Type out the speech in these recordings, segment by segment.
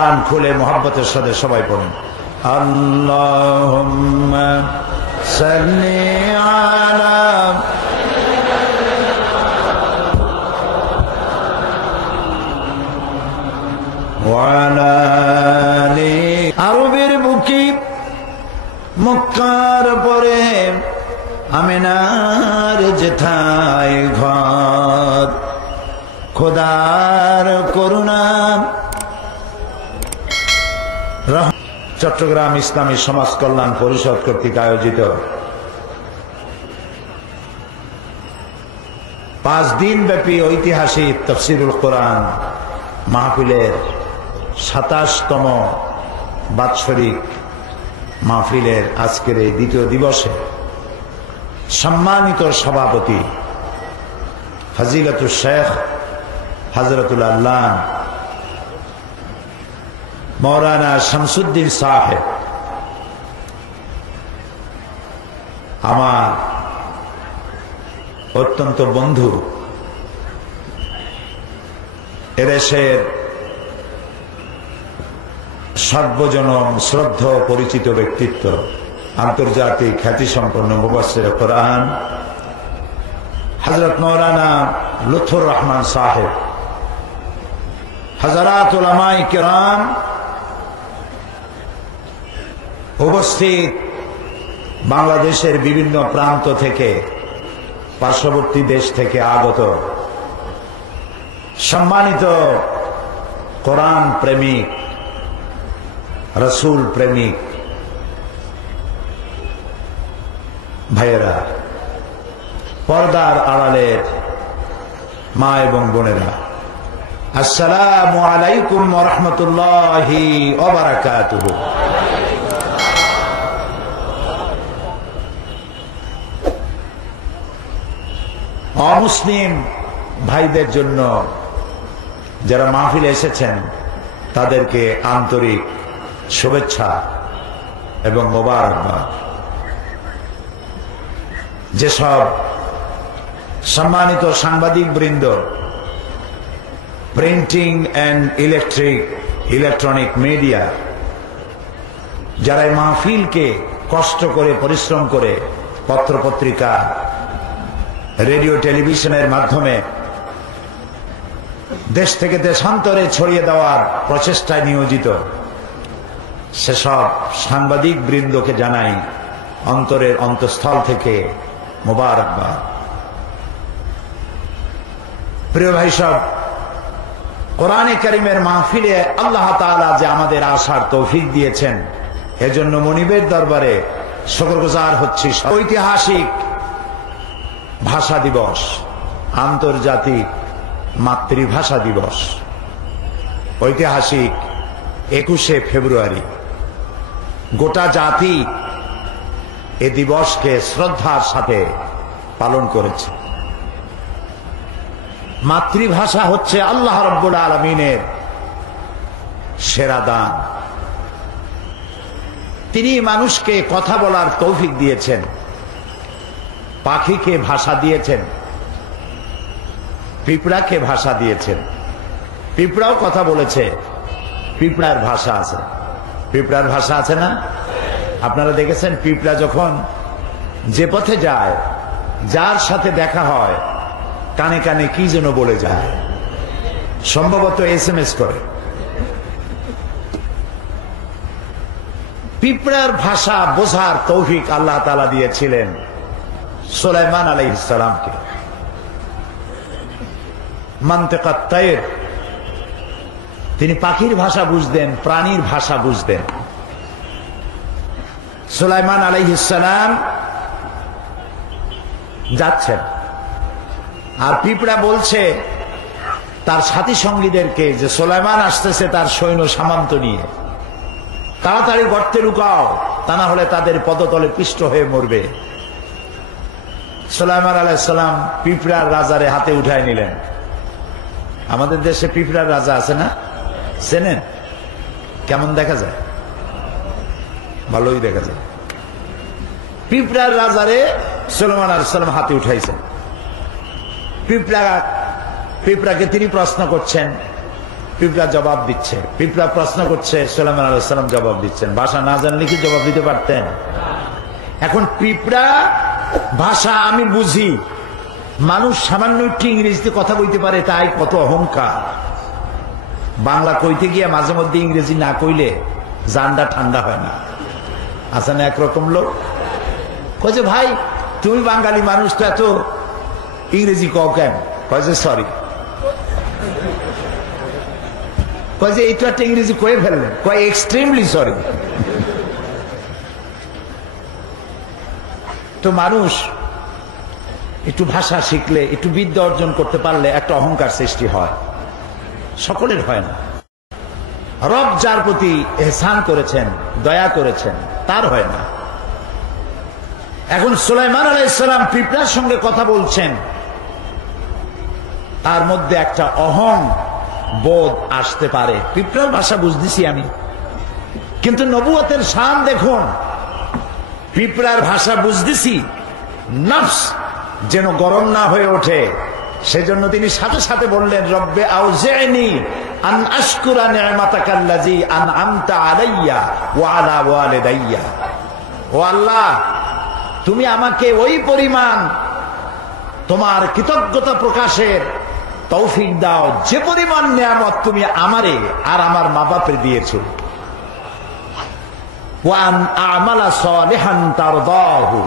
কান খুলে মোহাব্বতের সাথে সবাই পড়েন আল্লাহুম্মা সাল্লি আলা ওয়ালা আলি। আরবের বুকে মক্কার পরে আমিনার যেথায় ঘর, খোদার করুণা চট্টগ্রাম ইসলামী সমাজ কল্যাণ পরিষদ কর্তৃক আয়োজিত 5 দিন ব্যাপী ঐতিহাসিক তাফসীরুল কোরআন মাহফিলের 27তম বাৎসরিক মাহফিলের আজকের এই দ্বিতীয় দিবসে সম্মানিত সভাপতি ফজিলাতুল শেখ হযরতুল আল্লাহ মৌলানা শামসুদ্দিন সাহেব, আমার অত্যন্ত বন্ধু, এদেশের সর্বজনম শ্রদ্ধ পরিচিত ব্যক্তিত্ব, আন্তর্জাতিক খ্যাতিসম্পন্ন মুফাসসির কোরআন হযরত মৌলানা লুৎফুর রহমান সাহেব, হযরত উলামায়ে কেরাম, উপস্থিত বাংলাদেশের বিভিন্ন প্রান্ত থেকে, পার্শ্ববর্তী দেশ থেকে আগত সম্মানিত কোরআন প্রেমিক, রাসূল প্রেমিক ভাইয়েরা, পর্দার আড়ালের মা এবং বোনেরা, আসসালামু আলাইকুম ওয়া রাহমাতুল্লাহি ওয়া বারাকাতুহু। অমুসলিম ভাইদের জন্য যারা মাহফিলে এসেছেন তাদেরকে আন্তরিক শুভেচ্ছা এবং মোবারকবাদ। যেসব সম্মানিত সাংবাদিক বৃন্দ, প্রিন্টিং অ্যান্ড ইলেকট্রনিক মিডিয়া, যারা এই মাহফিলকে কষ্ট করে পরিশ্রম করে পত্রপত্রিকা, রেডিও টেলিভিশনের মাধ্যমে দেশ থেকে দেশান্তরে ছড়িয়ে দেওয়ার প্রচেষ্টায় নিয়োজিত, সেসব সাংবাদিক বৃন্দকে জানাই অন্তরের অন্তঃস্থল থেকে মোবারকবাদ। প্রিয় ভাই সব, কোরআনে কারীমের মাহফিলে আল্লাহ তাআলা যে আমাদের আসার তৌফিক দিয়েছেন, এজন্য মনিবের দরবারে শুকরগুজার হচ্ছি। ঐতিহাসিক ভাষা দিবস, আন্তর্জাতিক মাতৃভাষা দিবস, ঐতিহাসিক 21শে ফেব্রুয়ারি গোটা জাতি এ দিবসকে শ্রদ্ধার সাথে পালন করেছে। মাতৃভাষা হচ্ছে আল্লাহ রাব্বুল আলামিনের সেরা দান। তিনি মানুষকে কথা বলার তৌফিক দিয়েছেন, পাখিকে ভাষা দিয়েছেন, পিঁপড়াকে ভাষা দিয়েছেন। পিঁপড়াও কথা বলেছে, পিঁপড়ার ভাষা আছে। পিঁপড়ার ভাষা আছে না? আপনারা দেখেছেন পিঁপড়া যখন যে পথে যায়, যার সাথে দেখা হয়, কানে কানে কি যেন বলে যায়, সম্ভবত SMS করে। পিঁপড়ার ভাষা বোঝার তৌফিক আল্লাহ তাআলা দিয়েছিলেন সুলাইমান আলাইহিস সালামকে। মানতিকাত তায়র, তিনি পাখির ভাষা বুঝতেন, প্রাণীর ভাষা বুঝতেন। সুলাইমান আলাইহিস সালাম যাচ্ছেন, আর পিঁপড়া বলছে তার সাথী সঙ্গীদেরকে যে সুলাইমান আসতেছে তার সৈন্য সামন্ত নিয়ে, তাড়াতাড়ি গর্তে লুকাও, তা না হলে তাদের পদতলে পিষ্ট হয়ে মরবে। সুলাইমান আলাইহিস সালাম পিঁপড়ার রাজারে হাতে উঠায় নিলেন। আমাদের দেশে পিঁপড়ার রাজা আছে না? চেনেন? কেমন দেখা যায়? ভালোই দেখা যায়। পিঁপড়ার রাজারে সুলাইমান আলাইহিস সালাম হাতে উঠাইছেন। পিঁপড়াকে তিনি প্রশ্ন করছেন, পিঁপড়া জবাব দিচ্ছে, পিঁপড়া প্রশ্ন করছে, সুলাইমান আলাইহিস সালাম জবাব দিচ্ছেন। ভাষা না জানলে কি জবাব দিতে পারতেন? এখন পিঁপড়া ভাষা আমি বুঝি, মানুষ সামান্য একটু ইংরেজিতে কথা বলতে পারে, তাই কত অহংকার। বাংলা কইতে গিয়ে মাঝে মধ্যে ইংরেজি না কইলে জানটা ঠান্ডা হয় না। আছে না একরকম লোক, কয় যে ভাই তুমি বাঙালি মানুষ, তো এত ইংরেজি কও কেন? কয় যে সরি, কয় যে এইটা একটা ইংরেজি কয়ে ফেললেন, কয় এক্সট্রিমলি সরি। তো মানুষ একটু ভাষা শিখলে, একটু বিদ্যা অর্জন করতে পারলে একটা অহংকার সৃষ্টি হয়, সকলের হয় না। রব যার প্রতি এহসান করেছেন, দয়া করেছেন, তার হয় না। এখন সুলাইমান আলাইহিস সালাম পিঁপড়ার সঙ্গে কথা বলছেন, তার মধ্যে একটা অহং বোধ আসতে পারে। পিঁপড়ার ভাষা বুঝতেছি আমি, কিন্তু নবুয়তের শান দেখুন, পিঁপড়ার ভাষা বুঝতেছি, নফস যেন গরম না হয়ে ওঠে, সেজন্য তিনি সাথে সাথে বললেন, রব্বে আউজি'নি আন আশকুরা নি'মাতাকাল্লাযী আন'আমতা আলাইয়া ওয়া আলা ওয়ালিদাইয়া। ও আল্লাহ, তুমি আমাকে ওই পরিমাণ তোমার কৃতজ্ঞতা প্রকাশের তৌফিক দাও, যে পরিমাণ নিয়ামত তুমি আমারে আর আমার মা বাপের দিয়েছো। ওয়া আন আ'মালা সালিহান তারদাহু,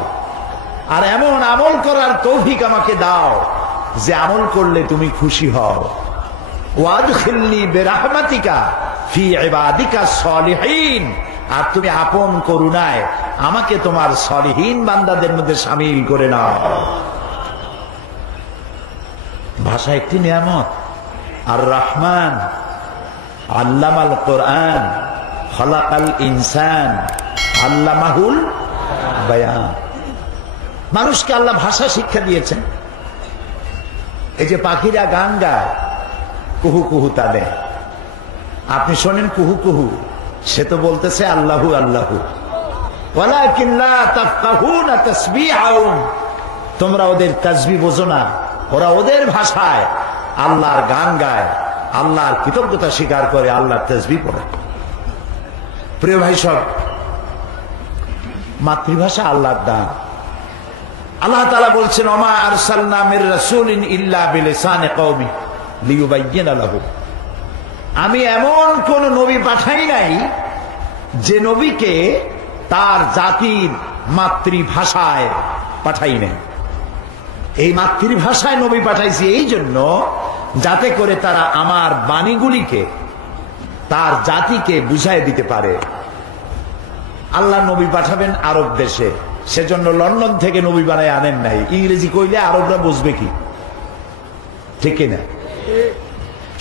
আর এমন আমল করার তৌফিক আমাকে দাও যে আমল করলে তুমি খুশি হও। ওয়াদখিলনি বিরাহমাতিকা ফি ইবাদিকা সলিহিন, আর তুমি আপন করুণায় আমাকে তোমার সলিহিন বান্দাদের মধ্যে শামিল করে নাও। ভাষা একটি নিয়ামত। আর রহমান আল্লামাল কোরআন খলাকাল ইনসান আল্লামাহুল বায়ান। মানুষকে আল্লাহ ভাষা শিক্ষা দিয়েছেন। এই যে পাখিরা গান গায়, কুহু কুহু তাদের, আপনি শোনেন কুহু কুহু, সে তো বলতেছে আল্লাহু আল্লাহু। ওয়ালাকিন লা তাফকাহুনা তাসবিহাহুম, তোমরা ওদের তাসবিহ বোঝো না, ওরা ওদের ভাষায় আল্লাহর গান গায়, আল্লাহর কৃতজ্ঞতা স্বীকার করে, আল্লাহর তাসবিহ পড়ে। প্রিয় ভাই সব, মাতৃভাষা আল্লাহর দান। আল্লাহ তাআলা বলছেন, ওমা আরসালনা মির রাসূলিন ইল্লা বিলিসানি কওমি লিয়ুবাইয়িনা লাহুম। আমি এমন কোন নবী পাঠাই নাই যে নবীকে তার জাতির মাতৃভাষায় পাঠাই নাই। এই মাতৃভাষায় নবী পাঠাইছি এই জন্য, যাতে করে তারা আমার বাণীগুলিকে তার জাতিকে বুঝাই দিতে পারে। আল্লাহ নবী পাঠাবেন আরব দেশে, সেজন্য লন্ডন থেকে নবী বানায় আনেন নাই। ইংরেজি কইলে আরবরা বুঝবে কি, ঠিক না?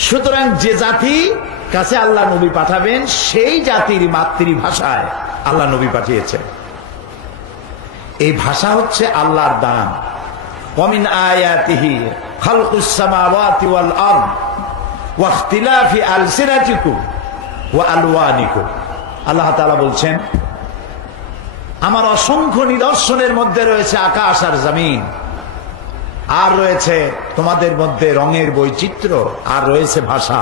সুতরাং যে জাতি কাছে আল্লাহ নবী পাঠাবেন, সেই জাতির মাতৃভাষায় আল্লাহ নবী পাঠিয়েছেন। এই ভাষা হচ্ছে আল্লাহর দান। ওয়ামিন আয়াতিহি খালকুস সামাওয়াতি ওয়াল আরদ ওয়া ইখতিলাফি আলসিনাতিকুম ওয়া আলওয়ানিকুম। আল্লাহ তাআলা বলছেন, আমার অসংখ্য নিদর্শনের মধ্যে রয়েছে আকাশ আর জমিন, আর রয়েছে তোমাদের মধ্যে রঙের বৈচিত্র্য, আর রয়েছে ভাষা।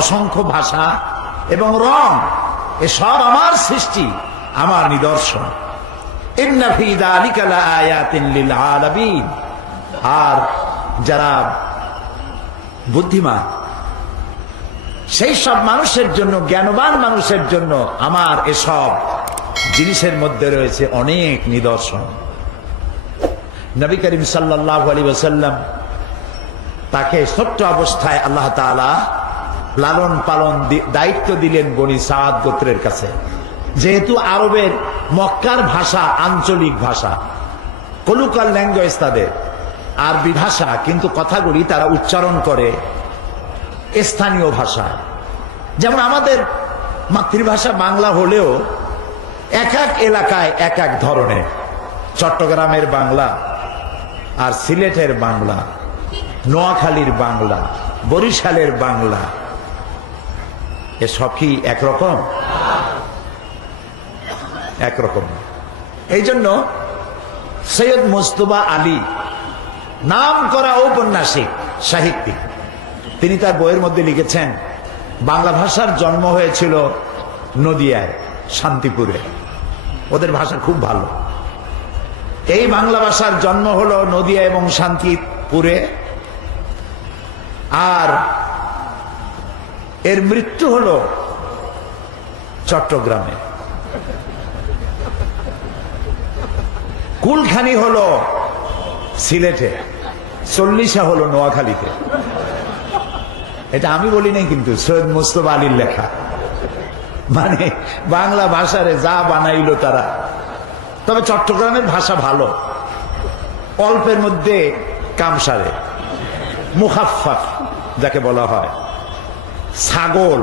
অসংখ্য ভাষা এবং রং, এসব আমার সৃষ্টি, আমার নিদর্শন। ইন্না ফী যালিকা লাআয়াতিন লিল আলামিন। আর যারা বুদ্ধিমান, সেই সব মানুষের জন্য, জ্ঞানবান মানুষের জন্য আমার এসব জিনিসের মধ্যে রয়েছে অনেক নিদর্শন। নবী করিম সাল্লাল্লাহু আলাইহি ওয়াসাল্লাম, তাকে ছোট্ট অবস্থায় আল্লাহ তাআলা লালন পালন দায়িত্ব দিলেন বনি সাদ গোত্রের কাছে। যেহেতু আরবের মক্কার ভাষা আঞ্চলিক ভাষা, কলুকাল ল্যাঙ্গুয়েজ তাদের, আরবি ভাষা, কিন্তু কথাগুলি তারা উচ্চারণ করে স্থানীয় ভাষা। যেমন আমাদের মাতৃভাষা বাংলা হলেও এক এক এলাকায় এক এক ধরনের। চট্টগ্রামের বাংলা আর সিলেটের বাংলা, নোয়াখালীর বাংলা, বরিশালের বাংলা, এসব কি একরকম? একরকম। এই জন্য সৈয়দ মুজতবা আলী, নাম করা ঔপন্যাসিক সাহিত্যিক, তিনি তার বইয়ের মধ্যে লিখেছেন, বাংলা ভাষার জন্ম হয়েছিল নদিয়ায়, শান্তিপুরে। ওদের ভাষা খুব ভালো। এই বাংলা ভাষার জন্ম হলো নদিয়া এবং শান্তিপুরে, আর এর মৃত্যু হলো চট্টগ্রামে। কুলখানি হলো সিলেটে, চল্লিশা হলো নোয়াখালীতে। এটা আমি বলি নাই, কিন্তু সৈয়দ মুস্তফা আলীর লেখা। মানে বাংলা ভাষারে যা বানাইলো তারা। তবে চট্টগ্রামের ভাষা ভালো, অল্পের মধ্যে কাম সারে। মুখাফফাফ যাকে বলা হয়। ছাগল,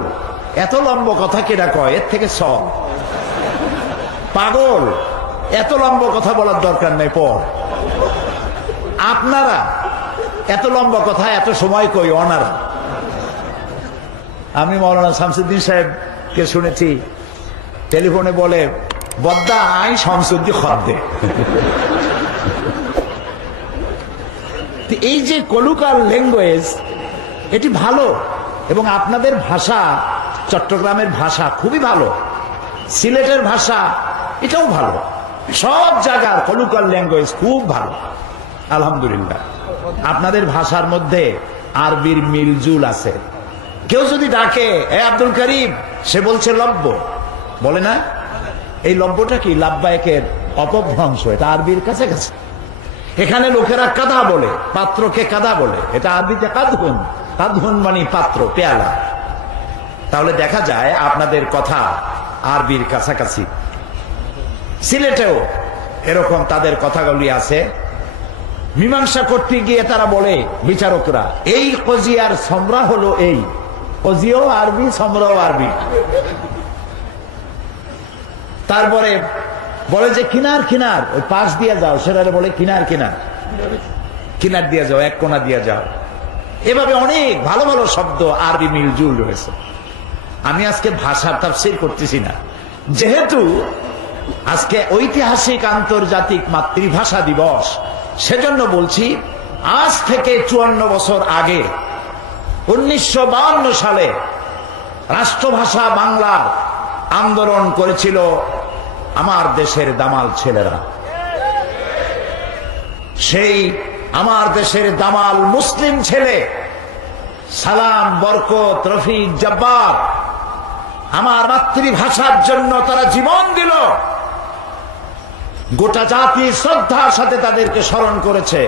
এত লম্ব কথা কেডা কয়, এর থেকে সব। পাগল, এত লম্ব কথা বলার দরকার নেই, পর। আপনারা এত লম্বা কথা এত সময় কই অনারা। আমি মৌলানা শামসুদ্দিন সাহেবকে শুনেছি টেলিফোনে বলে, বদ্দা আই শামসুদ্দি খদ্দে। এই যে কলুকাল ল্যাঙ্গুয়েজ, এটি ভালো। এবং আপনাদের ভাষা, চট্টগ্রামের ভাষা খুবই ভালো, সিলেটের ভাষা এটাও ভালো। সব জায়গার কলুকাল ল্যাঙ্গুয়েজ খুব ভালো, আলহামদুলিল্লাহ। আপনাদের ভাষার মধ্যে আরবির মিলজুল আছে। কেউ যদি ডাকে এ আব্দুল করিম, সে বলছে লব্য, বলে না? এই লব্যটা কি? লাব্বায়কের অপভ্রংশ। এটা আরবির কাছে কাছে। এখানে লোকেরা কাদা বলে, পাত্রকে কাদা বলে, এটা আরবিতে কাদহুন। কাদহুন মানে পাত্র, পেয়ালা। তাহলে দেখা যায় আপনাদের কথা আরবির কাছাকাছি। সিলেটেও এরকম তাদের কথাগুলি আছে। মীমাংসা করতে গিয়ে তারা বলে, বিচারকরা, এই কজিয়ার সমরা হলো এই। কজিও আরবি, সমরাও আরবি। তারপরে বলে যে কিনার কিনার, ওই পাশ দিয়ে যাও, সেটা বলে কিনার কিনার, কিনার দিয়ে যাও, এক কোনা দিয়ে যাও। এভাবে অনেক ভালো ভালো শব্দ আরবি মিলজুল রয়েছে। আমি আজকে ভাষার তাফসীর করতেছি না, যেহেতু আজকে ঐতিহাসিক আন্তর্জাতিক মাতৃভাষা দিবস, সেজন্য বলছি। আজ থেকে 54 বছর আগে 1952 সালে রাষ্ট্রভাষা বাংলার আন্দোলন করেছিল আমার দেশের দামাল ছেলেরা। সেই আমার দেশের দামাল মুসলিম ছেলে সালাম, বরকত, রফিক, জব্বার আমার মাতৃভাষার জন্য তারা জীবন দিল। গোটা জাতি শ্রদ্ধার সাথে তাদেরকে স্মরণ করেছে।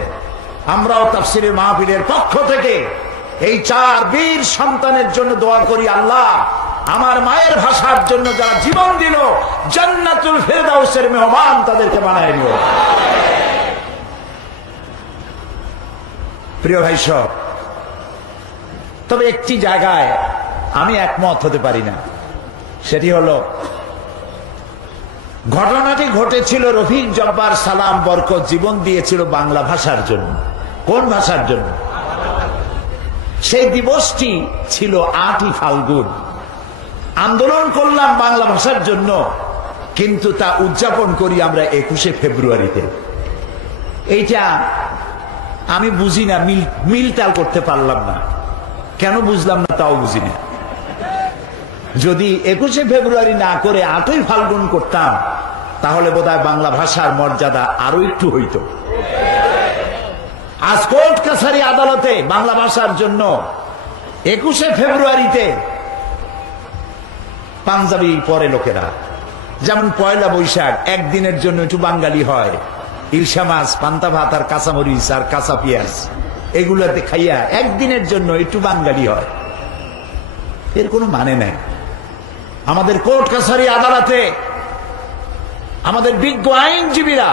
আমরাও তাফসীরের মাহফিলের পক্ষ থেকে এই 4 বীর সন্তানের জন্য দোয়া করি, আল্লাহ আমার মায়ের ভাষার জন্য যারা জীবন দিল, জান্নাতুল ফেরদাউসের মেহমান তাদেরকে বানায় নিও। প্রিয় ভাই সব, তবে একটি জায়গায় আমি একমত হতে পারি না, সেটি হলো ঘটনাটি ঘটেছিল রফিক, জব্বার, সালাম, বরকত জীবন দিয়েছিল বাংলা ভাষার জন্য। কোন ভাষার জন্য? সেই দিবসটি ছিল 8ই ফাল্গুন। আন্দোলন করলাম বাংলা ভাষার জন্য, কিন্তু তা উদযাপন করি আমরা 21শে ফেব্রুয়ারিতে। এইটা আমি বুঝি না, মিলটাল করতে পারলাম না। কেন বুঝলাম না তাও বুঝি না। যদি 21শে ফেব্রুয়ারি না করে 8ই ফাল্গুন করতাম, তাহলে বোধহয় বাংলা ভাষার মর্যাদা আরো একটু হইত। আজ কোর্ট কাছারি আদালতে বাংলা ভাষার জন্য 21শে ফেব্রুয়ারিতে পাঞ্জাবি পরে লোকেরা, যেমন পয়লা বৈশাখ একদিনের জন্য একটু বাঙালি হয়, ইলশা মাছ, পান্তা ভাত আর কাঁচামরিচ আর কাঁচা পেঁয়াজ এগুলাতে খাইয়া একদিনের জন্য একটু বাঙালি হয়। এর কোনো মানে নাই। আমাদের কোর্ট কাছারি আদালতে আমাদের বিজ্ঞ আইনজীবীরা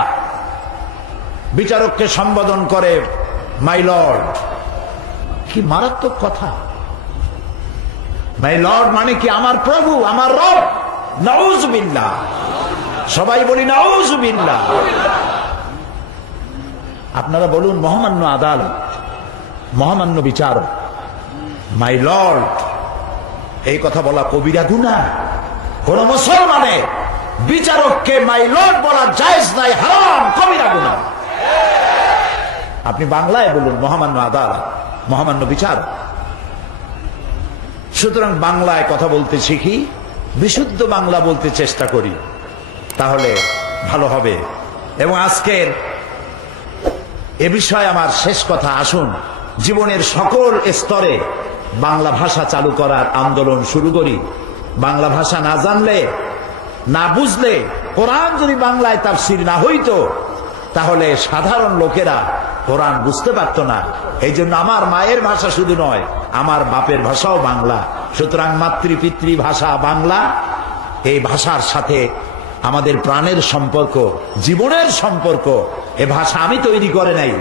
বিচারককে সম্বোধন করে মাই লর্ড। কি মারাত্মক কথা! মাই লর্ড মানে কি? আমার প্রভু, আমার রব। নাউযুবিল্লাহ, সবাই বলি নাউযুবিল্লাহ। আপনারা বলুন মহামান্য আদালত, মহামান্য বিচারক, মাই লর্ড, এই কথা বলা কবিরা গুনাহ। কোন মুসলমানের বিচারককে মাই লর্ড বলা জায়েজ নাই, হারাম, কবিরা গুনাহ। আপনি বাংলায় বলুন মহামান্য আদালত, মহামান্য বিচারক। সুতরাং বাংলায় কথা বলতে শিখি, বিশুদ্ধ বাংলা বলতে চেষ্টা করি, তাহলে ভালো হবে। এবং আজকের এ বিষয়ে আমার শেষ কথা, আসুন জীবনের সকল স্তরে বাংলা ভাষা চালু করার আন্দোলন শুরু করি। বাংলা ভাষা না জানলে, না বুঝলে, কোরআন যদি বাংলায় তাফসীর না হইতো, তাহলে সাধারণ লোকেরা কোরআন বুঝতে পারত না। এই জন্য আমার মায়ের ভাষা শুধু নয়, আমার বাপের ভাষাও বাংলা। সুতরাং মাতৃপিতৃ ভাষা বাংলা। এই ভাষার সাথে আমাদের প্রাণের সম্পর্ক, জীবনের সম্পর্ক। এ ভাষা আমি তৈরি করে নাই,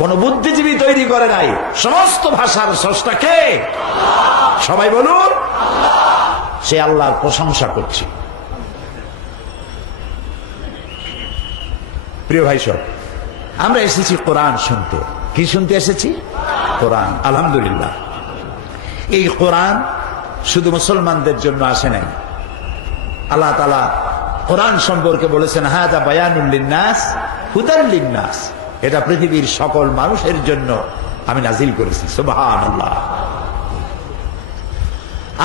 কোন বুদ্ধিজীবী তৈরি করে নাই। সমস্ত ভাষার স্রষ্টা কে? সবাই বলুন, সে আল্লাহর প্রশংসা করছি। প্রিয় ভাই সব, আমরা এসেছি কোরআন শুনতে। কি শুনতে এসেছি? কোরআন। আলহামদুলিল্লাহ, এই কোরআন শুধু মুসলমানদের জন্য আসে নাই। আল্লাহ তাআলা কোরআন সম্পর্কে বলেছেন, হাযা বায়ানুল লিন্নাস হুদাল লিন্নাস, এটা পৃথিবীর সকল মানুষের জন্য আমি নাজিল করেছি। সুবহানাল্লাহ।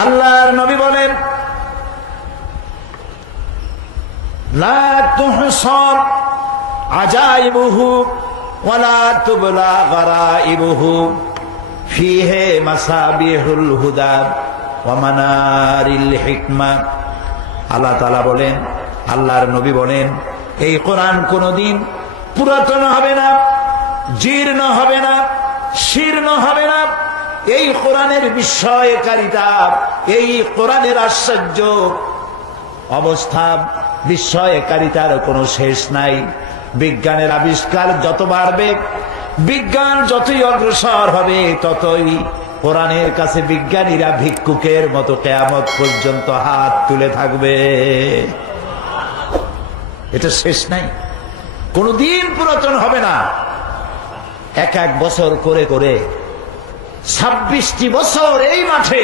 আল্লাহর নবী বলেন, লা তুহসার আজাইবুহু ওয়ালা তুবলা গারাইবুহু ফীহি মাসাবিহুল হুদা ওয়া মানারিল হিকমা। আল্লাহ তাআলা বলেন, আল্লাহর নবী বলেন, এই কোরআন কোনদিন পুরাতন হবে না, জীর্ণ হবে না, শীর্ণ হবে না। এই কোরআনের বিস্ময়কারিতা, এই কোরআনের আশ্চর্য অবস্থা, বিস্ময়কারিতার কোনো শেষ নাই। বিজ্ঞানের আবিষ্কার যত বাড়বে, বিজ্ঞান যতই অগ্রসর হবে, ততই কোরআনের কাছে বিজ্ঞানীরা ভিক্ষুকের মতো কিয়ামত পর্যন্ত হাত তুলে থাকবে। এটা শেষ নাই, কোনদিন পুরাতন হবে না। এক এক বছর করে করে 26টি বছর এই মাঠে,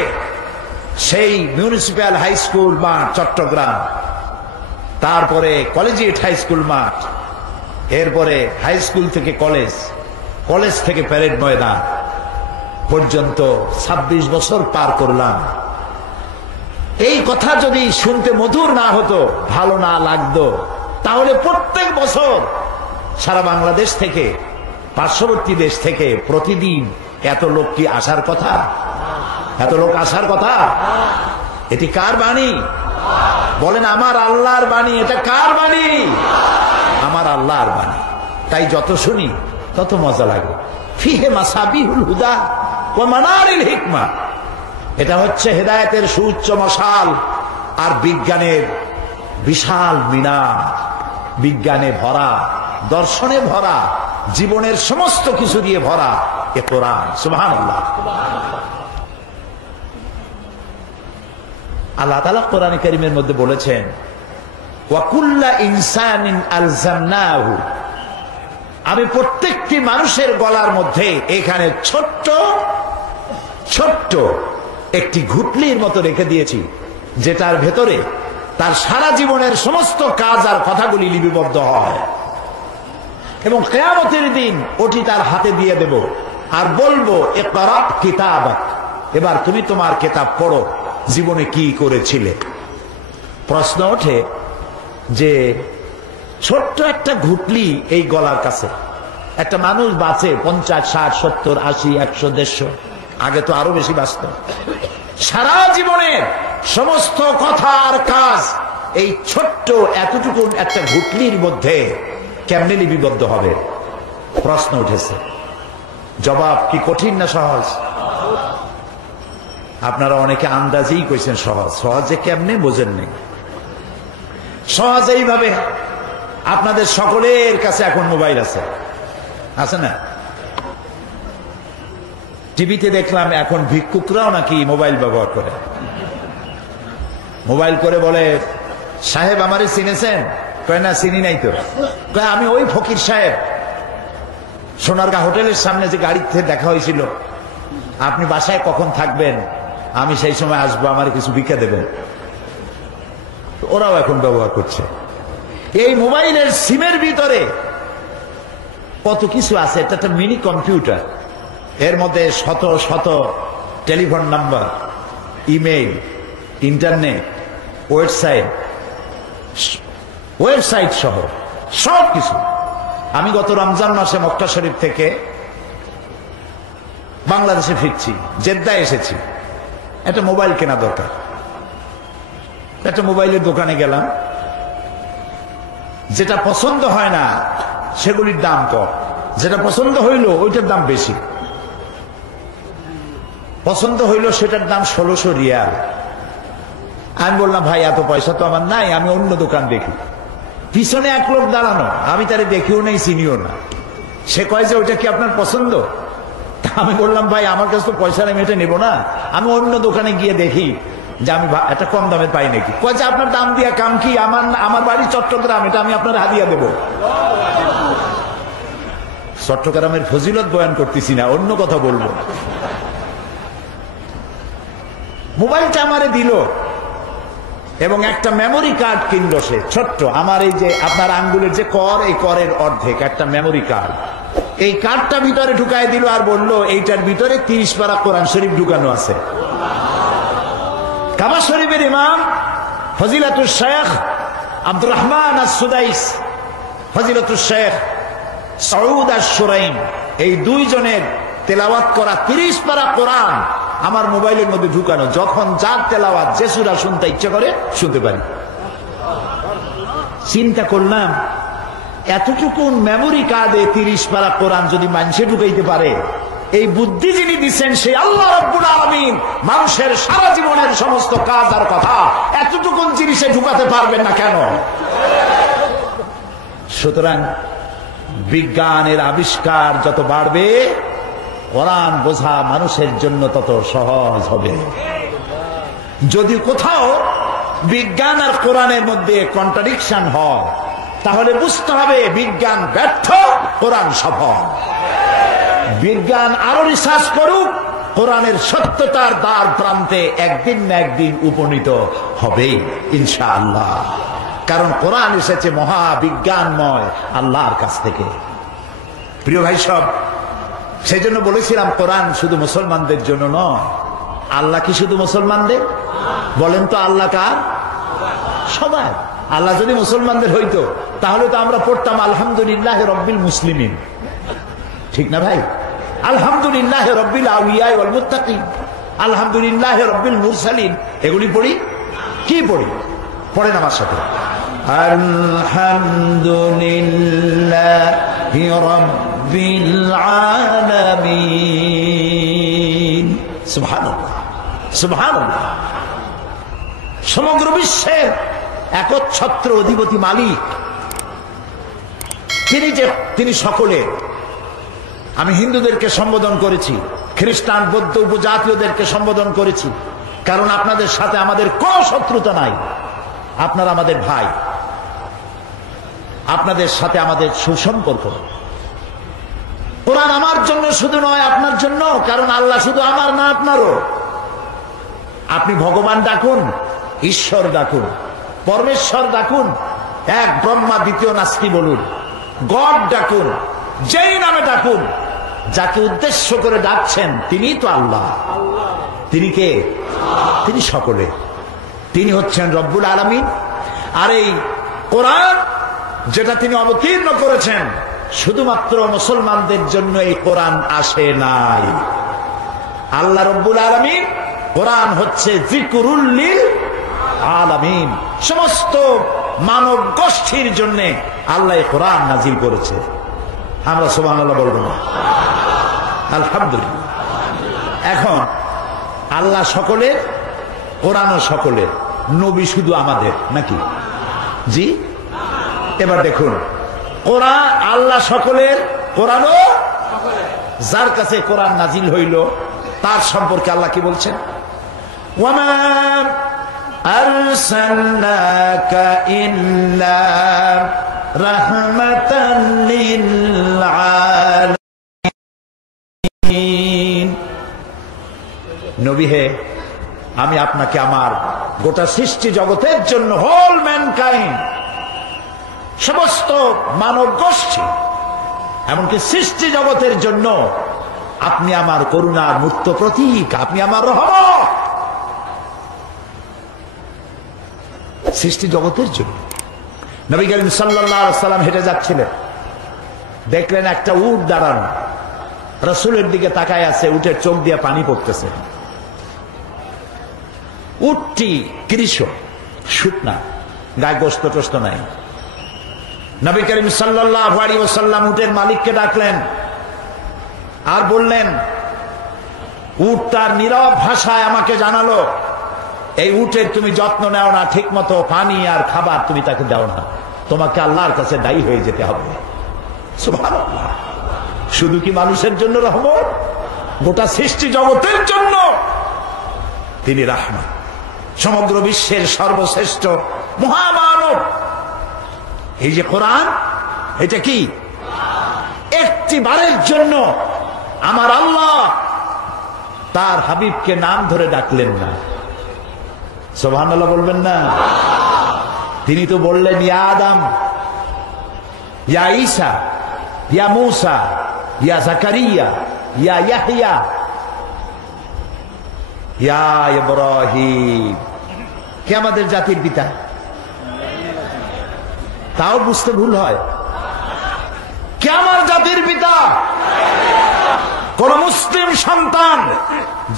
সেই মিউনিসিপ্যাল হাই স্কুল মাঠ চট্টগ্রাম, তারপরে কলেজিয়েট হাই স্কুল মাঠ, এরপরে হাই স্কুল থেকে কলেজ, কলেজ থেকে প্যারেড ময়দান পর্যন্ত 26 বছর পার করলাম। এই কথা যদি শুনতে মধুর না হতো, ভালো না লাগতো, তাহলে প্রত্যেক বছর সারা বাংলাদেশ থেকে, পার্শ্ববর্তী দেশ থেকে প্রতিদিন এত লোক কি আসার কথা? এত লোক আসার কথা? এটি কার বাণী? বলেন, আমার আল্লাহর বাণী। এটা কার বাণী? আমার আল্লাহর বাণী। তাই যত শুনি তত মজা লাগে। ফিহে মাসাবিহুল হুদা ওয়া মানারিল হিকমা, এটা হচ্ছে হেদায়েতের সুউচ্চ মশাল আর বিজ্ঞানের বিশাল মিনার। বিজ্ঞানে ভরা, দর্শনে ভরা, জীবনের সমস্ত কিছু দিয়ে ভরা এ কোরআন। সুবহানাল্লাহ। আল্লাহ তাআলা কোরআনে কারীমের মধ্যে বলেছেন, ওয়া কুল্লা ইনসানিন আলজামনাহু, আমি প্রত্যেকটি মানুষের গলার মধ্যে এখানে ছোট্ট ছোট্ট একটি ঘুটলির মতো রেখে দিয়েছি, যেটার ভেতরে তার সারা জীবনের সমস্ত কাজ আর কথাগুলি লিপিবদ্ধ হয়। এবং কিয়ামতের দিন ওটি তার হাতে দিয়ে দেব আর বলবো, ইকরা কিতাবাক, এবার তুমি তোমার কিতাব পড়ো, জীবনে কি করেছিলে। প্রশ্ন ওঠে যে ছোট্ট একটা ঘুটলি এই গলার কাছে, একটা মানুষ বাঁচে 50, 60, 70, 80, 100, 150, আগে তো আরো বেশি বাঁচত। সারা জীবনের সমস্ত কথা আর কাজ এই ছোট্ট এতটুকু একটা ঘুটলির মধ্যে কেমনে লিপিবদ্ধ হবে? প্রশ্ন উঠেছে। জবাব কি কঠিন না সহজ? আপনারা অনেকে আন্দাজেই কইছেন সহজ। সহজে কেমনে বোঝেন নেই। সহজ এইভাবে, আপনাদের সকলের কাছে এখন মোবাইল আছে, আছে না? টিভিতে দেখলাম এখন ভিক্ষুকরাও নাকি মোবাইল ব্যবহার করে। মোবাইল করে বলে, সাহেব আমারে চিনেছেন? কয় না, চিনি নাই তো। কয় আমি ওই ফকির সাহেব, সোনারগাঁ হোটেলের সামনে যে গাড়িতে দেখা হয়েছিল, আপনি বাসায় কখন থাকবেন? আমি সেই সময় আসবো, আমার কিছু ভিক্ষা দেবেন। ওরাও এখন ব্যবহার করছে। এই মোবাইলের সিমের ভিতরে কত কিছু আছে। এটা একটা মিনি কম্পিউটার, এর মধ্যে শত শত telephone number, email, internet, website সহ সব কিছু। আমি গত রমজান মাসে মক্কা শরীফ থেকে বাংলাদেশে ফিরছি, জেদ্দায় এসেছি, একটা মোবাইল কেনা দরকার। একটা মোবাইলের দোকানে গেলাম, যেটা পছন্দ হয় না সেগুলির দাম কম, যেটা পছন্দ হইল ওইটার দাম বেশি। পছন্দ হইল সেটার দাম 1600 রিয়াল। আমি বললাম, ভাই এত পয়সা তো আমার নাই, আমি অন্য দোকান দেখি। পিছনে এক লোক দাঁড়ানো, আমি তারে দেখিও নাই, চিনিও না। সে কয় যে ওইটা কি আপনার পছন্দ? আমি বললাম, ভাই আমার কাছে তো পয়সা নেই, এটা নেবো না, আমি অন্য দোকানে গিয়ে দেখি যে আমি একটা কম দামে পাই নাকি। কয় যে আপনার দাম দিয়া কাম কি, আমার বাড়ি চট্টগ্রাম, এটা আমি আপনার হাদিয়া দেব। চট্টগ্রামের ফজিলত বয়ান করতেছি না, অন্য কথা বলবো। মোবাইলটা আমারে দিল এবং একটা মেমোরি কার্ড কিনলো সে, ছোট্ট, আমার এই যে আপনার আঙ্গুলের যে কর, এই করের অর্ধেক একটা মেমোরি কার্ড। এই কার্ডটা ভিতরে ঢুকাই দিল আর বলল এইটার ভিতরে 30 পারা কোরআন শরীফ ঢুকানো আছে। কাবা শরীফের ইমাম ফজিলাতুল শেখ আব্দুর রহমান আস-সুদাইস, ফজিলাতুল শেখ সৌদ আশ-শুরাইম, এই দুইজনের তেলাওয়াত করা 30 পারা কোরআন আমার মোবাইলের মধ্যে ঢুকানো। যখন যার তেলাওয়াত যে সূরা শুনতে ইচ্ছা করে শুনতে পারি। চিন্তা করলাম, এতটুকু মেমোরি কার্ডে 30 পারা কোরআন যদি মানুষে ঢুকাইতে পারে, এই বুদ্ধি যিনি দিচ্ছেন সেই আল্লাহ রাব্বুল আলামিন মানুষের সারা জীবনের সমস্ত কাজ আর কথা এতটুকু জিনিসে ঢুকাতে পারবেন না কেন? সুতরাং বিজ্ঞানের আবিষ্কার যত বাড়বে, কোরআন বোঝা মানুষের জন্য তত সহজ হবে। যদি কোথাও বিজ্ঞান আর কোরআনের মধ্যে কন্ট্রাডিকশন হয়, তাহলে বুঝতে হবে বিজ্ঞান ব্যর্থ, কোরআন সফল। বিজ্ঞান আরো রিসার্চ করুক, কোরআনের সত্যতার দ্বার প্রান্তে একদিন না একদিন উপনীত হবে ইনশাআল্লাহ। কারণ কোরআন এসেছে মহাবিজ্ঞানময় আল্লাহর কাছ থেকে। প্রিয় ভাই সব, সেই জন্য বলেছিলাম কোরআন শুধু মুসলমানদের জন্য নয়। আল্লাহ কি শুধু মুসলমানদের? বলেন তো, আল্লাহ কার? সবাই। আল্লাহ যদি মুসলমানদের হইতো তাহলে তো আমরা পড়তাম আলহামদুলিল্লাহ রব্বিল মুসলিমিন, ঠিক না ভাই? আলহামদুলিল্লাহ রব্বিল আউলিয়া ওয়াল মুত্তাকিন, আলহামদুলিল্লাহ রব্বিল মুরসালিন, এগুলি পড়ি। কি পড়ি? পড়েন আমার সাথে, আলহামদুলিল্লাহি রব্বিল আলামিন। সুবহানাল্লাহ, সুবহানাল্লাহ। সমগ্র বিশ্বের একচ্ছত্র অধিপতি মালিক তিনি সকলের। আমি হিন্দুদেরকে সম্বোধন করেছি, খ্রিস্টান, বৌদ্ধ, উপজাতীয়দেরকে সম্বোধন করেছি, কারণ আপনাদের সাথে আমাদের কোনো শত্রুতা নাই। আপনারা আমাদের ভাই, আপনাদের সাথে আমাদের সুসম্পর্ক। কোরআন আমার জন্য শুধু নয়, আপনার জন্য, কারণ আল্লাহ শুধু আমার না, আপনারও। আপনি ভগবান ডাকুন, ঈশ্বর ডাকুন, পরমেশ্বর ডাকুন, এক ব্রহ্মা দ্বিতীয় নাস্তি বলুন, গড ডাকুন, যেই নামে ডাকুন, যাকে উদ্দেশ্য করে ডাকছেন তিনি তো আল্লাহ। তিনি কে? তিনি সকলে। তিনি হচ্ছেন রব্বুল আলামিন। আর এই কোরআন যেটা তিনি অবতীর্ণ করেছেন, শুধুমাত্র মুসলমানদের জন্য এই কোরআন আসে নাই। আল্লাহ রব্বুল আলামিন, কোরআন হচ্ছে যিকরুল লিল আলামিন, সমস্ত মানব গোষ্ঠীর জন্য আল্লাহ কোরআন নাজিল করেছে। আমরা সুবহানাল্লাহ বলবো না? আলহামদুলিল্লাহ। এখন আল্লাহ সকলের, কোরআনও সকলের, নবী শুধু আমাদের নাকি? জি। এবার দেখুন, কোরআন আল্লাহ সকলের, কোরআনও যার কাছে কোরআন নাজিল হইল তার সম্পর্কে আল্লাহ কি বলছেন? ওয়ামা আরসালনাকা ইল্লা রাহমাতাল লিল আলামিন। নবী হে, আমি আপনাকে আমার গোটা সৃষ্টি জগতের জন্য, হোল ম্যানকাইন্ড, সমস্ত মানব গোষ্ঠী, এমনকি সৃষ্টি জগতের জন্য আপনি আমার করুণার মূর্ত প্রতীক, আপনি আমার রহমত। সৃষ্টি জগতের জন্য। নবী করিম সাল্লাল্লাহু আলাইহি ওয়াসাল্লাম হেঁটে যাচ্ছিলেন, দেখলেন একটা উট দাঁড়ানো, রাসূলের দিকে তাকায় আছে, উটের চোখ দিয়ে পানি পড়তেছে। উটটি কৃষক, শুকনা, গায়ে গোশত টোস্ত নাই। নবী করিম সাল্লাল্লাহু আলাইহি ওয়াসাল্লাম উটের মালিককে ডাকলেন আর বললেন, উট তার নীরব ভাষায় আমাকে জানালো এই উটের তুমি যত্ন নেও না, ঠিক মতো পানি আর খাবার তুমি তাকে দাও না, তোমাকে আল্লাহর কাছে দায়ী হয়ে যেতে হবে। সুবহানাল্লাহ। শুধু কি মানুষের জন্য রহমত? গোটা সৃষ্টি জগতের জন্য তিনি রাহমত। সমগ্র বিশ্বের সর্বশ্রেষ্ঠ মহামানব। এই যে কোরআন, এটা কি একটি বারের জন্য আমার আল্লাহ তার হাবিবকে নাম ধরে ডাকলেন না? সুবহানাল্লাহ বলবেন না? তিনি তো বললেন, ইয়া আদম, ইয়া ঈসা, ইয়া মূসা, ইয়া জাকারিয়া, ইয়া ইয়াহইয়া, ইয়া ইব্রাহিম। কে আমাদের জাতির পিতা? তাও বুঝতে ভুল হয়। কে আমার জাতির পিতা? কোন মুসলিম সন্তান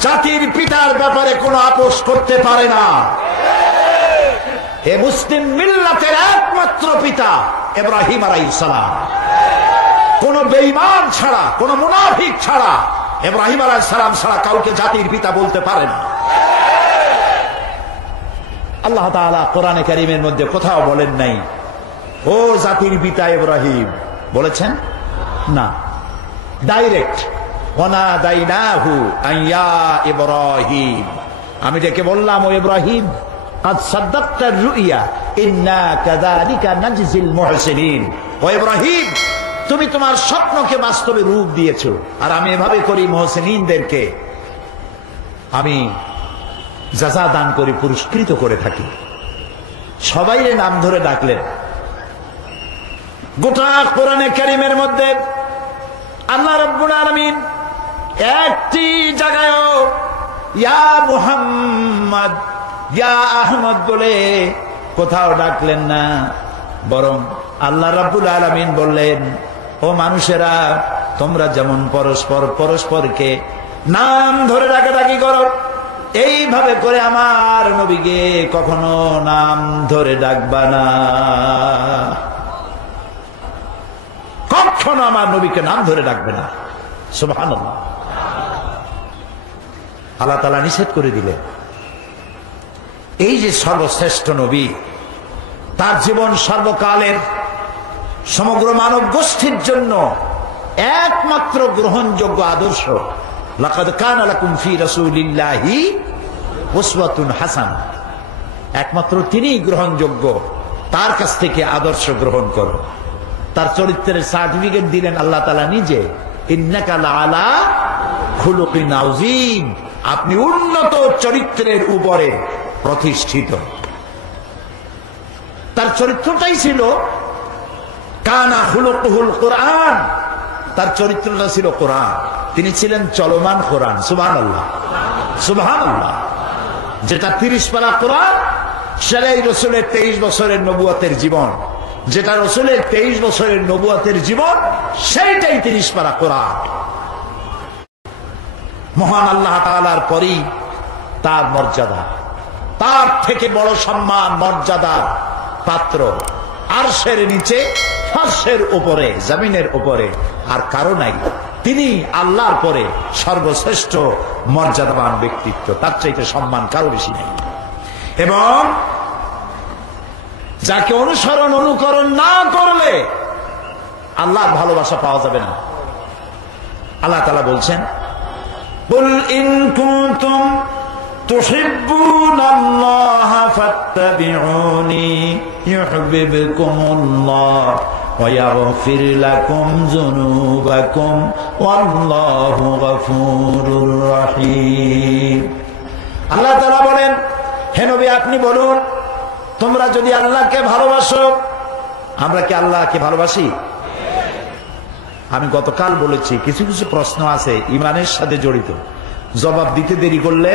জাতির পিতার ব্যাপারে কোনো আপোষ করতে পারে না। এ মুসলিম মিল্লাতের একমাত্র পিতা ইব্রাহিম আলাইহিস সালাম। কোন বেঈমান ছাড়া, কোন মুনাফিক ছাড়া ইব্রাহিম আলাইহিস সালাম ছাড়া কাউকে জাতির পিতা বলতে পারে না। আল্লাহ তাআলা কোরআনে কারীমের মধ্যে কোথাও বলেন নাই ও জাতির পিতা ইব্রাহিম, বলেছেন না। ডাইরেক্ট ওয়ানাদাইনাহু আইয়া ইব্রাহিম, আমি ডেকে বললাম, ও ইব্রাহিম, আজ সাদ্দাকতার রুইয়া ইন্না কাযালিকা নাজজিল মুহসিনিন। ও ইব্রাহিম, তুমি তোমার স্বপ্নকে বাস্তবে রূপ দিয়েছো, আর আমি এভাবে করি মুহসিনিনদেরকে আমি জাযা দান করি, পুরস্কৃত করে থাকি। সবাইরে নাম ধরে ডাকলেন। গোটা কোরআনে কারীমের মধ্যে আল্লাহ রাব্বুল আলামিন একটি জায়গায়ও ইয়া মুহাম্মদ, ইয়া আহমদ বলে কোথাও ডাকলেন না, বরং আল্লাহ রাব্বুল আলামিন বললেন, ও মানুষেরা, তোমরা যেমন পরস্পর পরস্পরকে নাম ধরে ডাকাডাকি করো, এইভাবে করে আমার নবীকে কখনো নাম ধরে ডাকবা না। কখনো আমার নবীকে নাম ধরে ডাকবে না। সুবহানাল্লাহ। আল্লাহ তাআলা নিষেধ করে দিলেন। এই যে সর্বশ্রেষ্ঠ নবী, তার জীবন সর্বকালের সমগ্র মানব গোষ্ঠীর জন্য একমাত্র গ্রহণযোগ্য আদর্শ। লাকাদ কানা লাকুম ফি রাসূলিল্লাহি উসওয়াতুন হাসানাহ। একমাত্র তিনিই গ্রহণযোগ্য, তার কাছ থেকে আদর্শ গ্রহণ করো। তার চরিত্রের সার্টিফিকেট দিলেন আল্লাহ তাআলা নিজে, ইন্নাকা লাআলা খুলুকিন আযীম, আপনি উন্নত চরিত্রের উপরে প্রতিষ্ঠিত। তার চরিত্রটাই ছিল কানা খুলুকুহুল কোরআন, তার চরিত্রটা ছিল কোরআন। তিনি ছিলেন চলমান কোরআন। সুবহানাল্লাহ, সুবহানাল্লাহ। যেটা 30 পারা কোরআন, সেটাই রাসূলের 23 বছরের নবুয়তের জীবন। যেটা রাসূলের 23 বছরের নবুয়তের জীবন, সেইটাই 30 পারা কোরআন। মহান আল্লাহ তাআলার পরই তার মর্যাদা, তার থেকে বড় সম্মান মর্যাদার পাত্র আরশের নিচে, ফারশের উপরে, জমিনের উপরে আর কারো নাই। তিনি আল্লাহর পরে সর্বশ্রেষ্ঠ মর্যাদাবান ব্যক্তিত্ব, তার চাইতে সম্মান কারো বেশি নেই। এবং যাকে অনুসরণ অনুকরণ না করলে আল্লাহর ভালোবাসা পাওয়া যাবে না। আল্লাহ তাআলা বলছেন, কুল ইন কুনতুম তুহিব্বুনাল্লাহা ফাত্তাবিউনি ইউহিব্বুকুমুল্লাহ ওয়া ইয়াগফির লাকুম যুনুবাকুম ওয়াল্লাহু গফুরুর রহিম। আল্লাহ তাআলা বলেন, হে নবী, আপনি বলুন, তোমরা যদি আল্লাহকে ভালোবাসো, আমরা কি আল্লাহকে ভালোবাসি? আমি গতকাল বলেছি, কিছু কিছু প্রশ্ন আছে ইমানের সাথে জড়িত, জবাব দিতে দেরি করলে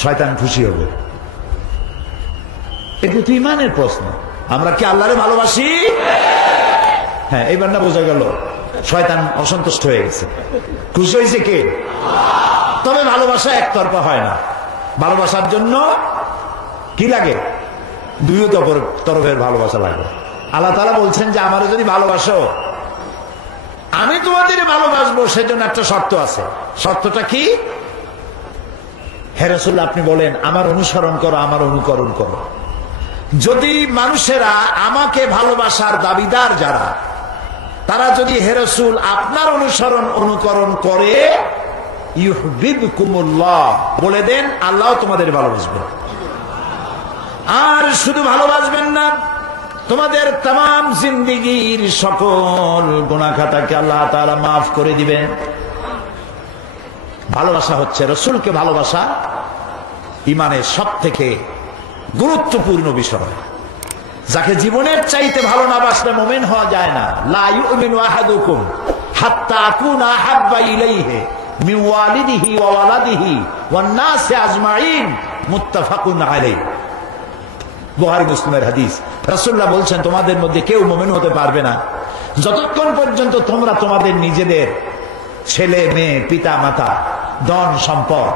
শয়তান খুশি হবে। এটা তো ইমানের প্রশ্ন। আমরা কি আল্লাহরে ভালোবাসি? হ্যাঁ, এইবার না বোঝা গেল শয়তান অসন্তুষ্ট হয়ে গেছে। খুশি হয়েছে কে? তবে ভালোবাসা একতরফা হয় না। ভালোবাসার জন্য কি লাগে? দুই তরফের ভালোবাসা লাগে। আল্লাহ তাআলা বলছেন যে আমারে যদি ভালোবাসো, আমি তোমাদের ভালোবাসবো, সেজন্য একটা শর্ত আছে। শর্তটা কি? হে রাসূল, আপনি বলেন আমার অনুসরণ করো, আমার অনুকরণ করো। যদি মানুষেরা আমাকে ভালোবাসার দাবিদার যারা, তারা যদি হে রাসূল আপনার অনুসরণ অনুকরণ করে, ইউহিব্বুকুমুল্লাহ, বলে দেন আল্লাহ তোমাদের ভালোবাসবেন। আর শুধু ভালোবাসবেন না, তোমাদের तमाम জিন্দেগীর সকল গুনাহ খাতাকে আল্লাহ তাআলা মাফ করে দিবেন। ভালোবাসা হচ্ছে, রাসূলকে ভালোবাসা ঈমানের সবথেকে গুরুত্বপূর্ণ বিষয়। যাকে জীবনের চাইতে ভালো না বাসলে মুমিন হওয়া যায় না। লা ইউমিনু আহাদুকুম হাত্তা আকুনা আহাব্বা ইলাইহি মিন ওয়ালিদিহি ওয়া ওয়ালাদিহি ওয়ান নাসি আজমাইন, মুত্তাফাকুন আলাইহি। বুখারী মুসলিমের হাদিস। রাসূলুল্লাহ বলছেন তোমাদের মধ্যে কেউ মুমিন হতে পারবে না যতক্ষণ পর্যন্ত তোমরা তোমাদের নিজেদের ছেলে মেয়ে, পিতা মাতা, ধন সম্পদ,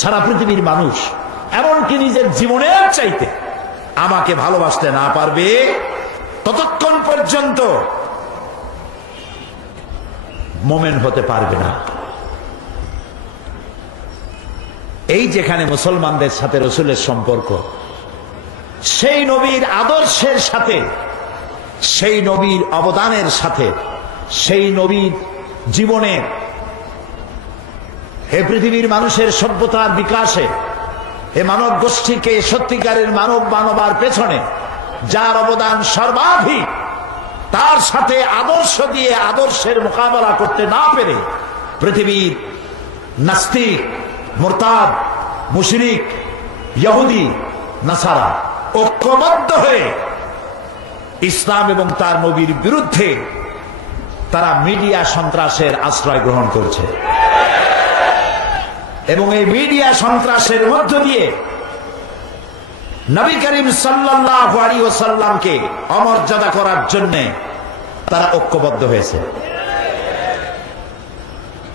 সারা পৃথিবীর মানুষ, এমনকি নিজের জীবনের চাইতে আমাকে ভালোবাসতে না পারবে, ততক্ষণ পর্যন্ত মুমিন হতে পারবে না। এই যেখানে মুসলমানদের সাথে রাসূলের সম্পর্ক, সেই নবীর আদর্শের সাথে, সেই নবীর অবদানের সাথে, সেই নবীর জীবনের, হে পৃথিবীর মানুষের সভ্যতার বিকাশে, এ মানব গোষ্ঠীকে সত্যিকারের মানবার পেছনে যার অবদান সর্বাধিক, তার সাথে আদর্শ দিয়ে আদর্শের মোকাবেলা করতে না পেরে পৃথিবীর নাস্তিক, মুরতাদ, মুশরিক, ইহুদি, নাসারা ঐক্যবদ্ধ হয়ে ইসলাম এবং তার নবীর বিরুদ্ধে তারা মিডিয়া সন্ত্রাসের আশ্রয় গ্রহণ করছে। এবং এই মিডিয়া সন্ত্রাসের মধ্য দিয়ে নবী করিম সাল্লাল্লাহু আলাইহি ওয়াসাল্লামকে অমর্যাদা করার জন্য তারা ঐক্যবদ্ধ হয়েছে।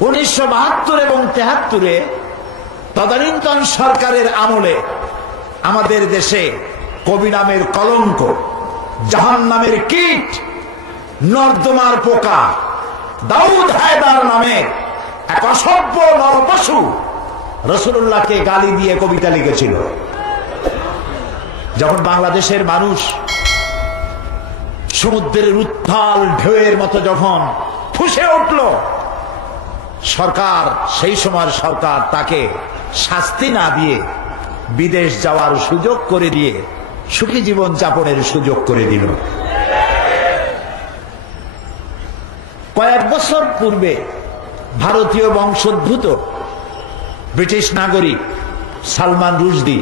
1972 এবং 73-এ তদানীন্তন সরকারের আমলে আমাদের দেশে কবি নামের কলঙ্ক, জাহান নামের কীট, নর্দমার পোকা, দাউদ হায়দার নামে এক অসভ্য নরপশু রাসূলুল্লাহকে গালি দিয়ে কবিতা লিখেছিল। যখন বাংলাদেশের মানুষ সমুদ্রের উত্তাল ঢেউয়ের মতো যখন ফুঁসে উঠল, সরকার, সেই সময়ের সরকার তাকে শাস্তি না দিয়ে বিদেশ যাওয়ার সুযোগ করে দিয়ে সুখী জীবন যাপনের সুযোগ করে দিল। কয়েক বছর পূর্বে ভারতীয় বংশোদ্ভূত ব্রিটিশ নাগরিক সালমান রুশদি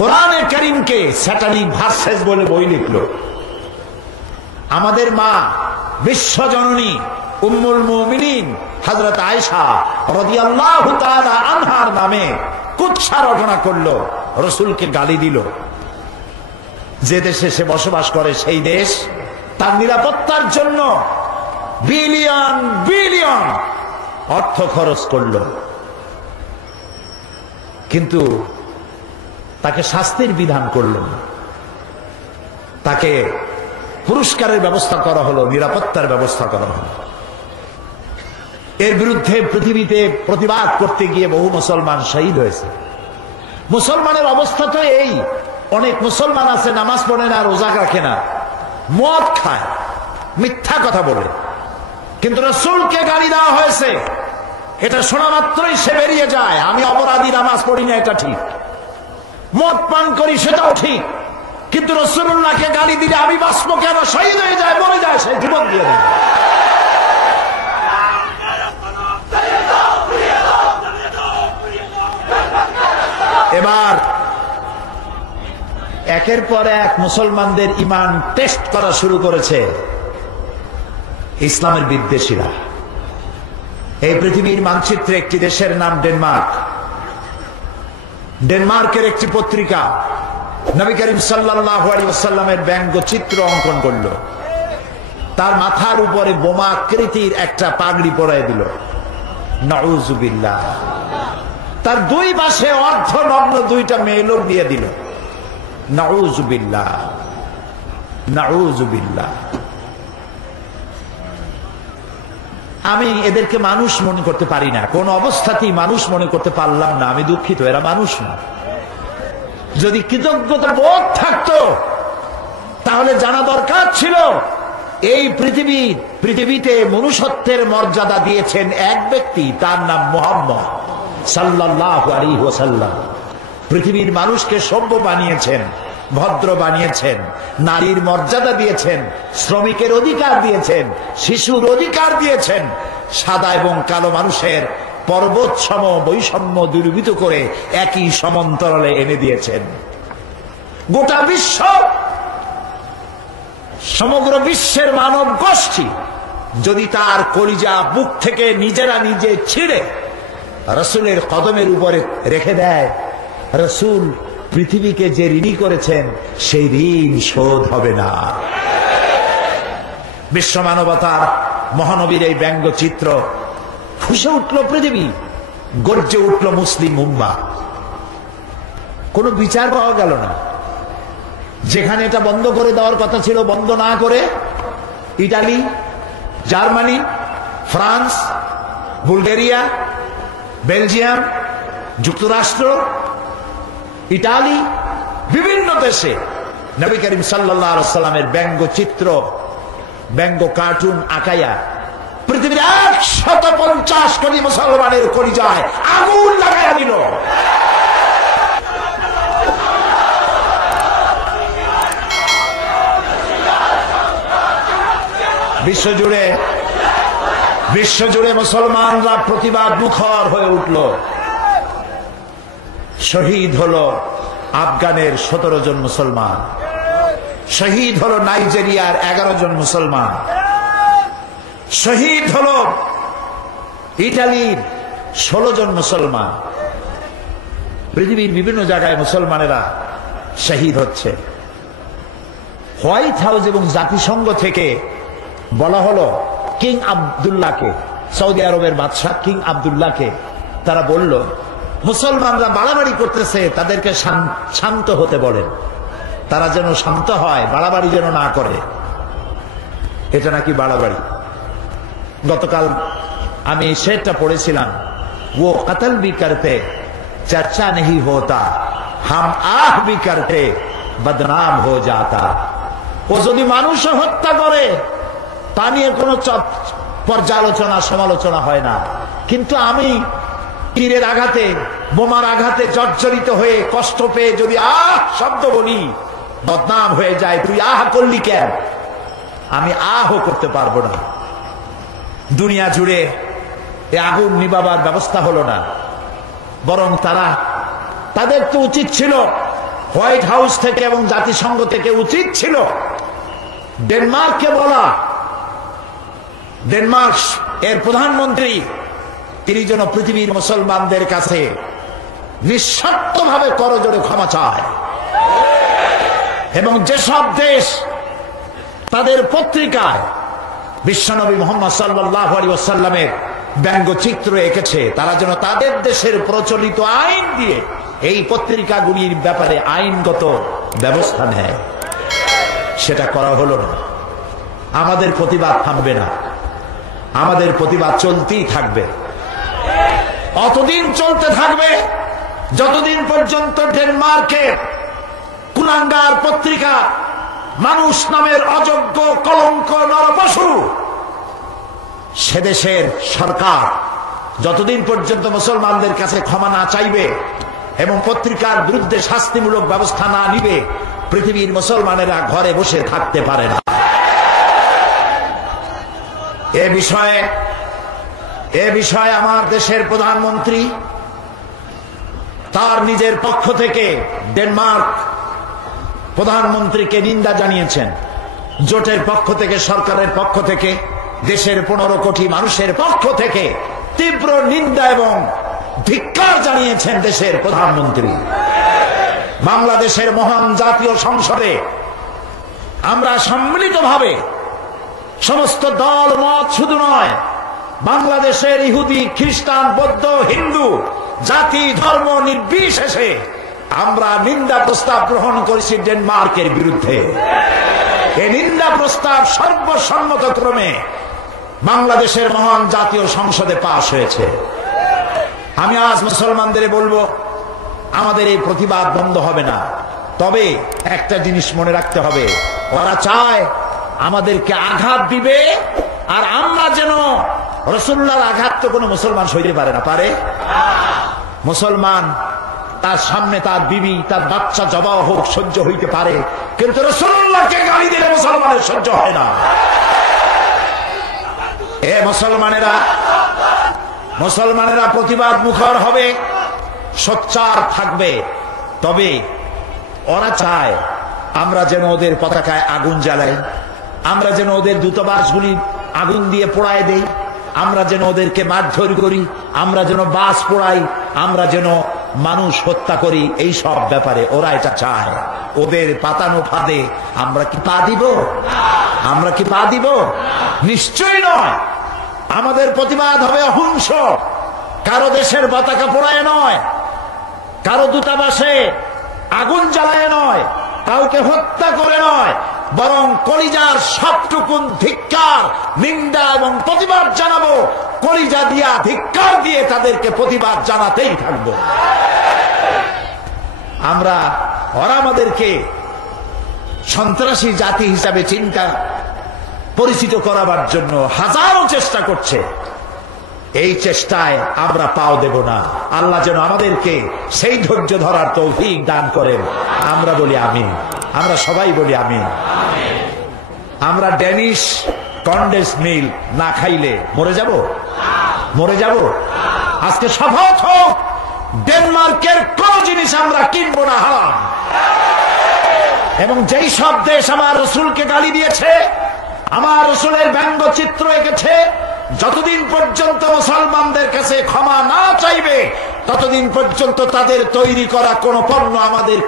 কোরআনে কারীমকে স্যাটানিক ভার্সেস বলে বই লিখল। আমাদের মা বিশ্বজননী উম্মুল মুমিনিন হযরত আয়েশা রাদিয়াল্লাহু তাআলা আনহার নামে কুৎসা রটনা করলো, রাসূলকে গালি দিল। যে দেশে সে বসবাস করে সেই দেশ তার নিরাপত্তার জন্য বিলিয়ন বিলিয়ন অর্থ খরচ করলো, কিন্তু তাকে শাস্তির বিধান করলো না। তাকে পুরস্কারের ব্যবস্থা করা হলো, নিরাপত্তার ব্যবস্থা করা হলো। এর বিরুদ্ধে পৃথিবীতে প্রতিবাদ করতে গিয়ে বহু মুসলমান শহীদ হয়েছে। মুসলমানের অবস্থা তো এই, অনেক মুসলমান আছে নামাজ পড়ে না, রোজা রাখে না, মদ খায়, মিথ্যা কথা বলে, কিন্তু রাসূলকে গালি দেওয়া হয়েছে, এটা শোনা মাত্রই সে বেরিয়ে যায়। আমি অপরাধী, নামাজ পড়ি না এটা ঠিক, মদ পান করি সেটাও ঠিক, কিন্তু রাসূলুল্লাহকে গালি দিলে আমি বাঁচবো কেন? শহীদ হয়ে যায়, মরে যায়, সে জীবন দিয়ে দেয়। এবার একের পর এক মুসলমানদের ঈমান টেস্ট করা শুরু করেছে ইসলামের বিদ্বেষীরা। এই পৃথিবীর মানচিত্রে একটি দেশের নাম ডেনমার্ক। ডেনমার্কের একটি পত্রিকা নবী করিম সাল্লাল্লাহু আলাইহি ওয়াসাল্লামের ব্যঙ্গচিত্র অঙ্কন করলো, তার মাথার উপরে বোমা আকৃতির একটা পাগড়ি পরায় দিল, নাউযুবিল্লাহ। তার দুই পাশে অর্ধনগ্ন দুইটা মেয়ে লোক দিয়ে দিল, নাউযুবিল্লাহ, নাউযুবিল্লাহ। আমি এদেরকে মানুষ মনে করতে পারি না, কোন অবস্থাতেই মানুষ মনে করতে পারলাম না। আমি দুঃখিত, এরা মানুষ না। যদি কৃতজ্ঞতা বোধ থাকতো তাহলে জানা দরকার ছিল এই পৃথিবীতে মনুষ্যত্বের মর্যাদা দিয়েছেন এক ব্যক্তি, তার নাম মুহাম্মদ সাল্লাল্লাহু আলাইহি ওয়াসাল্লাম। পৃথিবীর মানুষকে সভ্য বানিয়েছেন, ভদ্র বানিয়েছেন, নারীর মর্যাদা দিয়েছেন, শ্রমিকের অধিকার দিয়েছেন, শিশুর অধিকার দিয়েছেন, সাদা এবং কালো মানুষের পর্বতসম বৈষম্য দূরীভূত করে একই সমান্তরালে এনে দিয়েছেন। গোটা বিশ্ব, সমগ্র বিশ্বের মানব গোষ্ঠী যদি তার কলিজা বুক থেকে নিজেরা নিজে ছিঁড়ে রাসূলের কদমের উপরে রেখে দেয়, রাসূল পৃথিবীকে যে ঋণী করেছেন সেই ঋণ শোধ হবে না। বিশ্ব মানবতার মহানবীর এই ব্যঙ্গচিত্র ফুঁসে উঠল পৃথিবী, গর্জে উঠল মুসলিম উম্মাহ। কোনো বিচার পাওয়া গেল না। যেখানে এটা বন্ধ করে দেওয়ার কথা ছিল বন্ধ না করে Italy, Germany, France, Bulgaria, Belgium, যুক্তরাষ্ট্র, ইটালি, বিভিন্ন দেশে নবী করিম সাল্লাল্লাহু আলাইহি ওয়াসাল্লামের ব্যঙ্গচিত্র, ব্যঙ্গ কার্টুন আঁকাইয়া পৃথিবীর 150 কোটি মুসলমানের কলিজায় আগুন লাগাইয়া দিল। বিশ্বজুড়ে মুসলমানরা প্রতিবাদ মুখর হয়ে উঠল। শহীদ হলো আফগানের 17 জন মুসলমান, শহীদ হলো নাইজেরিয়ার 11 জন মুসলমান, শহীদ হলো ইটালির 16 জন মুসলমান। পৃথিবীর বিভিন্ন জায়গায় মুসলমানেরা শহীদ হচ্ছে। হোয়াইট হাউস এবং জাতিসংঘ থেকে বলা হলো কিং আব্দুল্লাহকে, সৌদি আরবের বাদশাহ কিং আব্দুল্লাহকে, তারা বলল মুসলমানরা বাড়াবাড়ি করতেছে, তাদেরকে শান্ত হতে বলেন, তারা যেন শান্ত হয়, বাড়াবাড়ি যেন না করে। এটা নাকি বাড়াবাড়ি। গতকাল আমি সেটা পড়েছিলাম, ও কতল ভি করতে চর্চা नहीं होता, हम आह भी करते बदनाम हो जाता। ও যদি মানুষ হত্যা করে তা নিয়ে কোনো পর্যালোচনা সমালোচনা হয় না, কিন্তু আমি তীরের আঘাতে, বোমার আঘাতে জর্জরিত হয়ে কষ্ট পেয়ে যদি আহ শব্দ বলি বদনাম হয়ে যায়। তুই আহ করলি কেন? আমি আহ করতে পারবো না। দুনিয়া জুড়ে এ আগুন নিবাবার ব্যবস্থা হলো না, বরং তাদের তো উচিত ছিল, হোয়াইট হাউস থেকে এবং জাতিসংঘ থেকে উচিত ছিল ডেনমার্ককে বলা, ডেনমার্ক এর প্রধানমন্ত্রী তিনি যেন পৃথিবীর মুসলমানদের কাছে নিঃশর্তভাবে করজোড়ে ক্ষমা চায়, এবং যেসব দেশ তাদের পত্রিকায় বিশ্বনবী মুহাম্মদ সাল্লাল্লাহু আলাইহি ওয়াসাল্লামের ব্যঙ্গচিত্র এঁকেছে, তারা যেন তাদের দেশের প্রচলিত আইন দিয়ে এই পত্রিকাগুলির ব্যাপারে আইনগত ব্যবস্থা নেয়। সেটা করা হলো না। আমাদের প্রতিবাদ থামবে না, আমাদের প্রতিবাদ চলতেই থাকবে। অতদিন চলতে থাকবে যতদিন পর্যন্ত ডেনমার্কের কুলাঙ্গার পত্রিকা মানুষ নামের অযোগ্য কলঙ্ক নরপশু সে দেশের সরকার যতদিন পর্যন্ত মুসলমানদের কাছে ক্ষমা না চাইবে এবং পত্রিকার বিরুদ্ধে শাস্তিমূলক ব্যবস্থা না নিবে, পৃথিবীর মুসলমানেরা ঘরে বসে থাকতে পারে না। এ বিষয়ে আমার দেশের প্রধানমন্ত্রী তার নিজের পক্ষ থেকে ডেনমার্ক প্রধানমন্ত্রীকে নিন্দা জানিয়েছেন। জোটের পক্ষ থেকে, সরকারের পক্ষ থেকে, দেশের 15 কোটি মানুষের পক্ষ থেকে তীব্র নিন্দা এবং ধিক্কার জানিয়েছেন দেশের প্রধানমন্ত্রী। বাংলাদেশের মহান জাতীয় সংসদে আমরা সম্মিলিতভাবে সমস্ত দল মত শুধু নয়, বাংলাদেশের ইহুদি, খ্রিস্টান, বৌদ্ধ, হিন্দু, জাতি ধর্ম নির্বিশেষে আমরা নিন্দা প্রস্তাব গ্রহণ করেছি ডেনমার্কের বিরুদ্ধে। এই নিন্দা প্রস্তাব সর্বসম্মতক্রমে বাংলাদেশের মহান জাতীয় সংসদে পাশ হয়েছে। আমি আজ মুসলমানদের বলবো, আমাদের এই প্রতিবাদ বন্ধ হবে না। তবে একটা জিনিস মনে রাখতে হবে, ওরা চায় আমাদেরকে আঘাত দিবে, আর আমরা যেন রাসূলুল্লাহর আঘাত তো কোনো মুসলমান সইতে পারে না, পারে? মুসলমান তার সামনে তার বিবি, তার বাচ্চা জবাই হোক সহ্য হইতে পারে, কিন্তু রাসূলুল্লাহকে গালি দিলে মুসলমানের সহ্য হয় না। এ মুসলমানেরা প্রতিবাদ মুখর হবে, সোচ্চার থাকবে। তবে ওরা চায় আমরা যেন ওদের পতাকায় আগুন জ্বালাই, আমরা যেন ওদের দূতাবাসগুলি আগুন দিয়ে পোড়ায় দেই, আমরা যেন ওদেরকে মারধর করি, আমরা যেন বাস পোড়াই, আমরা যেন মানুষ হত্যা করি। এই সব ব্যাপারে ওরা এটা চায়। ওদের পাতানো ফাঁদে আমরা কি পা দিব? আমরা কি পা দিব? নিশ্চয়ই নয়। আমাদের প্রতিবাদ হবে অহিংস, কারো দেশের পতাকা পোড়ায় নয়, কারো দূতাবাসে আগুন জ্বালায় নয়, কাউকে হত্যা করে নয়, বরং কলিজার সবটুকুন ধিক্কার, নিন্দা এবং প্রতিবাদ জানাবো। কলিজা দিয়া ধিক্কার দিয়ে তাদেরকে প্রতিবাদ জানাতেই থাকবো। ওরা আমাদেরকে সন্ত্রাসী জাতি হিসাবে চিন্তা পরিচিত করাবার জন্য হাজারো চেষ্টা করছে। এই চেষ্টায় আমরা পাও দেব না। আল্লাহ যেন আমাদেরকে সেই ধৈর্য ধরার তৌফিক দান করেন। আমরা বলি আমিন, আমরা সবাই বলি আমিন। আমরা ড্যানিশ কন্ডেন্স মিল্ক না খাইলে মরে যাব। আজকে শপথ হোক, ডেনমার্কের কোন জিনিস আমরা কিনবো না, হারাম। এবং যেই সব দেশ আমার রাসূলকে গালি দিয়েছে, আমার রাসূলের ব্যঙ্গচিত্র এঁকেছে, যতদিন পর্যন্ত মুসলমানদের কাছে ক্ষমা না চাইবে, ততদিন পর্যন্ত তাদের তৈরি করা কোন পণ্য আমাদের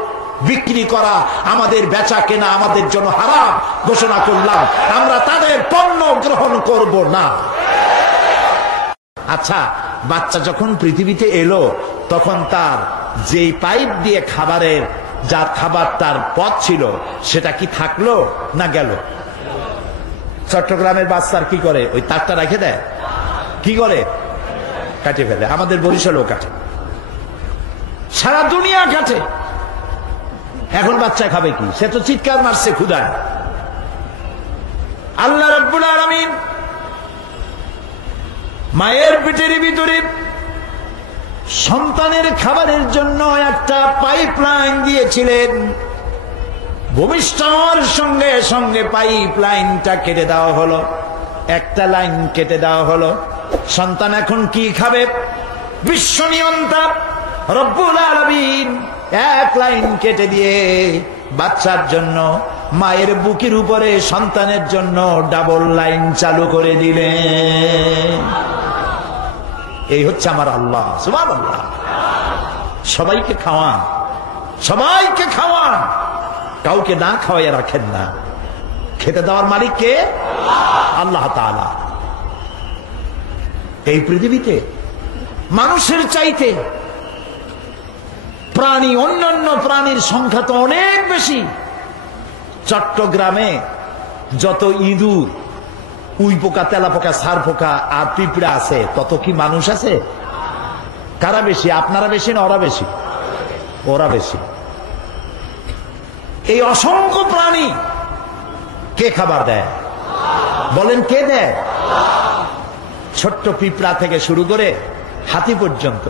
বিক্রি করা, আমাদের বেচা কেনা আমাদের জন্য হারাম ঘোষণা করলাম। আমরা তাদের পণ্য গ্রহণ করব না। আচ্ছা, বাচ্চা যখন পৃথিবীতে এলো, তখন তার যে পাইপ দিয়ে যার খাবার তার পথ ছিল, সেটা কি থাকলো না গেল? চট্টগ্রামের বাচ্চার কি করে? ওই তারটা রেখে দেয়, কি করে? কাটে ফেলে। আমাদের বরিশালও কাটে, সারা দুনিয়া কাটে। এখন বাচ্চা খাবে কি? সে তো চিৎকার মারছে ক্ষুধায়। আল্লাহ রাব্বুল আলামিন মায়ের পেটের ভিতরে সন্তানের খাবারের জন্য একটা পাইপলাইন দিয়েছিলেন। ভূমিষ্ঠর সঙ্গে সঙ্গে পাইপলাইনটা কেটে দেওয়া হলো, একটা লাইন কেটে দেওয়া হলো। সন্তান এখন কি খাবে? বিশ্ব নিয়ন্তা রব্বুল আলামিন এক লাইন কেটে দিয়ে বাচ্চার জন্য মায়ের বুকের উপরে সন্তানের জন্য ডাবল লাইন চালু করে দিলেন। এই হচ্ছে আমার আল্লাহ, সুবহানাল্লাহ। সবাইকে খাওয়ান, কাউকে না খাওয়াইয়া রাখেন না। খেতে দেওয়ার মালিক কে? আল্লাহ তাআলা। এই পৃথিবীতে মানুষের চাইতে প্রাণী, অন্যান্য প্রাণীর সংখ্যা তো অনেক বেশি। চট্টগ্রামে যত ইঁদুর, উই পোকা, তেলা পোকা, সার পোকা আর পিঁপড়া আছে, তত কি মানুষ আছে? কারা বেশি? আপনারা বেশি না ওরা বেশি? ওরা বেশি। এই অসংখ্য প্রাণী কে খাবার দেয়? বলেন, কে দেয়? ছোট্ট পিঁপড়া থেকে শুরু করে হাতি পর্যন্ত,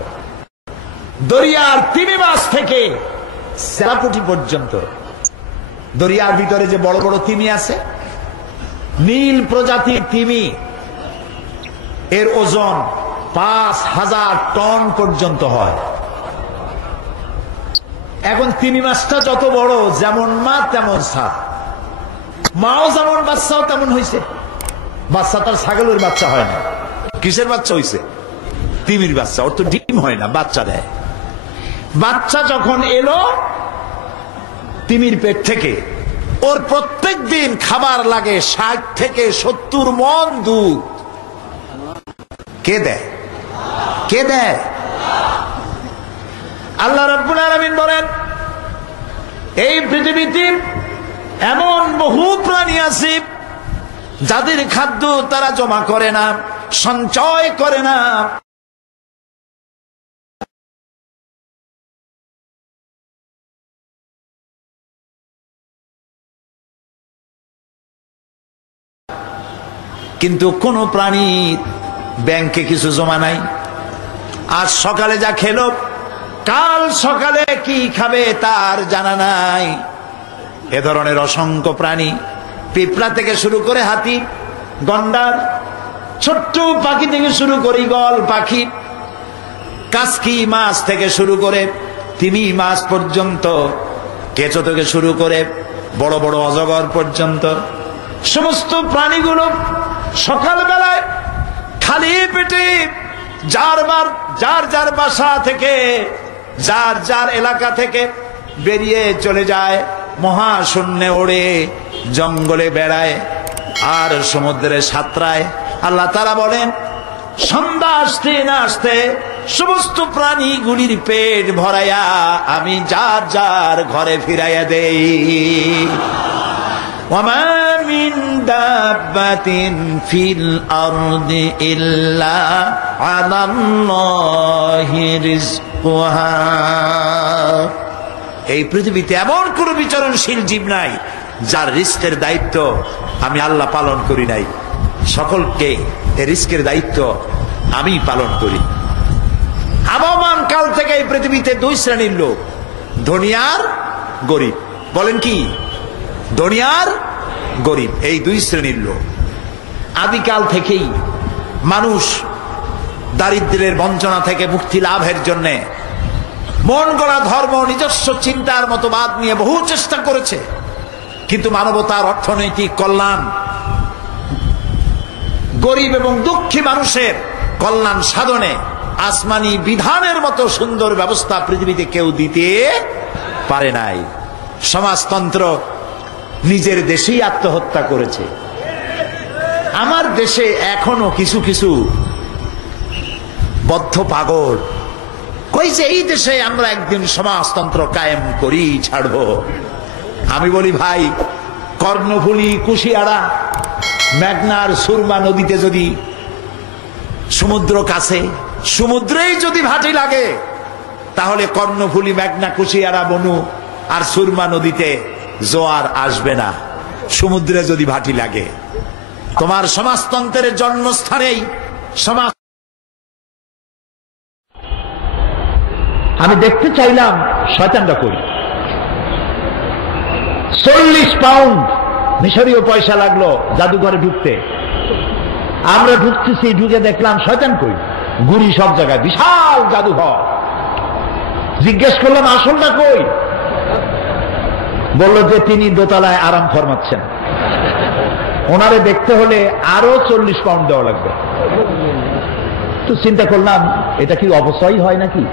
দরিয়ার তিমি মাছ থেকে সেরাপুটি পর্যন্ত। দরিয়ার ভিতরে যে বড় বড় তিমি আছে, নীল প্রজাতির তিমি, এর ওজন 5000 টন পর্যন্ত হয়। এখন তিমি মাছটা যত বড়, যেমন মা তেমন সাপ, মাও যেমন বাচ্চাও তেমন হয়েছে। বাচ্চা তার ছাগলের বাচ্চা হয় না, কিসের বাচ্চা হয়েছে? তিমির বাচ্চা, ওর তো ডিম হয় না, বাচ্চা দেয়। বাচ্চা যখন এলো তিমির পেট থেকে, ওর প্রত্যেক দিন খাবার লাগে 60 থেকে 70 মণ দুধ। কে দেয়? কে দেয়? আল্লাহ রাব্বুল আলামিন বলেন, এই পৃথিবীতে এমন বহু প্রাণী আছে যাদের খাদ্য তারা জমা করে না, সঞ্চয় করে না। কিন্তু কোন প্রাণী ব্যাংকে কিছু জমা নাই। আজ সকালে যা খেলো, কাল সকালে কি খাবে তার জানা নাই। এ ধরনের অসংখ্য প্রাণী, পিঁপড়া থেকে শুরু করে হাতি, গন্ডার, ছোট্ট পাখি থেকে শুরু করে ঈগল পাখি, কাসকি মাছ থেকে শুরু করে তিমি মাছ পর্যন্ত, কেঁচো থেকে শুরু করে বড় বড় অজগর পর্যন্ত, সমস্ত প্রাণীগুলো সকালবেলায় খালি পেটে যার যার বাসা থেকে, যার যার এলাকা থেকে বেরিয়ে চলে যায়, মহাশূন্যে ওড়ে, জঙ্গলে বেড়ায়, আর সমুদ্রে সাঁতরায়। আল্লাহ তাআলা বলেন, সন্ধ্যা আসতে না আসতে সমস্ত প্রাণীগুলির পেট ভরাইয়া আমি যার যার ঘরে ফিরাইয়া দেই। ওয়ামা মিন দাব্বাতিন ফিল আরদি ইল্লা আলাল্লাহি রিজকুহা। এই পৃথিবীতে এমন কোন বিচরণশীল জীব নাই যার রিস্কের দায়িত্ব আমি আল্লাহ পালন করি নাই। সকলকে এই রিস্কের দায়িত্ব আমি পালন করি। আবহমান কাল থেকে এই পৃথিবীতে দুই শ্রেণীর লোক, ধনী আর গরিব। বলেন কি? ধনী আর গরিব, এই দুই শ্রেণীর লোক। আদিকাল থেকেই মানুষ দারিদ্র্যের বঞ্চনা থেকে মুক্তি লাভের জন্য মন গড়া ধর্ম, নিজস্ব চিন্তার মতবাদ নিয়ে বহু চেষ্টা করেছে। কিন্তু মানবতার অর্থনৈতিক কল্যাণ, গরিব এবং দুঃখী মানুষের কল্যাণ সাধনে আসমানি বিধানের মতো সুন্দর ব্যবস্থা পৃথিবীতে কেউ দিতে পারে নাই। সমাজতন্ত্র নিজের দেশেই আত্মহত্যা করেছে। আমার দেশে এখনো কিছু কিছু বদ্ধ পাগল কইছে এই দেশে আমরা একদিন সমাজতন্ত্র কায়েম করি, ছাড়বো। আমি বলি, ভাই, কর্ণফুলী, কুশিয়ারা, মেঘনার সুরমা নদীতে যদি সমুদ্র কাছে, সমুদ্রেই যদি ভাটি লাগে, তাহলে কর্ণফুলী, মেঘনা, কুশিয়ারা, বনু আর সুরমা নদীতে জোয়ার আসবে না। সমুদ্রে যদি ভাটি লাগে, তোমার সমাজতন্ত্রের জন্মস্থানেই সমাজ। আমি দেখতে চাইলাম শয়তানটা করি। 40 পাউন্ড মিশরীয় পয়সা লাগলো জাদুঘরে ঢুকতে। আমরা ঢুকতেছি, ঢুকে দেখলাম শয়তান কই, গুড়ি সব জায়গায়, বিশাল জাদুঘর। জিজ্ঞেস করলাম আসলটা কই? বললো যে তিনি দোতলায় আরাম ফরমাচ্ছেন, ওনারে দেখতে হলে আরো 40 পাউন্ড দেওয়া লাগবে। তো চিন্তা করলাম এটা কি অবশ্যই হয় নাকি?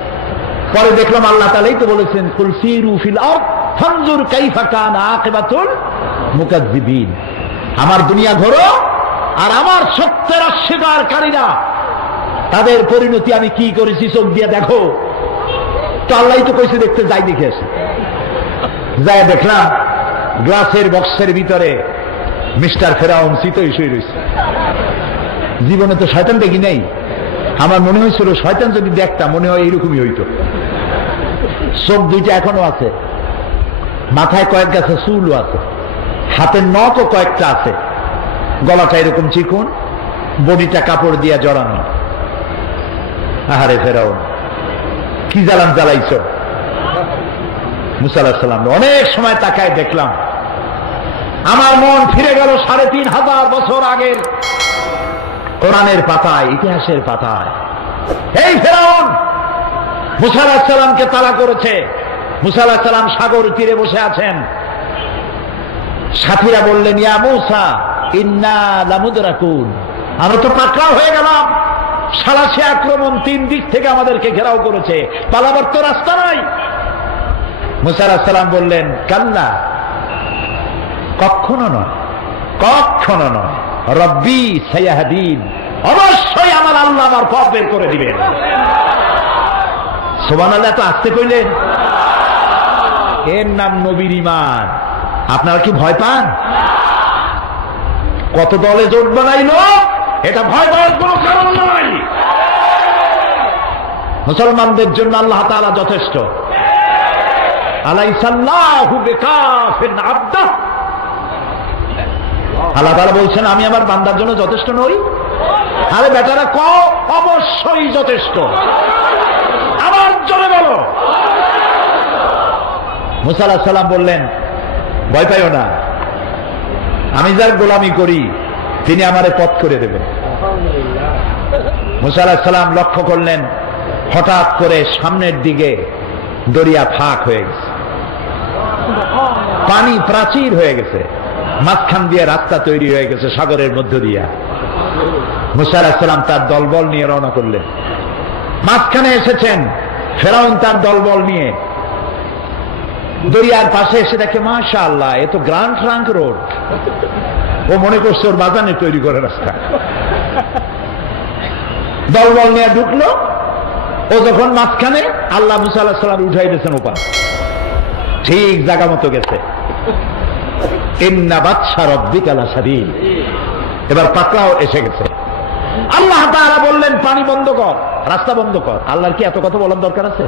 পরে দেখলাম আল্লাহ তাআলাই তো বলেছেন, কুল সিরু ফিল আরদ ফানজুর কাইফা কানা আকিবাতুল মুকাজ্জিবিন। আমার দুনিয়া ঘোরো আর আমার সত্যের অস্বীকারীরা তাদের পরিণতি আমি কি করেছি চোখ দিয়ে দেখো। তো আল্লাহই তো কইছে দেখতে যাই, দেখে আসি। যাই দেখলাম গ্লাসের বক্সের ভিতরে মিস্টার ফেরাউন চিতই শুয়ে রয়েছে। জীবনে তো শয়তান দেখি নাই। আমার মনে হয়েছিল শয়তান যদি দেখতাম মনে হয় এইরকমই হইতো। চোখ দুইটা এখনো আছে, মাথায় কয়েক গাছে চুলও আছে, হাতের নখও কয়েকটা আছে, গলাটা এরকম চিকুন, বডিটা কাপড় দিয়ে জড়ানো। আহারে ফেরাউন, কি জ্বালান জ্বালাইছ। মুসা আলাইহিস সালাম অনেক সময় তাকায় দেখলাম, আমার মন ফিরে গেল 3500 বছর আগের কোরআনের পাতায়, ইতিহাসের পাতায়। এই ফেরাউন মুসা আলাইহিস সালামকে তাড়া করেছে। মুসা আলাইহিস সালাম সাগর তীরে বসে আছেন। সাথীরা বললেন, ইয়া মুসা ইন্না লামুদরাকুন, আমরা তো পাকড়াও হয়ে গেলাম, সালাশি আক্রমণ 3 দিক থেকে আমাদেরকে ঘেরাও করেছে, পালাবার তো রাস্তা নাই। মুসা আলাইহিস সালাম বললেন, কাল্লা, কখনো নয়, কখনো নয়, রব্বি সায়াহদিন, অবশ্যই আমার আল্লাহ আমার পথ বের করে দিবেন। সুবহানাল্লাহ, তো আসতে কইলেন, এর নাম নবীর ঈমান। আপনারা কি ভয় পান? কত দলে জোট বানাইলো, এটা ভয় পাওয়ার কোন কারণ নাই। মুসলমানদের জন্য আল্লাহ তাআলা যথেষ্ট। আলাইসাল্লাহু বিকাফিন আবদাহ, আল্লাহ তাআলা বলছেন আমি আমার বান্দার জন্য যথেষ্ট নই? আরে বেটারা কও, অবশ্যই যথেষ্ট। আমার জোরে বলো। মুসা আলাইহিস সালাম বললেন, ভয় পাইও না, আমি যার গোলামি করি তিনি আমারে পথ করে দেবেন। মুসা আলাইহিস সালাম লক্ষ্য করলেন, হঠাৎ করে সামনের দিকে দরিয়া ফাঁক হয়ে গেছে, পানি প্রাচীর হয়ে গেছে, মাঝখান দিয়ে রাস্তা তৈরি হয়ে গেছে সাগরের মধ্য দিয়া। মুসা আলাইহিস সালাম তার দলবল নিয়ে রওনা করলেন। মাঝখানে এসেছেন ফেরাউন তার দলবল নিয়ে। দরিয়ার পাশে এসে দেখে, মাশাআল্লাহ, এ তো গ্র্যান্ড ট্রাঙ্ক রোড। ও মনে করছে ওর বাগানে তৈরি করে রাস্তা। দলবল নিয়ে ঢুকলো। ও যখন মাঝখানে, আল্লাহ মুসা আলাইহিস সালাম উঠাই দিয়েছেন ওপার, ঠিক জায়গা মতো গেছে। ইন্না বাতশা রাব্বিকা লাশাদীদ, এবার পাকড়াও এসে গেছে। আল্লাহ তাআলা বললেন, পানি বন্ধ কর, রাস্তা বন্ধ কর। আল্লাহর কি এত কথা বলার দরকার আছে?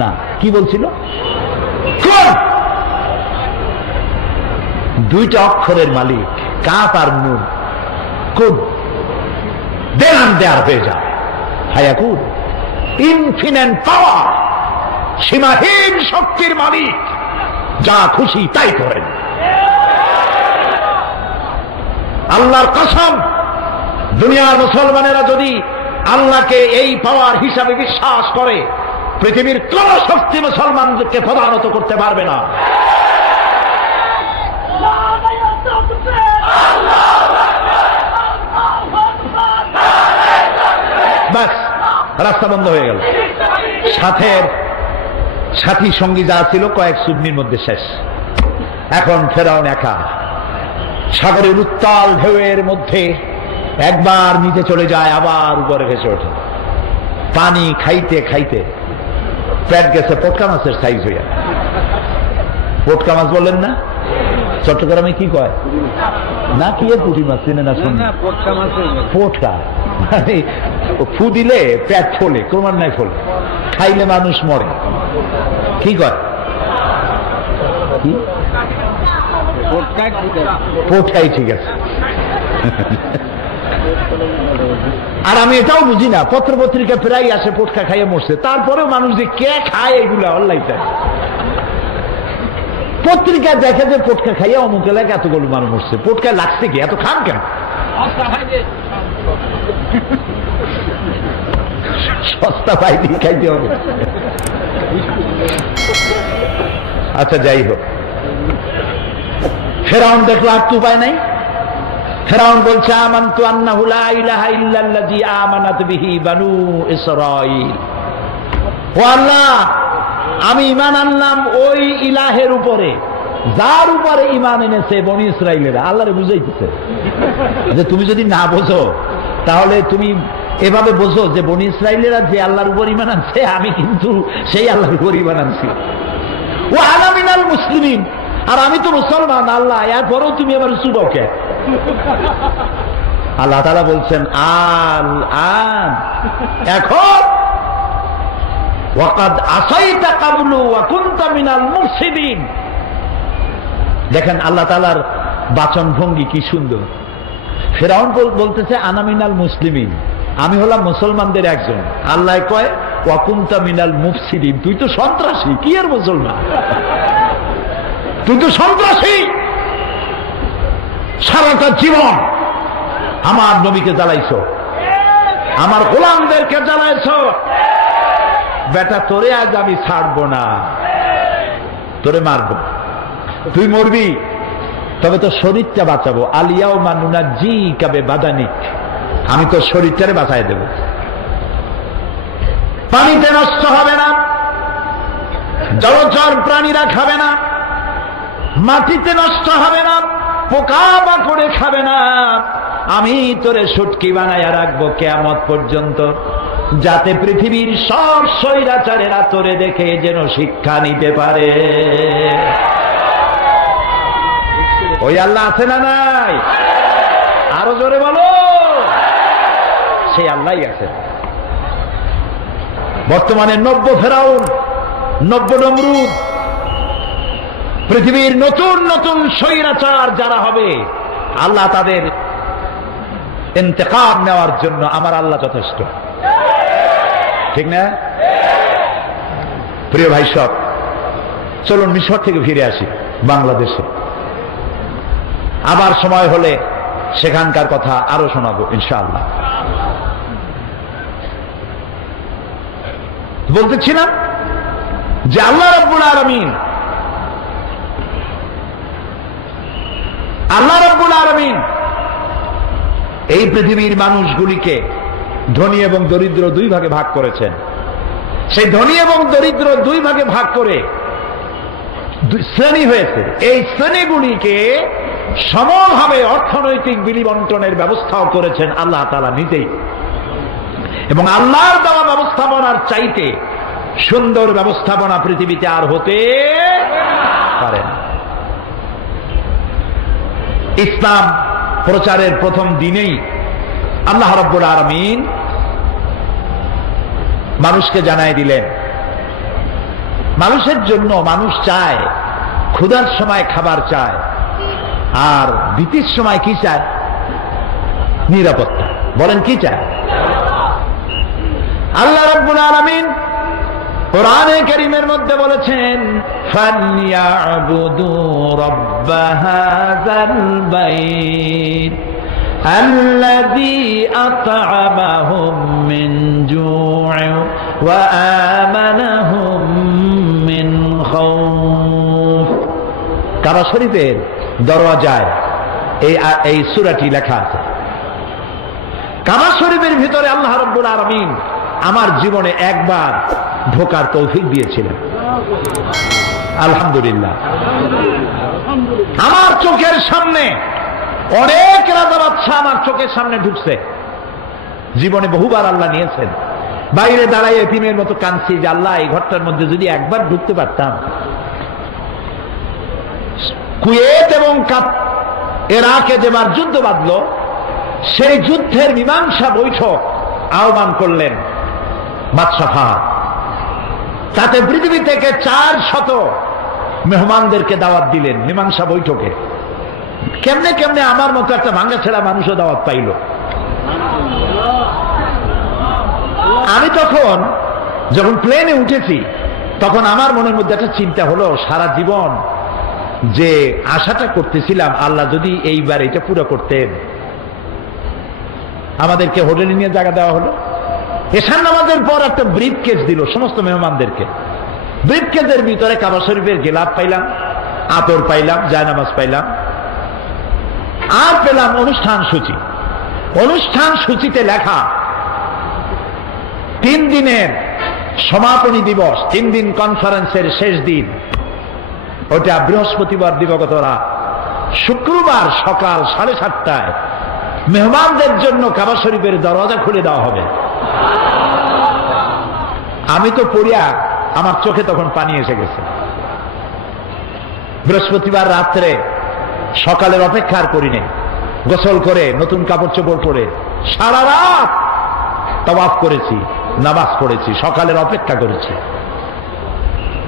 না। কি বলছিল? দুইটা অক্ষরের মালিক, কাফ আর নুন। কুন, দেন দেয়ার হয়ে যায়। হায়াকুন, ইনফিনিট পাওয়ার, সীমাহীন শক্তির মালিক, যা খুশি তাই করেন। আল্লাহর কসম, দুনিয়ার মুসলমানেরা যদি আল্লাহকে এই পাওয়ার হিসাবে বিশ্বাস করে, পৃথিবীর কোন শক্তি মুসলমানদেরকে প্রধানত করতে পারবে না। বাস, রাস্তা বন্ধ হয়ে গেল। সাথী সঙ্গী যা ছিল কয়েক সুবনির মধ্যে শেষ। এখন ফেরাউন একা সাগরের উত্তাল ঢেউয়ের মধ্যে একবার নিচে চলে যায়, আবার উপরে ভেসে ওঠে। পানি খাইতে খাইতে পেট গেছে পটকা মাছের সাইজ হইয়া। পটকা মাছ বললেন না? চট্টগ্রামে কি কয় না, কি পুঁটি মাছ চিনে না? শুনুন, পটকা মানে ফু দিলে পেট ফোলে, ক্রমান্বয়ে ফোলে, খাইলে মানুষ মরে। কি কয়? কি পটকাই ঠিক আছে। আর আমি এটাও বুঝি না, পত্র পত্রিকা প্রায় আসে পটকা খাইয়ে মরছে, তারপরেও মানুষ যে কে খায় এগুলা অনলাইন পত্রিকায় দেখে যে পটকা খাইয়ে অমুক এলাকায় এতগুলো মানুষ মরছে। পটকায় লাগছে কি? এত খান কেন? সস্তা পাইনি, খাইতে হবে। আচ্ছা, যাই হোক, ফেরাউন দেখলো আর তো উপায় নাই। ফেরাউন বলছে, আমানতু আন্নাহু লা ইলাহা ইল্লাল্লাযী আমানাত বিহি বানু ইসরাঈল। ও আল্লাহ, আমি ঈমান আনলাম ওই ইলাহের উপরে যার উপরে ঈমান এনেছে বনি ইসরাঈলেরা। আল্লাহরে বুঝাইতেছে যে তুমি যদি না বোঝো তাহলে তুমি এভাবে বোঝো যে বনি ইসরাঈলেরা যে আল্লাহর উপর ঈমান আনছে, আমি কিন্তু সেই আল্লাহর উপর ঈমান আনছি। ও আনা মিনাল মুসলিমিন, আর আমি তো মুসলমান। আল্লাহ, এরপরেও তুমি আবার চুবাও কে? আল্লাহ তাআলা বলছেন, আল আন, এখন ওয়াকাদ আসাইতা কাবলু ওয়া কুনতা মিনাল মুফসিদিন। দেখেন আল্লাহ তাআলার বাচন ভঙ্গি কি সুন্দর। ফেরাউন বলতেছে আনা মিনাল মুসলিমিন, আমি হলাম মুসলমানদের একজন। আল্লাহ কয় ওয়া কুনতা মিনাল মুফসিদিন, তুই তো সন্ত্রাসী। কি আর মুসলমান? তুই তো সন্ত্রাসী। সারাটা জীবন আমার নবীকে জ্বালাইছো, আমার গোলামদেরকে জ্বালাইছো। বেটা, তোরে আজ আমি ছাড়বো না, তোরে মারবো, তুই মরবি, তবে তো শরীরটা বাঁচাবো। আলিয়াউমা নুনাজ্জিকা বিবাদানিক, আমি তো শরীরটারে বাঁচাই দেব। পানিতে নষ্ট হবে না, জলচর প্রাণীরা খাবে না, মাটিতে নষ্ট হবে না, পোকা মাকড়ে খাবে না। আমি তোরে শুটকি বানাইয়া রাখবো কিয়ামত পর্যন্ত, যাতে পৃথিবীর সব স্বৈরাচারেরা তোরে দেখে যেন শিক্ষা নিতে পারে। ওই আল্লাহ আছে না নাই? আরো জোরে বলো, সেই আল্লাহই আছে। বর্তমানে নব্য ফেরাউন, নব্য নমরুদ, পৃথিবীর নতুন নতুন স্বৈরাচার যারা হবে, আল্লাহ তাদের ইন্তেকাম নেওয়ার জন্য আমার আল্লাহ যথেষ্ট, ঠিক না? প্রিয় ভাই সব, চলুন মিশর থেকে ফিরে আসি বাংলাদেশে। আবার সময় হলে সেখানকার কথা আরো শোনাবো ইনশাআল্লাহ। বলতেছিলাম যে আল্লাহ রাব্বুল আলামিন, আল্লাহ রাব্বুল আলামিন এই পৃথিবীর মানুষগুলিকে ধনী এবং দরিদ্র দুই ভাগে ভাগ করেছেন। সেই ধনী এবং দরিদ্র দুই ভাগে ভাগ করে শ্রেণী হয়েছে। এই শ্রেণীগুলিকে সমভাবে অর্থনৈতিক বিলিবন্টনের ব্যবস্থাও করেছেন আল্লাহ তাআলা নিজেই, এবং আল্লাহর দেওয়া ব্যবস্থাপনার চাইতে সুন্দর ব্যবস্থাপনা পৃথিবীতে আর হতে পারে না। ইসলাম প্রচারের প্রথম দিনেই আল্লাহ রাব্বুল আলামিন মানুষকে জানাই দিলেন, মানুষের জন্য মানুষ চায়, ক্ষুধার সময় খাবার চায়, আর ভীতির সময় কি চায়? নিরাপত্তা। বলেন কি চায়? আল্লাহ রাব্বুল আলামিন কোরআনে কারীমের মধ্যে বলেছেন, ফালইয়াবুদু রাব্ব হাযাল বাইত আল্লাযী আত'আমাহুম মিন জু'in ওয়া আমানাহুম মিন খাউফ। কাবা শরীফের দরওয়াজায় এই সূরাটি লেখা আছে। কাবা শরীফের ভিতরে আল্লাহ রাব্বুল আলামিন আমার জীবনে একবার ঢোকার তৌফিক দিয়েছিলেন, আলহামদুলিল্লাহ। আমার চোখের সামনে অনেক রাজা বাদশা আমার চোখের সামনে ঢুকছে। জীবনে বহুবার আল্লাহ নিয়েছেন। বাইরে দাঁড়াই এতিমের মতো কাঁদছি যে আল্লাহ, এই ঘরটার মধ্যে যদি একবার ঢুকতে পারতাম। কুয়েত এবং ইরাকে যেবার যুদ্ধ বাঁধল, সেই যুদ্ধের মীমাংসা বৈঠক আহ্বান করলেন বাদশা ফাহাদ। তাতে পৃথিবী থেকে 400 মেহমানদেরকে দাওয়াত দিলেন মীমাংসা বৈঠকে। কেমনে কেমনে আমার মতো একটা ভাঙ্গা ছেড়া মানুষও দাওয়াত পাইল। আমি তখন যখন প্লেনে উঠেছি, তখন আমার মনের মধ্যে একটা চিন্তা হলো, সারা জীবন যে আশাটা করতেছিলাম, আল্লাহ যদি এইবার এটা পুরো করতেন। আমাদেরকে হোটেলে নিয়ে জায়গা দেওয়া হলো। এশার নামাজের পর একটা ব্রিফকেস দিল সমস্ত মেহমানদেরকে। ব্রিফকেসের ভিতরে কাবা শরীফের গেলাপ পাইলাম, আতর পাইলাম, জায়নামাজ পাইলাম, আর পেলাম অনুষ্ঠান সূচি। অনুষ্ঠান সূচিতে লেখা 3 দিনের সমাপনী দিবস, 3 দিন কনফারেন্সের শেষ দিন, ওটা বৃহস্পতিবার দিবাগত রাত। শুক্রবার সকাল 7:30টায় মেহমানদের জন্য কাবা শরীফের দরজা খুলে দেওয়া হবে। আমি তো পড়িয়া আমার চোখে তখন পানি এসে গেছে। বৃহস্পতিবার রাত্রে সকালের অপেক্ষা আর করিনি, গোসল করে নতুন কাপড় চোপড় পরে সারা রাত তাওয়াফ করেছি, নামাজ পড়েছি, সকালের অপেক্ষা করেছি।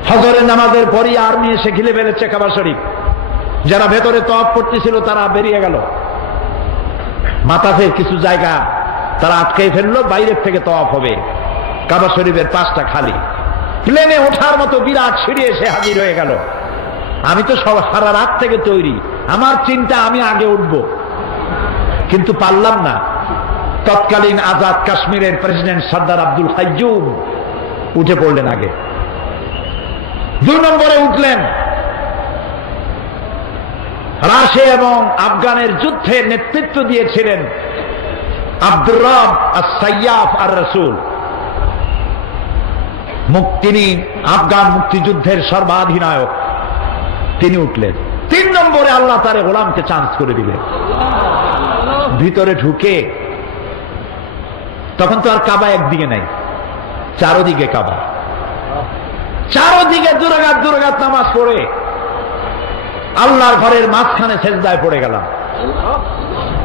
ফজরের নামাজের পরই আর্মি এসে ঘিরে ফেলেছে কাবা শরীফ। যারা ভেতরে তাওয়াফ করতেছিল তারা বেরিয়ে গেল। মাতাফের কিছু জায়গা তারা আটকাই ফেললো, বাইরের থেকে তাওয়াফ হবে। কাবা শরীফের পাশটা খালি। প্লেনে ওঠার মতো বিরাট সিঁড়ি এসে হাজির হয়ে গেল। আমি তো সারা রাত থেকে তৈরি, আমার চিন্তা আমি আগে উঠব, কিন্তু পারলাম না। তৎকালীন আজাদ কাশ্মীরের প্রেসিডেন্ট সর্দার আব্দুল কাইয়ুম উঠে পড়লেন আগে। 2 নম্বরে উঠলেন রাশিয়া এবং আফগানের যুদ্ধে নেতৃত্ব দিয়েছিলেন আব্দুর রব আস-সাইয়াফ আর-রাসূল, তিনি আফগান মুক্তিযুদ্ধের সর্বাধিনায়ক, তিনি উঠলেন। 3 নম্বরে আল্লাহ তার গোলামকে চান্স করে দিলেন। ভিতরে ঢুকে তখন তো আর কাবা একদিকে নাই, চারোদিকে কাবা, চারোদিকে দুরাকাত নামাজ পড়ে আল্লাহর ঘরের মাঝখানে সেজদায় পড়ে গেলাম।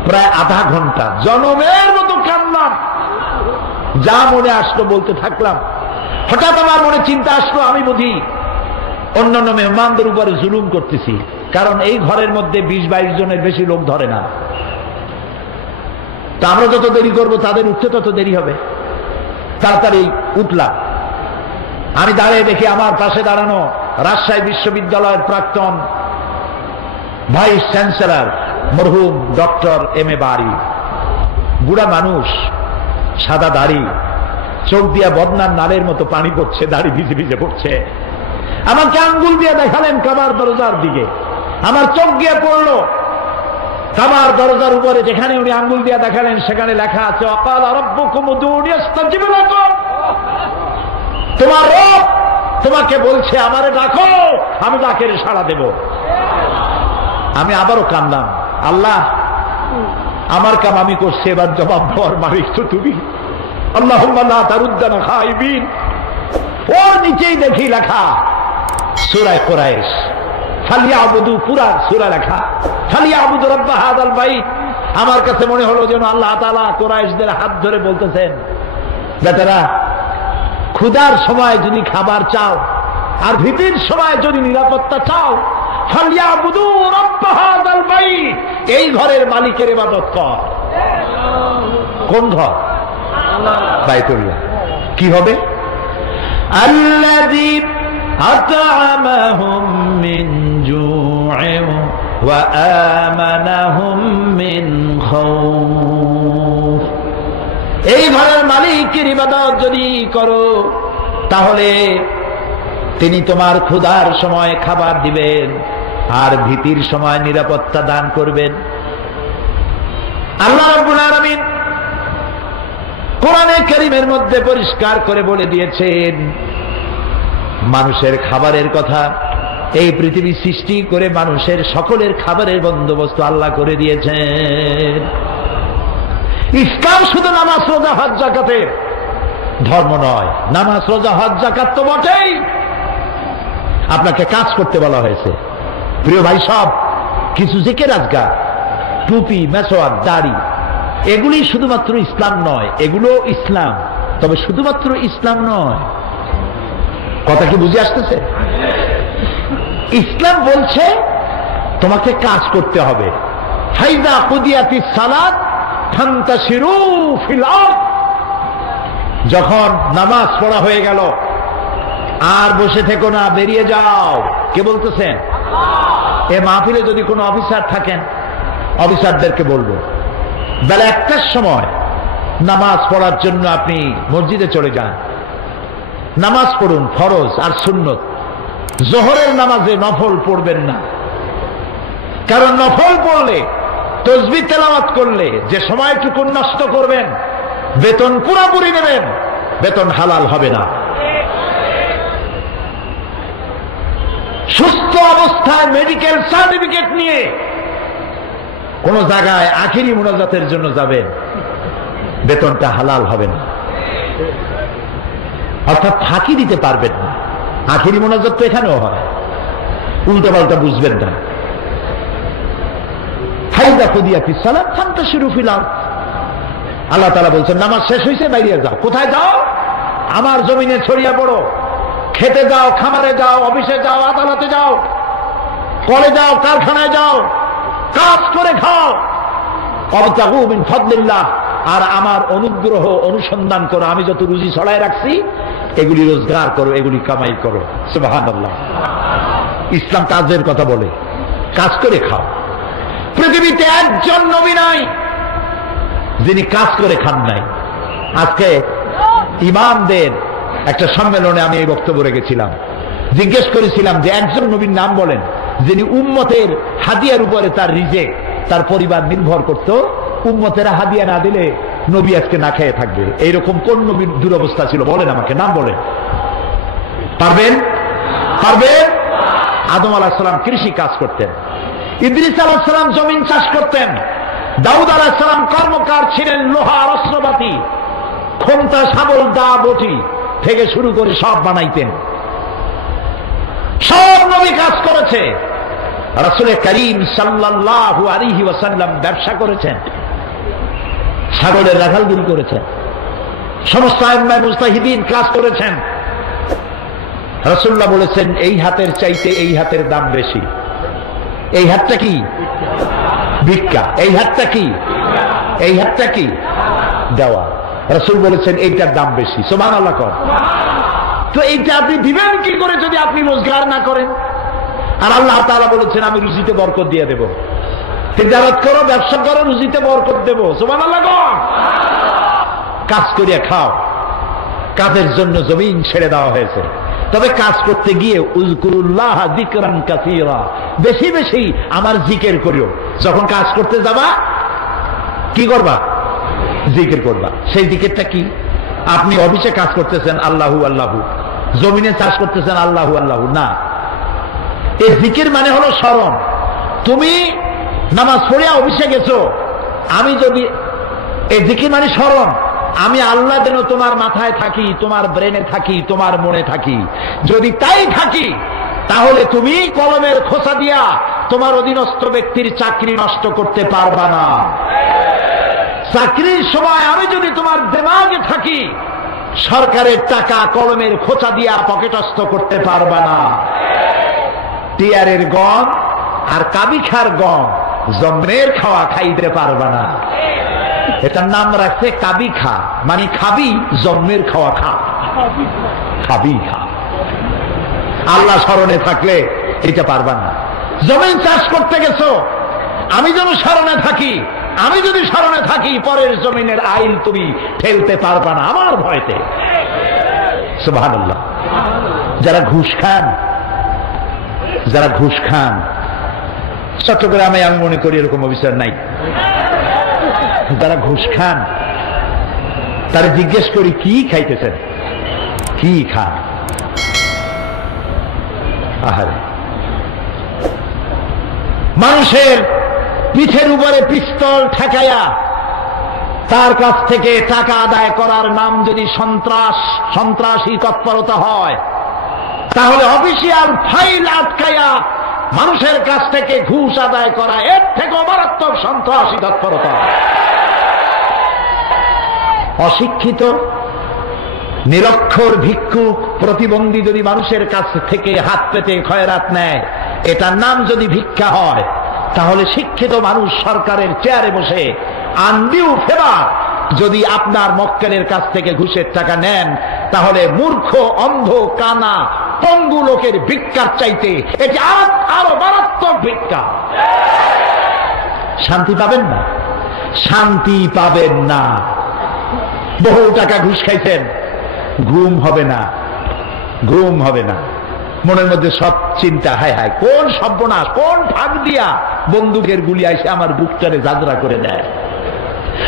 প্রায় আধা ঘন্টা জনমের মতো কাঁদলাম, যা মনে আসলো বলতে থাকলাম। হঠাৎ আমার মনে চিন্তা আসলো, আমি বুঝি অন্যান্য মেহমানদের উপরে জুলুম করতেছি, কারণ এই ঘরের মধ্যে 20-22 জনের বেশি লোক ধরে না। তা আমরা যত দেরি করবো তাদের উঠতে তত দেরি হবে। তাড়াতাড়ি উঠলাম। আমি দাঁড়িয়ে দেখি আমার পাশে দাঁড়ানো রাজশাহী বিশ্ববিদ্যালয়ের প্রাক্তন ভাইস চ্যান্সেলর মরহুম ডক্টর M.A. বারী, বুড়া মানুষ, সাদা দাড়ি, চোখ দিয়া বদনার নালের মতো পানি পড়ছে, দাড়ি ভিজে ভিজে পড়ছে। আমাকে আঙ্গুল দিয়ে দেখালেন কাবার দরজার দিকে। আমার চোখ গিয়ে পড়লো কাবার দরজার উপরে, যেখানে উনি আঙ্গুল দিয়ে দেখালেন সেখানে লেখা আছে ওয়াকালা রাব্বুকুম উদউনি আস্তাজিব লাকুম। তোমার রব তোমাকে বলছে আমারে ডাকো, আমি ডাকের সাড়া দেব। আমি আবারও কাঁদলাম, আল্লাহ আমার কাম আমি করছি, এবার জবাব দেওয়ার মালিক তো তুমি। আল্লাহুম্মা লা তারুদ্দানা খাইবিন। ওর নিচেই দেখি লেখা সূরা কুরাইশ, ফালিয়াবুদু, পুরা সূরা লেখা ফালিয়াবুদু রাব্ব হাযাল বাইত। আমার কাছে মনে হলো যেন আল্লাহ তাআলা কুরাইশদের হাত ধরে বলতেছেন, বেটারা ক্ষুধার সময় যদি খাবার চাও আর ভীতির সময় যদি নিরাপত্তা চাও, ফালিয়াবুদু রাব্ব হাযাল বাইত, এই ঘরের মালিকের ইবাদত কর। কোন ঘর? বাইতুল্লাহ। কি হবে? আল্লাযী আত'আমাহুম মিন জু'ইন ওয়া আমানাহুম মিন খাউফ। এই ঘরের মালিকের ইবাদত যদি করো তাহলে তিনি তোমার ক্ষুধার সময় খাবার দিবেন আর ভীতির সময় নিরাপত্তা দান করবেন। আল্লাহ রাব্বুল আলামিন কোরআনে কারীমের মধ্যে পরিষ্কার করে বলে দিয়েছেন মানুষের খাবারের কথা। এই পৃথিবী সৃষ্টি করে মানুষের সকলের খাবারের বন্দোবস্ত আল্লাহ করে দিয়েছেন। ইসলাম শুধু নামাজ রোজা হজ যাকাতের ধর্ম নয়। নামাজ রোজা হজ যাকাত তো বটেই, আপনাকে কাজ করতে বলা হয়েছে। প্রিয় ভাই, সব কিছু জিকির আজকার, টুপি, মেসওয়াক, দাড়ি, এগুলি শুধুমাত্র ইসলাম নয়। এগুলো ইসলাম, তবে শুধুমাত্র ইসলাম নয়। কথা কি বুঝে আসতেছে? ইসলাম বলছে তোমাকে কাজ করতে হবে। ফাইযা কুদিয়াতিস সালাত ফান্তাশিরু ফিল আরদ। যখন নামাজ পড়া হয়ে গেল আর বসে থেকো না, বেরিয়ে যাও। কে বলতেছেন? এ মাহফিলে যদি কোনো অফিসার থাকেন, অফিসারদেরকে বলবো বেলা 1টার সময় নামাজ পড়ার জন্য আপনি মসজিদে চলে যান, নামাজ পড়ুন, ফরজ আর সুন্নত। জোহরের নামাজে নফল পড়বেন না, কারণ নফল পড়লে, তাসবিহ তেলাওয়াত করলে যে সময়টুকু নষ্ট করবেন, বেতন পুরোপুরি নেবেন, বেতন হালাল হবে না। সুস্থ অবস্থায় মেডিকেল সার্টিফিকেট নিয়ে কোন জায়গায় আখিরি মুনাজাতের জন্য যাবেন, বেতনটা হালাল হবে না। অর্থাৎ ফাঁকি দিতে পারবেন না। আখিরি মুনাজাত তো এখানেও হয়, উল্টা পাল্টা বুঝবেন না। ফাইযা কুদিয়াতিস সালাত ফান্তাশিরু ফিল আরদ। আল্লাহ তাআলা বলছেন নামাজ শেষ হয়েছে, বাইরে যাও। কোথায় যাও? আমার জমিনে ছড়িয়ে পড়ো। খেতে যাও, খামারে যাও, অফিসে যাও, আদালতে যাও, কলে যাও, কারখানায় যাও, কাজ করে খাও। ওয়াবতাগু মিন ফাদলিল্লাহ। আর আমার অনুগ্রহ অনুসন্ধান করো। আমি যত রুজি ছড়ায় রাখছি এগুলি রোজগার করো, এগুলি কামাই করো। সুবহানাল্লাহ। ইসলাম কাজের কথা বলে, কাজ করে খাও। পৃথিবীতে একজন নবী নাই যিনি কাজ করে খান নাই। আজকে ইমামদের একটা সম্মেলনে আমি এই বক্তব্য রেখেছিলাম। জিজ্ঞেস করেছিলাম যে একজন নবীর নাম বলেন যিনি উম্মতের হাদিয়ার উপরে তার রিজেক, তার পরিবার নির্ভর করত। উম্মতেরা হাদিয়া না দিলে নবী আজকে না খেয়ে থাকবে। এইরকম কোন নবীর দুরবস্থা ছিল বলেন আমাকে, নাম বলেন। পারবেন? পারবেন? আদম আলাইহিস সালাম কৃষি কাজ করতেন, ইদ্রিস আলাইহিস সালাম জমিন চাষ করতেন, দাউদ আলাইহিস সালাম কর্মকার ছিলেন, লোহার অস্ত্রপাতি, খন্তা, শাবল, দা, বটি থেকে শুরু করে সব বানাইতেন। সব নবী কাজ করেছে। রাসূল করিম সাল্লাল্লাহু আলাইহি ওয়াসাল্লাম ব্যবসা করেছেন, ছাগলের রাখালগিরি করেছেন, সমস্ত আইম্মায়ে মুজতাহিদিন কাজ করেছেন। রাসূলুল্লাহ বলেছেন এই হাতের চাইতে এই হাতের দাম বেশি। এই হাতটা কি? ভিক্ষা। এই হাতটা কি? এই হাতটা কি? দেওয়া। রাসূল বলেছেন এইটার দাম বেশি। সুবহানাল্লাহ। তো এইটা আপনি দিবেন কি করে যদি আপনি রোজগার না করেন? আর আল্লাহ তাআলা বলেছেন আমি রুজিতে বরকত দিয়ে দেব। তিজারত করো, ব্যবসা করো, রুজিতে বরকত দেব। সুবহানাল্লাহ। কাজ করিয়া খাও। কাজের জন্য জমিন ছেড়ে দেওয়া হয়েছে, তবে কাজ করতে গিয়ে উযকুরুল্লাহ যিকরান কাসীরা, বেশি বেশি আমার জিকির করিও। যখন কাজ করতে যাবা কি করবা? জিকির করবা। সেই জিকিরটা কি? আপনি অফিসে কাজ করতেছেন আল্লাহু আল্লাহু, জমিনে চাষ করতেছেন আল্লাহু আল্লাহু না। এই জিকির মানে হলো স্মরণ। তুমি নামাজ পড়িয়া অফিসে গেছো, আমি যদি এই জিকির মানে স্মরণ, আমি আল্লাহ যেন তোমার মাথায় থাকি, তোমার ব্রেনে থাকি, তোমার মনে থাকি। যদি তাই থাকি তাহলে তুমি কলমের খোসা দিয়া তোমার অধীনস্থ ব্যক্তির চাকরি নষ্ট করতে পারবা না। চাকরির সময় আমি যদি তোমার দেমাগে থাকি, সরকারের টাকা কলমের খোঁচা দিয়া পকেটস্থ করতে পারবা না। টিয়ারের গম আর কাবিখার গম জন্মের খাওয়া খাইতে পারবা না। এটার নাম রাখছে কাবি খা, মানে খাবি জন্মের খাওয়া খা, খাবি খা। আল্লাহ স্মরণে থাকলে এটা পারবা না। জমিন চাষ করতে গেছো, আমি যেন স্মরণে থাকি, আমি যদি স্মরণে থাকি পরের জমিনের আইল তুমি ঠেলতে পারবা না আমার ভয়তে। সুবহানাল্লাহ। যারা ঘুষ খান, যারা ঘুষ খান, চট্টগ্রামে আমি মনে করি এরকম অফিসার নাই। যারা ঘুষ খান তারা জিজ্ঞেস করি কি খাইতেছেন, কি খান? আহারে, মানুষের পিঠের উপরে পিস্তল ঠেকাইয়া তার কাছ থেকে টাকা আদায় করার নাম যদি সন্ত্রাসী তৎপরতা হয়, তাহলে অফিসিয়াল ফাইল আটকাইয়া মানুষের কাছ থেকে ঘুষ আদায় করা এর থেকে মারাত্মক সন্ত্রাসী তৎপরতা। অশিক্ষিত নিরক্ষর ভিক্ষুক প্রতিবন্ধী যদি মানুষের কাছ থেকে হাত পেতে খয়রাত নেয়, এটার নাম যদি ভিক্ষা হয়, তাহলে শিক্ষিত মানুষ সরকারের চেয়ারে বসে আনডিউ ফেভার যদি আপনার মক্কেলের কাছ থেকে ঘুষের টাকা নেন, তাহলে মূর্খ, অন্ধ, কানা, পঙ্গু লোকের ভিক্ষার চাইতে এটি আরো মারাত্মক ভিক্ষা। শান্তি পাবেন না, শান্তি পাবেন না। বহু টাকা ঘুষ খাইছেন, ঘুম হবে না, ঘুম হবে না। মনের মধ্যে সব চিন্তা, হায় হায় কোন সর্বনাশ, কোন ফাঁক দিয়া বন্দুকের গুলি আইসে আমার বুকটারে জাজরা করে দেয়।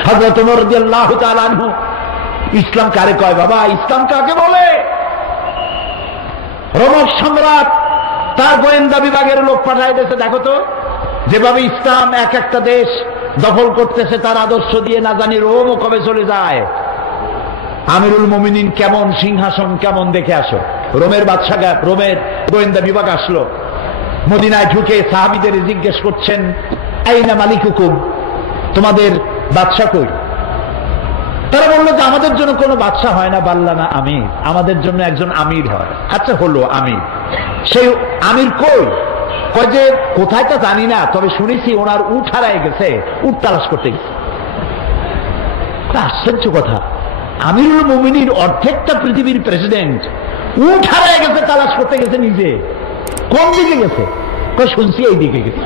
হযরত ওমর রাদিয়াল্লাহু তাআলা আনহু, ইসলাম কারে কয় বাবা, ইসলাম কাকে বলে? রোমক সম্রাট তার গোয়েন্দা বিভাগের লোক পাঠায় দিয়েছে, দেখো তো যেভাবে ইসলাম এক একটা দেশ দখল করতেছে, তার আদর্শ দিয়ে না জানি রোমও কবে চলে যায়। আমিরুল মুমিনিন কেমন, সিংহাসন কেমন দেখে আসো। রোমের বাদশা, রোমের গোয়েন্দা বিভাগ আসলো, মদিনায় ঢুকে সাহাবীদের জিজ্ঞেস করছেন, আইনা মালিকুকুম, তোমাদের বাদশা কই? তারা বললো যে আমাদের জন্য কোনো বাদশা হয় না, বাল্লা না আমির, আমাদের জন্য একজন আমির হয়। আচ্ছা হলো আমির, সেই আমির কই? কয় যে কোথায় তা জানি না, তবে শুনেছি ওনার উট হারায় গেছে, উট তালাশ করতে গেছে। আশ্চর্য কথা, আমিরুল মুমিনিন অর্ধেকটা পৃথিবীর প্রেসিডেন্ট, উট হারায় গেছে, তালাশ করতে গেছে নিজে। কোন দিকে গেছে? কয় শুনছি এই দিকে গেছে।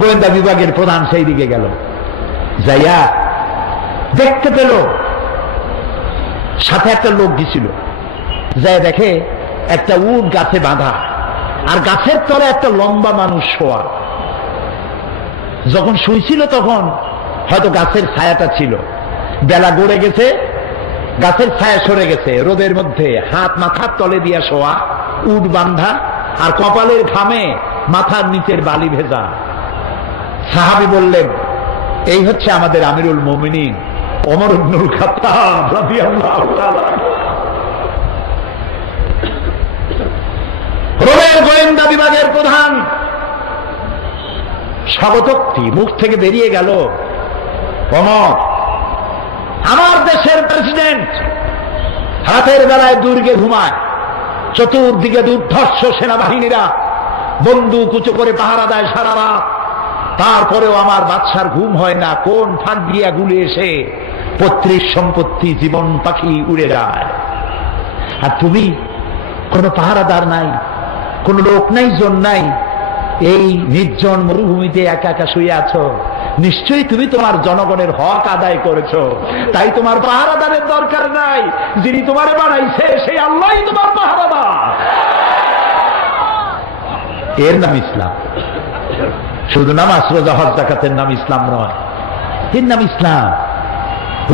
গোয়েন্দা বিভাগের প্রধান সেই দিকে গেল, যাইয়া দেখতে পেল সাথে একটা লোক গেছিল, যাই দেখে একটা উট গাছে বাঁধা, আর গাছের তলে একটা লম্বা মানুষ শোয়া। যখন শুইছিল তখন হয়তো গাছের ছায়াটা ছিল, বেলা গড়ে গেছে, গাছের ছায়া সরে গেছে, রোদের মধ্যে হাত মাথার তলে দিয়া শোয়া, উট বান্ধা, আর কপালের ঘামে মাথার নিচের বালি ভেজা। সাহাবী বললেন, এই হচ্ছে আমাদের আমিরুল মুমিনিন ওমর ইবনুল খাত্তাব রাদিয়াল্লাহু তাআলা। রোমের গোয়েন্দা বিভাগের প্রধান স্বাগতোক্তি মুখ থেকে বেরিয়ে গেল, ওমর আমার দেশের প্রেসিডেন্ট রাতের বেলায় দুর্গে ঘুমায়, চতুর্দিকে দুর্ধর্ষ সেনাবাহিনীরা বন্দুক উঁচু করে পাহারা দেয় সারা রাত, তারপরেও আমার বাদশার ঘুম হয় না। কোন ফাঁক দিয়া গুলি এসে পৈতৃক সম্পত্তি জীবন পাখি উড়ে যায়, আর তুমি কোনো পাহারাদার নাই, কোন লোক নাই, জন নাই, এই নির্জন মরুভূমিতে একা একা শুয়ে আছো। নিশ্চয়ই তুমি তোমার জনগণের হক আদায় করেছো, তাই তোমার পাহারাদারের দরকার নাই। যিনি তোমার বানাইছে সেই আল্লাহই তোমার পাহারাদার। এর নাম ইসলাম। শুধু নামাজ রোজা হজ যাকাতের নাম ইসলাম নয়, এর নাম ইসলাম।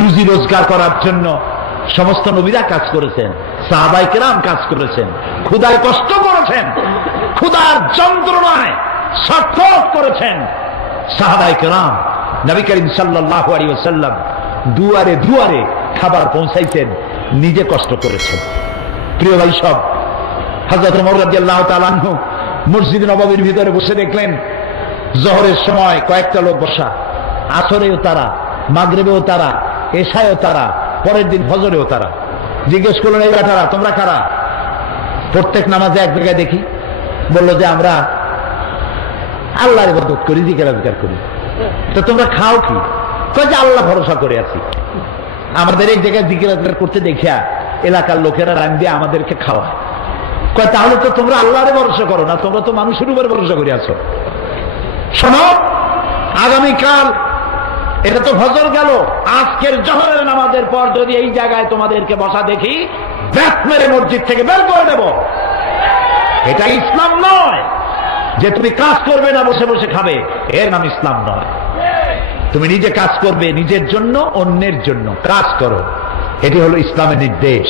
রুজি রোজগার করার জন্য সমস্ত নবীরা কাজ করেছেন, সাহাবায়ে কেরাম কাজ করেছেন, ক্ষুধায় কষ্ট করেছেন, ক্ষুধার যন্ত্রণায় ছটফট করেছেন সাহাবায়ে কেরাম। নবী করিম সাল্লাল্লাহু আলাইহি ওয়াসাল্লাম দুয়ারে দুয়ারে খাবার পৌঁছাইতেন, নিজে কষ্ট করেছেন। প্রিয় ভাই সব, হযরত ওমর রাদিয়াল্লাহু তাআলা আনহু মসজিদ নববীর ভিতরে বসে দেখলেন জোহরের সময় কয়েকটা লোক বসা, আসরেও তারা, মাগরিবেও তারা, এশায়ও তারা, পরের দিন ফজরেও তারা। জিজ্ঞেস করলেন, এই বেটারা তোমরা কারা? প্রত্যেক নামাজে এক জায়গায় দেখি বললো যে আমরা আল্লাহর ইবাদত করি, জিকির আজকার করি। তো তোমরা খাও কি? কয় যে আল্লাহ ভরসা করে আছি। আমাদের এক জায়গায় জিকির আজকার করতে দেখিয়া এলাকার লোকেরা রান দিয়ে আমাদেরকে খাওয়ায়। কয় তাহলে তো তোমরা আল্লাহরে ভরসা করো না, তোমরা তো মানুষের উপর ভরসা করে আছো। শোনো, আগামীকাল এটা তো ফজর গেল, আজকের জোহরের নামাজের পর যদি এই জায়গায় তোমাদেরকে বসা দেখি, ব্যাট মেরে মসজিদ থেকে বের করে দেব। এটা ইসলাম নয় যে তুমি কাজ করবে না, বসে বসে খাবে, এর নাম ইসলাম নয়। তুমি নিজে কাজ করবে, নিজের জন্য, অন্যের জন্য কাজ করো, এটি হলো ইসলামের নির্দেশ।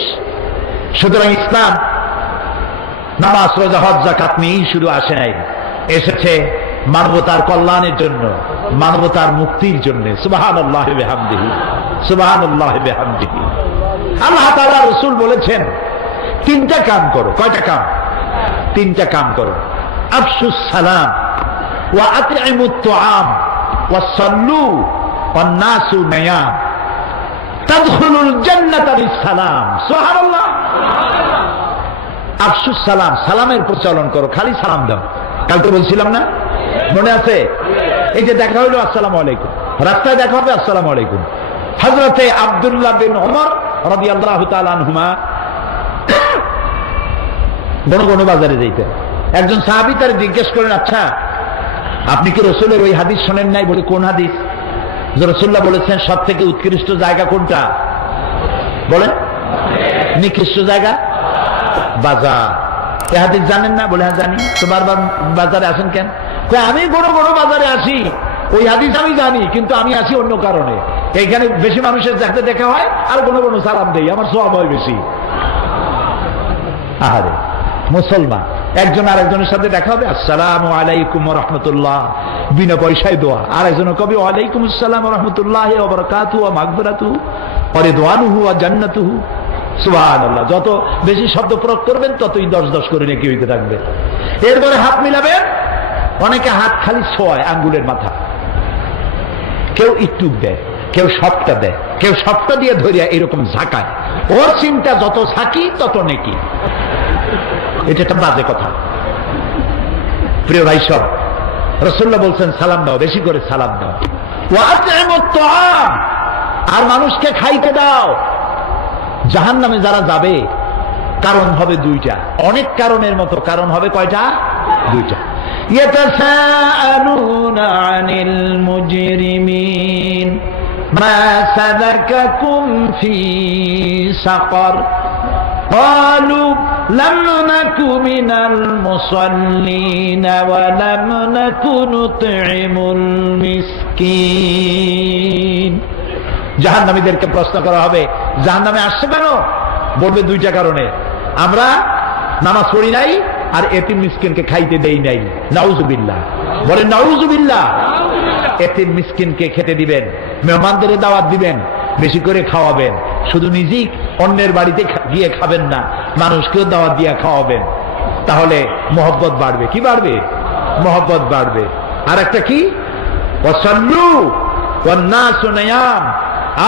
সুতরাং ইসলাম নামাজ রোজা হজ যাকাত নিয়েই শুধু আসে নাই, এসেছে মানবতার কল্যাণের জন্য, মানবতার মুক্তির জন্য। সুবহানাল্লাহি ওয়া বিহামদিহি, সুবহানাল্লাহি ওয়া বিহামদিহি। আল্লাহ তাআলা রাসূল বলেছেন তিনটা কাম করো। কয়টা কাম? তিনটা কাম করো। আফশুস সালাম ওয়া আতইমুত তুআম ওয়া সাল্লু ওয়ান নাসু নিয়াম তাদখুলুল জান্নাতা বিসসালাম। সুবহানাল্লাহ। আফশুস সালাম, সালামের প্রচলন করো, খালি সালাম দাও। কালকে বলছিলাম না, মনে আছে? এই যে দেখা হইলো আসসালামু আলাইকুম, রাস্তায় দেখা হবে আসসালামু আলাইকুম। হযরতে আব্দুল্লাহ বিন ওমর রাদিয়াল্লাহু তাআলা আনহুমা বড় বাজারে যাইতেন। একজন সাহাবী তার জিজ্ঞেস করেন, আচ্ছা আপনি কি রাসূলের ওই হাদিস শোনেন নাই? বলে কোন হাদিস? যে রাসূলুল্লাহ বলেছেন সব থেকে উৎকৃষ্ট জায়গা কোনটা? বলেন। নিকৃষ্ট জায়গা বাজার। এই হাদিস জানেন না? বলে হ্যাঁ জানি। তো বারবার বাজারে আসেন কেন? আমি বড় বাজারে আসি, ওই হাদিস আমি জানি, কিন্তু আমি আসি অন্য কারণে। এইখানে বেশি মানুষের সাথে দেখা হয়, আর কোনো সালাম দেই, আমার সওয়াব হয় বেশি। আহারে মুসলমান, একজন আর একজনের সাথে দেখা হবে আসসালামু আলাইকুম ওয়া রাহমাতুল্লাহ, বিনা পয়সায় দোয়া। আর একজন কবি ওয়ালাইকুম আসসালাম ওয়া রাহমাতুল্লাহি ওয়া বারাকাতুহু ওয়া মাগফিরাতুহু ওয়া রিদওয়ানুহু ওয়া জান্নাতুহু। সুবহানাল্লাহ। যত বেশি শব্দ প্রয়োগ করবেন ততই 10 করে নেকি হইতে থাকবে। এরপরে হাত মিলাবেন। অনেকে হাত খালি ছোঁয় আঙ্গুলের মাথা, কেউ একটু দেয়, কেউ সবটা দেয়, কেউ সবটা দিয়ে ধরিয়া এরকম ঝাঁকায়। ওর চিন্তা যত ঝাঁকি তত নেকি। এটা একটা বাজে কথা। প্রিয় ভাই সব, রাসূলুল্লাহ বলছেন সালাম দাও, বেশি করে সালাম দাও। ওয়া আতইমুত তুআম, আর মানুষকে খাইতে দাও। জাহান্নামে যারা যাবে কারণ হবে দুইটা, অনেক কারণের মতো কারণ হবে কয়টা? দুইটা। ইয়াতাসাআলুনা আনিল মুজরিমিন মা সালাকাকুম ফি সাকার ক্বালু লাম নাকু মিনাল মুসাল্লিন ওয়া লাম নাকু নুতঈমুল মিসকিন জাহান্নামীদেরকে প্রশ্ন করা হবে, জাহান্নামে আসছে কেন? বলবে দুইটা কারণে, আমরা নামাজ পড়ি নাই আর এতিম মিসকিনকে খাইতে দেই নাই। নাউজুবিল্লাহ, বলেন নাউজুবিল্লাহ। এতিম মিসকিনকে খেতে দিবেন, মেহমানদের দাওয়াত দিবেন, বেশি করে খাওয়াবেন, শুধু নিজেই অন্যের বাড়িতে গিয়ে খাবেন না, মানুষকেও দাওয়াত দিয়ে খাওয়াবেন, তাহলে মহব্বত বাড়বে। কি বাড়বে? মহব্বত বাড়বে। আর একটা কি? ওয়াসাল্লু ওয়ান্নাসু নিয়াম,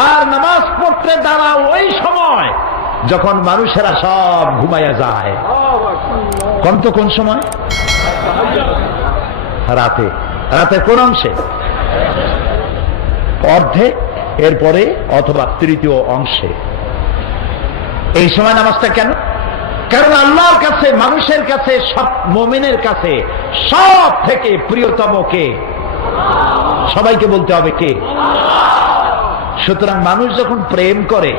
আর নামাজ পড়তে দাঁড়াও ওই সময় যখন মানুষেরা সব ঘুমাইয়া যায়। কোন সময়? রাতে। রাতে কোন অংশে? অর্ধে, এরপরে অথবা তৃতীয় অংশে। এই সময় নামাজটা কেন? কারণ আল্লাহর কাছে, মানুষের কাছে, সব মুমিনের কাছে সব থেকে প্রিয়তম কে? সবাইকে বলতে হবে কে? সুতরাং মানুষ যখন প্রেম করে,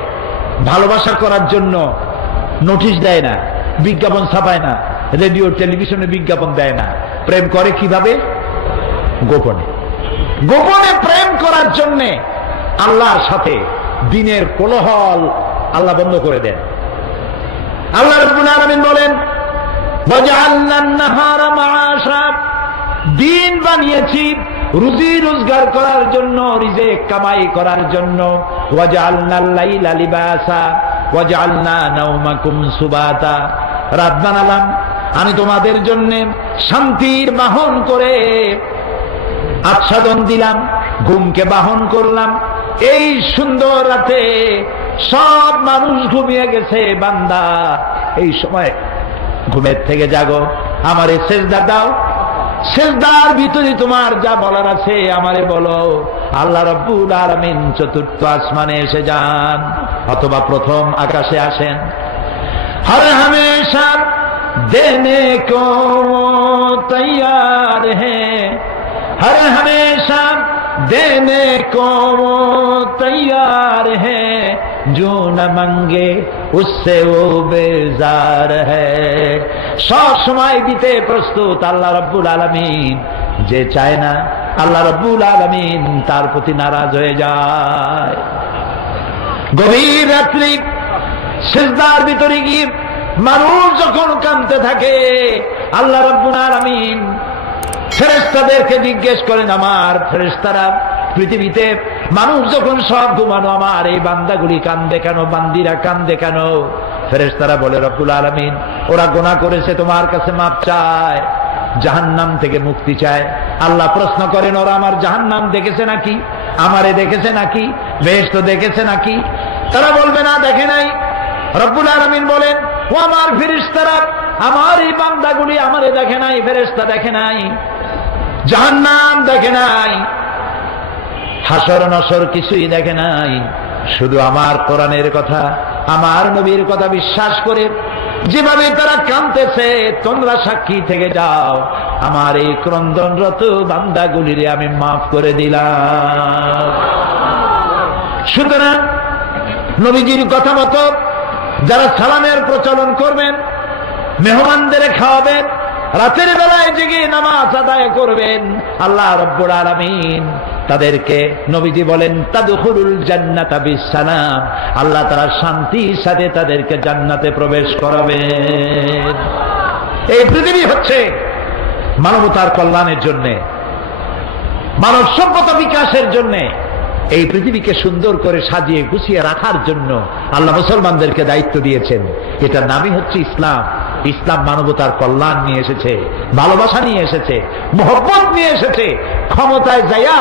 ভালোবাসা করার জন্য নোটিশ দেয় না, বিজ্ঞাপন ছাপায় না, রেডিও টেলিভিশনে বিজ্ঞাপন দেয় না, প্রেম করে কিভাবে? গোপনে। গোপনে প্রেম করার জন্যে আল্লাহর সাথে দিনের কোলাহল আল্লাহ বন্ধ করে দেন। আল্লাহ রাব্বুল আলামিন বলেন, ওয়াজআলনান নাহারা মাআশা, দিন বানিয়েছি রুজি রোজগার করার জন্য, রিজিক কামাই করার জন্য। ওয়াজআলনাল লাইলা লিবাসা ওয়াজআলনা নাওমাকুম সুবাতা, রাত বানালাম আমি তোমাদের জন্য শান্তির বাহন করে, আচ্ছাদন দিলাম, ঘুমকে বাহন করলাম। এই সুন্দর রাতে সব মানুষ ঘুমিয়ে গেছে, বান্দা এই সময় ঘুমের থেকে জাগো, আমারে সেজদা দাও, সেজদার ভিতরে তোমার যা বলার আছে আমারে বলো। আল্লাহ রাব্বুল আলামিন চতুর্থ আসমানে এসে যান অথবা প্রথম আকাশে আসেন। হর হমেশা দেনে কো তৈয়ার হ্যাঁ, हर हमेशा देने को वो तैयार है, जो न मांगे उससे वो बेजार है। সব সময় দিতে প্রস্তুত আল্লাহ রাব্বুল আলামিন, যে চায় না আল্লাহ রাব্বুল আলামিন তার প্রতি নারাজ হয়ে যায়। গভীর রাত্রি সিজদার ভিতরে গিয়ে মানুষ যখন কাঁদতে থাকে, আল্লাহ রাব্বুল আলামিন ফেরেশতাদেরকে জিজ্ঞেস করেন, আমার ফেরেশতারা পৃথিবীতে মানুষ যখন সব ঘুমানো, আমার এই বান্দাগুলি কান্দে কেন, বান্দিরা কান্দে কেন? ফেরেশতারা বলে, রব্বুল আলামিন ওরা গুনাহ করেছে, তোমার কাছে মাপ চায়, জাহান্নাম থেকে মুক্তি চায়। আল্লাহ প্রশ্ন করেন, ওরা আমার জাহান্নাম দেখেছে নাকি, আমারে দেখেছে নাকি, বেহেশত দেখেছে নাকি? তারা বলবে না, দেখে নাই। রব্বুল আলামিন বলেন, ও আমার ফেরেশতারা, আমার এই বান্দাগুলি আমারে দেখে নাই, ফেরেশতা দেখে নাই, জাহান্নাম দেখে নাই, হাসর নসর কিছুই দেখে নাই, শুধু আমার কোরআনের কথা, আমার নবীর কথা বিশ্বাস করে যেভাবে তারা কাঁদতেছে, তোমরা সাক্ষী থেকে যাও, আমার এই ক্রন্দনরত বান্দাগুলিরে আমি মাফ করে দিলাম। সুতরাং নবীজির কথা মতো যারা সালামের প্রচলন করবেন, মেহমানদের খাওয়াবেন, রাতের বেলায় জেগে নামাজ আদায় করবেন, আল্লাহ রাব্বুল আলামিন তাদেরকে, নবীজি বলেন, তাদখুলুল জান্নাতা বিসসালাম, আল্লাহ তাআলা শান্তির সাথে তাদেরকে জান্নাতে প্রবেশ করাবেন। এই পৃথিবী হচ্ছে মানবতার কল্যাণের জন্য, মানব সভ্যতা বিকাশের জন্য, এই পৃথিবীকে সুন্দর করে সাজিয়ে গুছিয়ে রাখার জন্য আল্লাহ মুসলমানদেরকে দায়িত্ব দিয়েছেন। এটার নামই হচ্ছে ইসলাম। ইসলাম মানবতার কল্যাণ নিয়ে এসেছে, ভালোবাসা নিয়ে এসেছে, মহব্বত নিয়ে এসেছে। ক্ষমতায় যাইয়া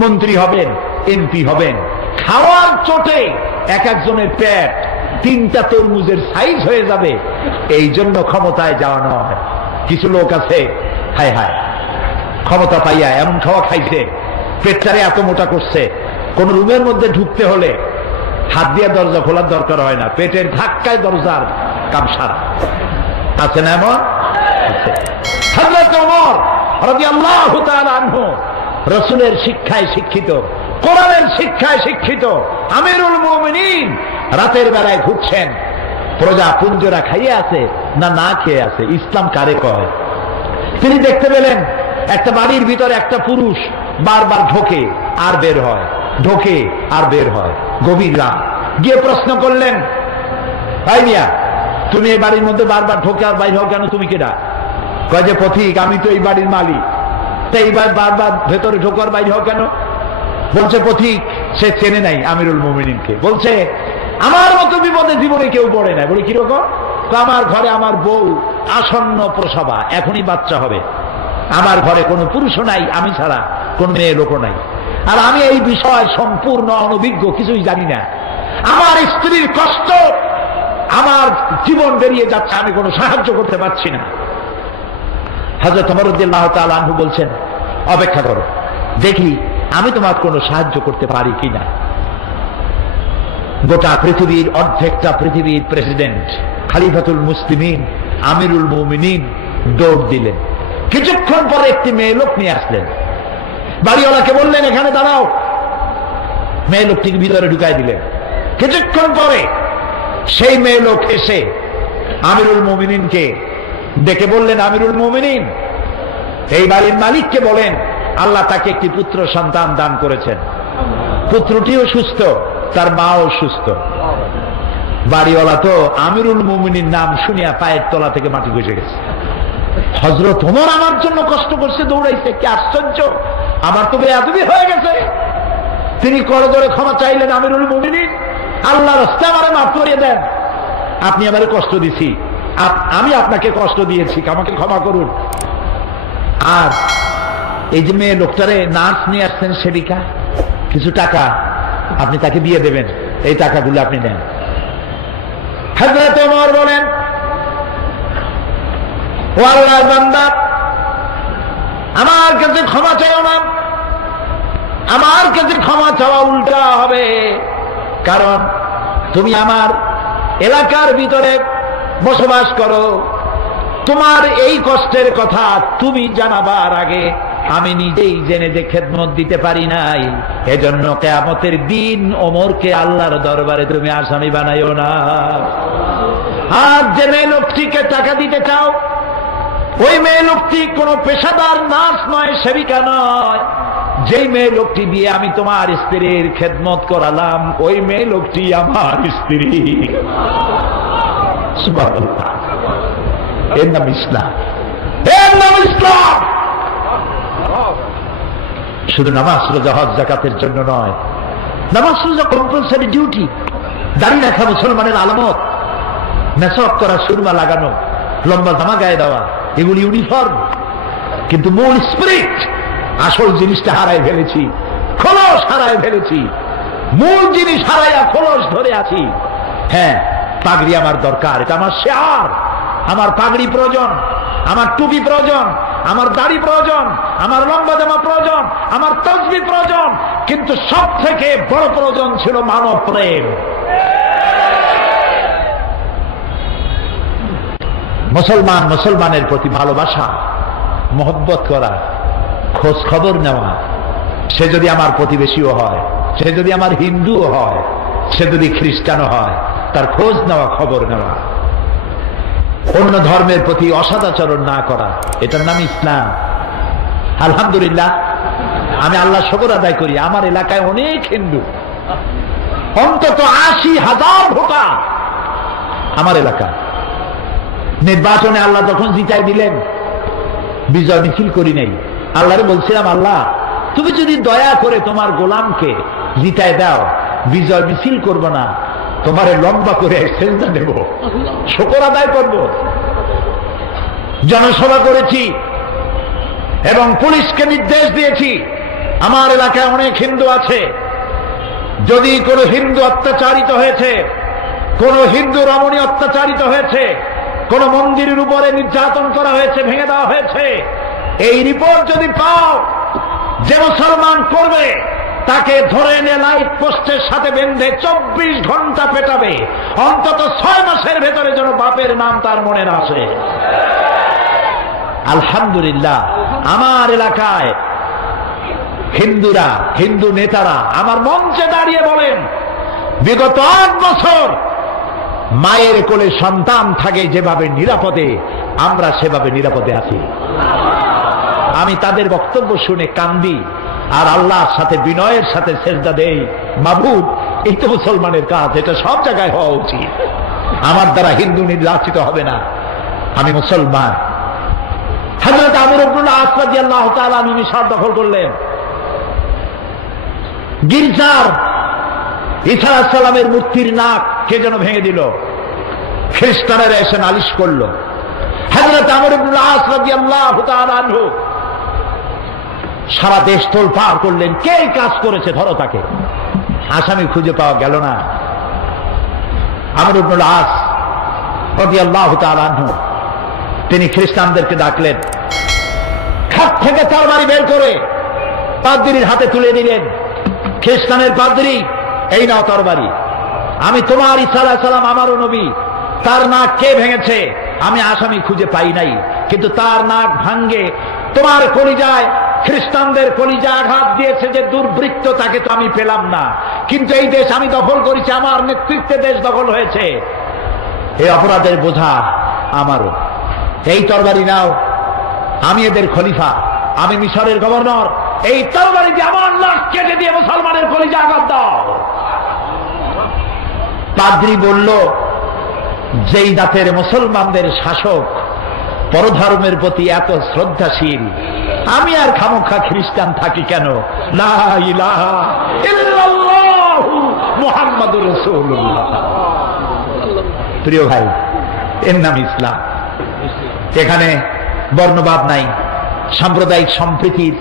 মন্ত্রী হবেন, এমপি হবেন, খাওয়ার চোটে এক একজনের পেট 3টা তরমুজের সাইজ হয়ে যাবে, এই জন্য ক্ষমতায় যাওয়া নয়। কিছু লোক আছে, হায় হায়, ক্ষমতা পাইয়া এমন খাওয়া খাইছে, পেটটারে এত মোটা করছে, কোন রুমের মধ্যে ঢুকতে হলে হাত দিয়ে দরজা খোলার দরকার হয় না, পেটের ধাক্কায় দরজার কাম সারা। আছে না এমন? হযরত ওমর রাদিয়াল্লাহু তাআলা আনহু রাসূলের শিক্ষায় শিক্ষিত, কোরআনের শিক্ষায় শিক্ষিত আমিরুল মুমিনিন, রাতের বেলায় ঘুরছেন, প্রজা পুঞ্জরা খাইয়ে আছে না না খেয়ে আছে, ইসলাম কারে কয়? তিনি দেখতে পেলেন একটা বাড়ির ভিতরে একটা পুরুষ বারবার ঢোকে আর বের হয়, ঢোকে আর বের হয় গভীর রাত। গিয়ে প্রশ্ন করলেন, ভাই মিয়া, তুমি এই বাড়ির মধ্যে বারবার ঢোকে আর বাইর হও কেন? তুমি কেডা? কয় যে পথিক, আমি তো এই বাড়ির মালিক, তাই এইবার বারবার ভেতরে ঢোকে আর বাইর হও কেন? বলছে পথিক সে চেনে নাই আমিরুল মুমিনিনকে। বলছে আমার মতো বিপদে জীবনে কেউ পড়ে না। বলি কিরকম? আমার ঘরে আমার বউ আসন্ন প্রসবা, এখনই বাচ্চা হবে, আমার ঘরে কোনো পুরুষও নাই, আমি ছাড়া কোন মেয়ে লোকও নাই, আর আমি এই বিষয় সম্পূর্ণ অনভিজ্ঞ, কিছুই জানি না। আমার স্ত্রীর কষ্ট, আমার জীবন বেরিয়ে যাচ্ছে, আমি কোনো সাহায্য করতে পারছি না। হযরত ওমর রাদিয়াল্লাহু তাআলা আনহু বলছেন, অপেক্ষা করো, দেখি আমি তোমার কোনো সাহায্য করতে পারি কিনা। গোটা পৃথিবীর অর্ধেকটা পৃথিবীর প্রেসিডেন্ট, খলিফাতুল মুসলিমিন, আমিরুল মুমিনিন দৌড় দিলেন। কিছুক্ষণ পরে একটি মেয়ে লোক নিয়ে আসলেন। বাড়িওয়ালাকে বললেন, এখানে দাঁড়াও। মেয়ে লোকটিকে ভিতরে ঢুকাই দিলেন। কিছুক্ষণ পরে সেই মেয়ে লোক এসে আমিরুল মুমিনিনকে ডেকে বললেন, আমিরুল মুমিনিন, এই বাড়ির মালিককে বলেন আল্লাহ তাকে একটি পুত্র সন্তান দান করেছেন, পুত্রটিও সুস্থ, তার মাও সুস্থ। বাড়িওয়ালা তো আমিরুল মুমিনিন নাম শুনিয়া পায়ের তলা থেকে মাটি খসে গেছে। হযরত ওমর আমার জন্য কষ্ট করছে, দৌড়াইছে, কি আশ্চর্য, আমার তো বেয়াদবি হয়ে গেছে। তিনি করজোড়ে ক্ষমা চাইলেন, আমিরুল মুমিনিন, আল্লাহর রাস্তায় আমারে মাফ করে দেন, আপনি আমারে কষ্ট দিছি, আমি আপনাকে কষ্ট দিয়েছি, আমাকে ক্ষমা করুন। আর এই যে মেয়ে লোকটারে নার্স নিয়ে আসছেন, সেবিকা, কিছু টাকা আপনি তাকে দিয়ে দেবেন, এই টাকাগুলো আপনি নেন। হযরত ওমর বলেন, ও আল্লাহর বান্দা, আমার কাছে ক্ষমা চাও না, আমার কাছে ক্ষমা চাওয়া উল্টা হবে, কারণ তুমি আমার এলাকার ভিতরে বসবাস করো, তোমার এই কষ্টের কথা তুমি জানাবার আগে আমি নিজেই জেনে যে খেদমত দিতে পারি নাই, এজন্য কিয়ামতের দিন ওমরকে আল্লাহর দরবারে তুমি আসামি বানাইও না। আর যে মেয়ে লোকটিকে টাকা দিতে চাও, ওই মেয়ে লোকটি কোন পেশাদার নার্স নয়, সেবিকা নয়। যেই মেয়ে লোকটি দিয়ে আমি তোমার স্ত্রীর খেদমত করালাম, ওই মেয়ে লোকটি আমার স্ত্রী। সুবহানাল্লাহ, এর নাম ইসলাম, এর নাম ইসলাম। শুধু নামাজ রোজা হজ যাকাতের জন্য নয়, নামাজ রোজা কম্পালসারি ডিউটি, দাড়ি রাখা মুসলমানের আলামত, মেসওয়াক করা, সুরমা লাগানো, লম্বা জামা গায়ে দেওয়া, এগুলি ইউনিফর্ম। কিন্তু মূল স্পিরিট, আসল জিনিসটা হারাই ফেলেছি, খোলস হারাই ফেলেছি, মূল জিনিস হারাইয়া খোলস ধরে আছি। হ্যাঁ, পাগড়ি আমার দরকার, এটা আমার শেয়ার, আমার পাগড়ি প্রয়োজন, আমার টুপি প্রয়োজন, আমার দাড়ি প্রয়োজন, আমার লম্বা জামা প্রয়োজন, আমার তাসবিহ প্রয়োজন, কিন্তু সব থেকে বড় প্রয়োজন ছিল মানব প্রেম। মুসলমান মুসলমানের প্রতি ভালোবাসা, মহব্বত করা, খোঁজ খবর নেওয়া। সে যদি আমার প্রতিবেশীও হয়, সে যদি আমার হিন্দুও হয়, সে যদি খ্রিস্টানও হয়, তার খোঁজ নেওয়া, খবর নেওয়া। অন্য ধর্মের প্রতি অসদাচরণ না করা, এটার নাম ইসলাম। আলহামদুলিল্লাহ, আমি আল্লাহ শুকর আদায় করি, আমার এলাকায় অনেক হিন্দু, অন্তত ৮০,০০০ ভোটার আমার এলাকা। নির্বাচনে আল্লাহ যখন জিতাই দিলেন, বিজয় মিছিল করি নাই, আল্লাহরে বলছিলাম, আল্লাহ তুমি যদি দয়া করে তোমার গোলামকে জিতাই দাও, বিজয় মিছিল করব না, তোমারে লম্বা করে সেজদা দেব, শুকর আদায় করব। জনসভা করেছি এবং পুলিশকে নির্দেশ দিয়েছি, আমার এলাকায় অনেক হিন্দু আছে, যদি কোনো হিন্দু অত্যাচারিত হয়েছে, কোন হিন্দু রমণী অত্যাচারিত হয়েছে, কোন মন্দিরের উপরে নির্যাতন করা হয়েছে, ভেঙে দেওয়া হয়েছে, এই রিপোর্ট যদি পাও, যে মুসলমান করবে তাকে ধরে এনে লাইট পোস্টের সাথে বেঁধে 24 ঘন্টা পেটাবে, অন্তত 6 মাসের ভেতরে যেন বাপের নাম তার মনে না আসে। আলহামদুলিল্লাহ, আমার এলাকায় হিন্দুরা, হিন্দু নেতারা আমার মঞ্চে দাঁড়িয়ে বলেন, বিগত 8 বছর মায়ের কোলে সন্তান থাকে যেভাবে নিরাপদে, আমরা সেভাবে নিরাপদে আছি। আমি তাদের বক্তব্য শুনে কান্দি আর আল্লাহর সাথে বিনয়ের সাথে সেজদা দেই, মাবুদ এই তো মুসলমানের কাজ, এটা সব জায়গায় হওয়া উচিত। আমার দ্বারা হিন্দু নির্যাতিত হবে না, আমি মুসলমান। হযরত আমর ইবনে আস রাদিয়াল্লাহু তাআলা মিশর দখল করলেন। গির্জার ঈসা আলাইহিস সালামের মূর্তির নাক কে যেন ভেঙে দিল। খ্রিস্টানেরা এসে নালিশ করলো। হযরত আমর ইবনে আস রাদিয়াল্লাহু তাআলা আনহু সারা দেশ তোলপাড় করলেন, কে কাজ করেছে, ধরো তাকে। আসামি খুঁজে পাওয়া গেল না। আমর ইবনে আস রাদিয়াল্লাহু তাআলা আনহু তিনি খ্রিস্টানদেরকে ডাকলেন, খাট থেকে তরবারি বের করে পাদ্রীর হাতে তুলে দিলেন। খ্রিস্টানের পাদ্রী, এই নাও তরবারি, আমি তোমার ঈসা আলাইহিস সালাম আমারও নবী, তার নাক কে ভেঙেছে আমি আসামি খুঁজে পাই নাই, কিন্তু তার নাক ভাঙ্গে তোমার কলিজায়, খ্রিস্টানদের কলিজায় আঘাত দিয়েছে যে দুর্বৃত্ত, তাকে তো আমি পেলাম না, কিন্তু এই দেশ আমি দখল করেছি, আমার নেতৃত্বে দেশ দখল হয়েছে, এই অপরাধের বোঝা আমারও। এই তরবারি নাও, আমি এদের খলিফা, আমি মিশরের গভর্নর, এই তরবারি দিয়ে আমার লাশ কেটে দিয়ে মুসলমানের কলিজা আঘাত দাও। পাদ্রী বলল, যেই জাতের মুসলমানদের শাসক পরধর্মের প্রতি এত শ্রদ্ধাশীল, আমি আর খামোখা খ্রিস্টান থাকি কেন? লা ইলাহা ইল্লাল্লাহু মুহাম্মাদুর রাসূলুল্লাহ। প্রিয় ভাই, এর নাম ইসলাম। এখানে বর্ণবাদ নাই, সাম্প্রদায়িক সম্প্রীতির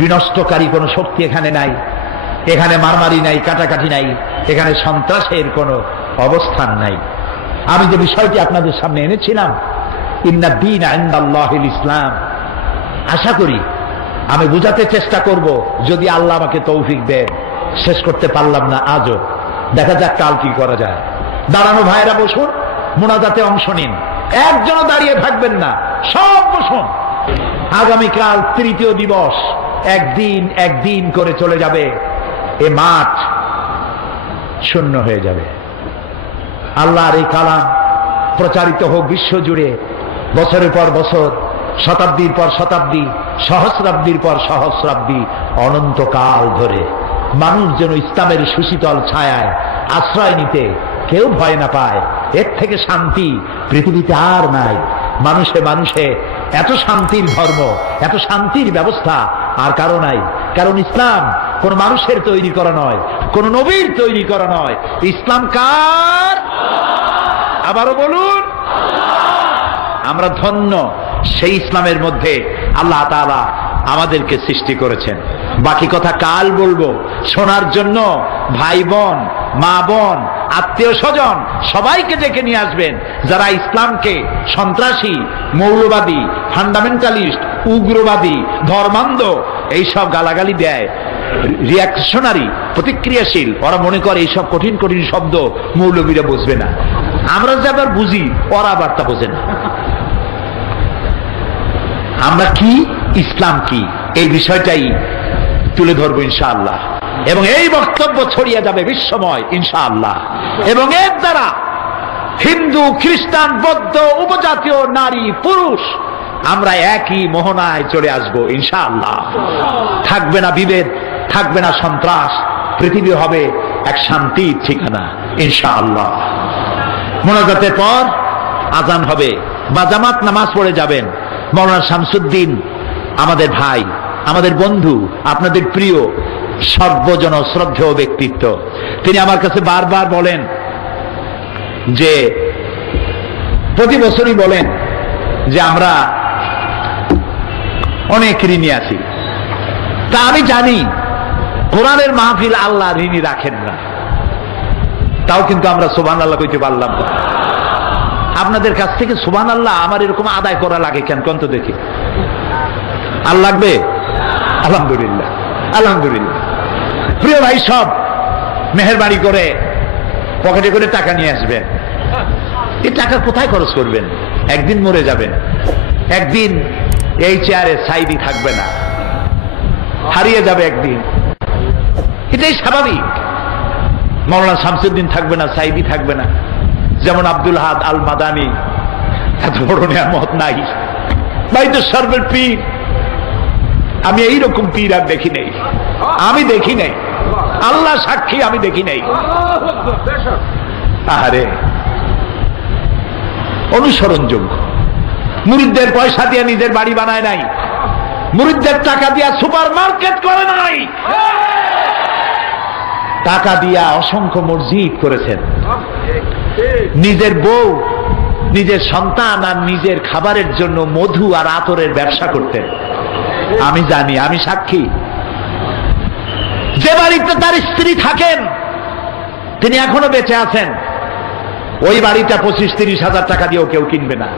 বিনষ্টকারী কোন শক্তি এখানে নাই, এখানে মারামারি নাই, কাটাকাটি নাই, এখানে সন্ত্রাসের কোনো অবস্থান নাই। আমি যে বিষয়টি আপনাদের সামনে এনেছিলাম, ইন্না দীন ইনদাল্লাহিল ইসলাম, আশা করি আমি বুঝাতে চেষ্টা করব, যদি আল্লাহ আমাকে তৌফিক দেন। শেষ করতে পারলাম না আজও, দেখা যাক কাল কি করা যায়। দাঁড়ানো ভাইরা বসুন, মুনাজাতে অংশ নিন, একজনও দাঁড়িয়ে থাকবেন না, সব বসুন। আগামীকাল তৃতীয় দিবস, একদিন একদিন করে চলে যাবে, এ মাঠ শূন্য হয়ে যাবে। আল্লাহর এই কালাম প্রচারিত হোক বিশ্ব জুড়ে, বছরের পর বছর, শতাব্দীর পর শতাব্দী, সহস্রাব্দীর পর সহস্রাব্দী, অনন্তকাল ধরে মানুষ যেন ইসলামের সুশীতল ছায়ায় আশ্রয় নিতে কেউ ভয় না পায়। এর থেকে শান্তি পৃথিবীতে আর নাই। মানুষে মানুষে এত শান্তির ধর্ম, এত শান্তির ব্যবস্থা আর কারো নাই। কারণ ইসলাম কোন মানুষের তৈরি করা নয়, কোন নবীর তৈরি করা নয়। ইসলাম কার? আবারও বলুন, আমরা ধন্য সেই ইসলামের মধ্যে আল্লাহ তাআলা আমাদেরকে সৃষ্টি করেছেন। বাকি কথা কাল বলবো। শোনার জন্য ভাই বোন, মা বোন, আত্মীয় স্বজন সবাইকে ডেকে নিয়ে আসবেন, যারা ইসলামকে সন্ত্রাসী, মৌলবাদী, ফান্ডামেন্টালিস্ট, উগ্রবাদী, ধর্মান্ধ এইসব গালাগালি দেয়, রিয়াকশনারি, প্রতিক্রিয়াশীল। ওরা মনে করে এইসব কঠিন কঠিন শব্দ মৌলবীরা বুঝবে না। আমরা যে আবার বুঝি, ওরা আবার তা বোঝে না। আমরা কি, ইসলাম কি, এই বিষয়টাই তুলে ধরবো ইনশাআল্লাহ। এবং এই বক্তব্য ছড়িয়ে যাবে বিশ্বময় ইনশাআল্লাহ। এবং এর দ্বারা হিন্দু, খ্রিস্টান, বৌদ্ধ, উপজাতীয়, নারী, পুরুষ আমরা একই মোহনায় চলে আসবো ইনশাআল্লাহ। থাকবে না বিভেদ, থাকবে না সন্ত্রাস, পৃথিবী হবে এক শান্তির ঠিকানা ইনশাআল্লাহ। মোনাজাতের পর আজান হবে, বা জামাত নামাজ পড়ে যাবেন। মাওলানা শামসুদ্দিন আমাদের ভাই, আমাদের বন্ধু, আপনাদের প্রিয়, সর্বজন শ্রদ্ধেয় ব্যক্তিত্ব। তিনি আমার কাছে বারবার বলেন যে, প্রতি বছরই বলেন যে আমরা অনেক ঋণী আছি। তা আমি জানি কোরআনের মাহফিল আল্লাহ ঋণী রাখেন না, তাও কিন্তু আমরা সুবহানাল্লাহ কইতে পারলাম না। আপনাদের কাছ থেকে সুবহানাল্লাহ আমার এরকম আদায় করা লাগে কেন, কোন তো দেখি? আর লাগবে? আলহামদুলিল্লাহ, আলহামদুলিল্লাহ। প্রিয় ভাই, সব মেহেরবানি করে পকেটে করে টাকা নিয়ে আসবেন। এই টাকা কোথায় খরচ করবেন? একদিন মরে যাবেন, একদিন এই চেয়ারে সাইদি থাকবে না, হারিয়ে যাবে একদিন, এটাই স্বাভাবিক। মাওলানা শামসুদ্দিন থাকবে না, সাইদি থাকবে না। যেমন আব্দুল হাদ আল মাদানী, এত বড় নিয়ামত নাই, বাইতুল শরফের পীর, আমি এইরকম পীর আর দেখি নাই, আমি দেখি নাই, আল্লাহ সাক্ষী আমি দেখি নাই। আরে অনুসরণযোগ্য। মুরিদদের পয়সা দিয়ে নিজের বাড়ি বানায় নাই, মুরিদদের টাকা দিয়া সুপার মার্কেট করে নাই, টাকা দিয়া অসংখ্য মসজিদ করেছেন। নিজের বউ, নিজের সন্তান আর নিজের খাবারের জন্য মধু আর আতরের ব্যবসা করতেন। আমি জানি, আমি সাক্ষী। যে বাড়িতে তার স্ত্রী থাকেন, তিনি এখনো বেঁচে আছেন, ওই বাড়িটা 25-30 হাজার টাকা দিয়েও কেউ কিনবে না।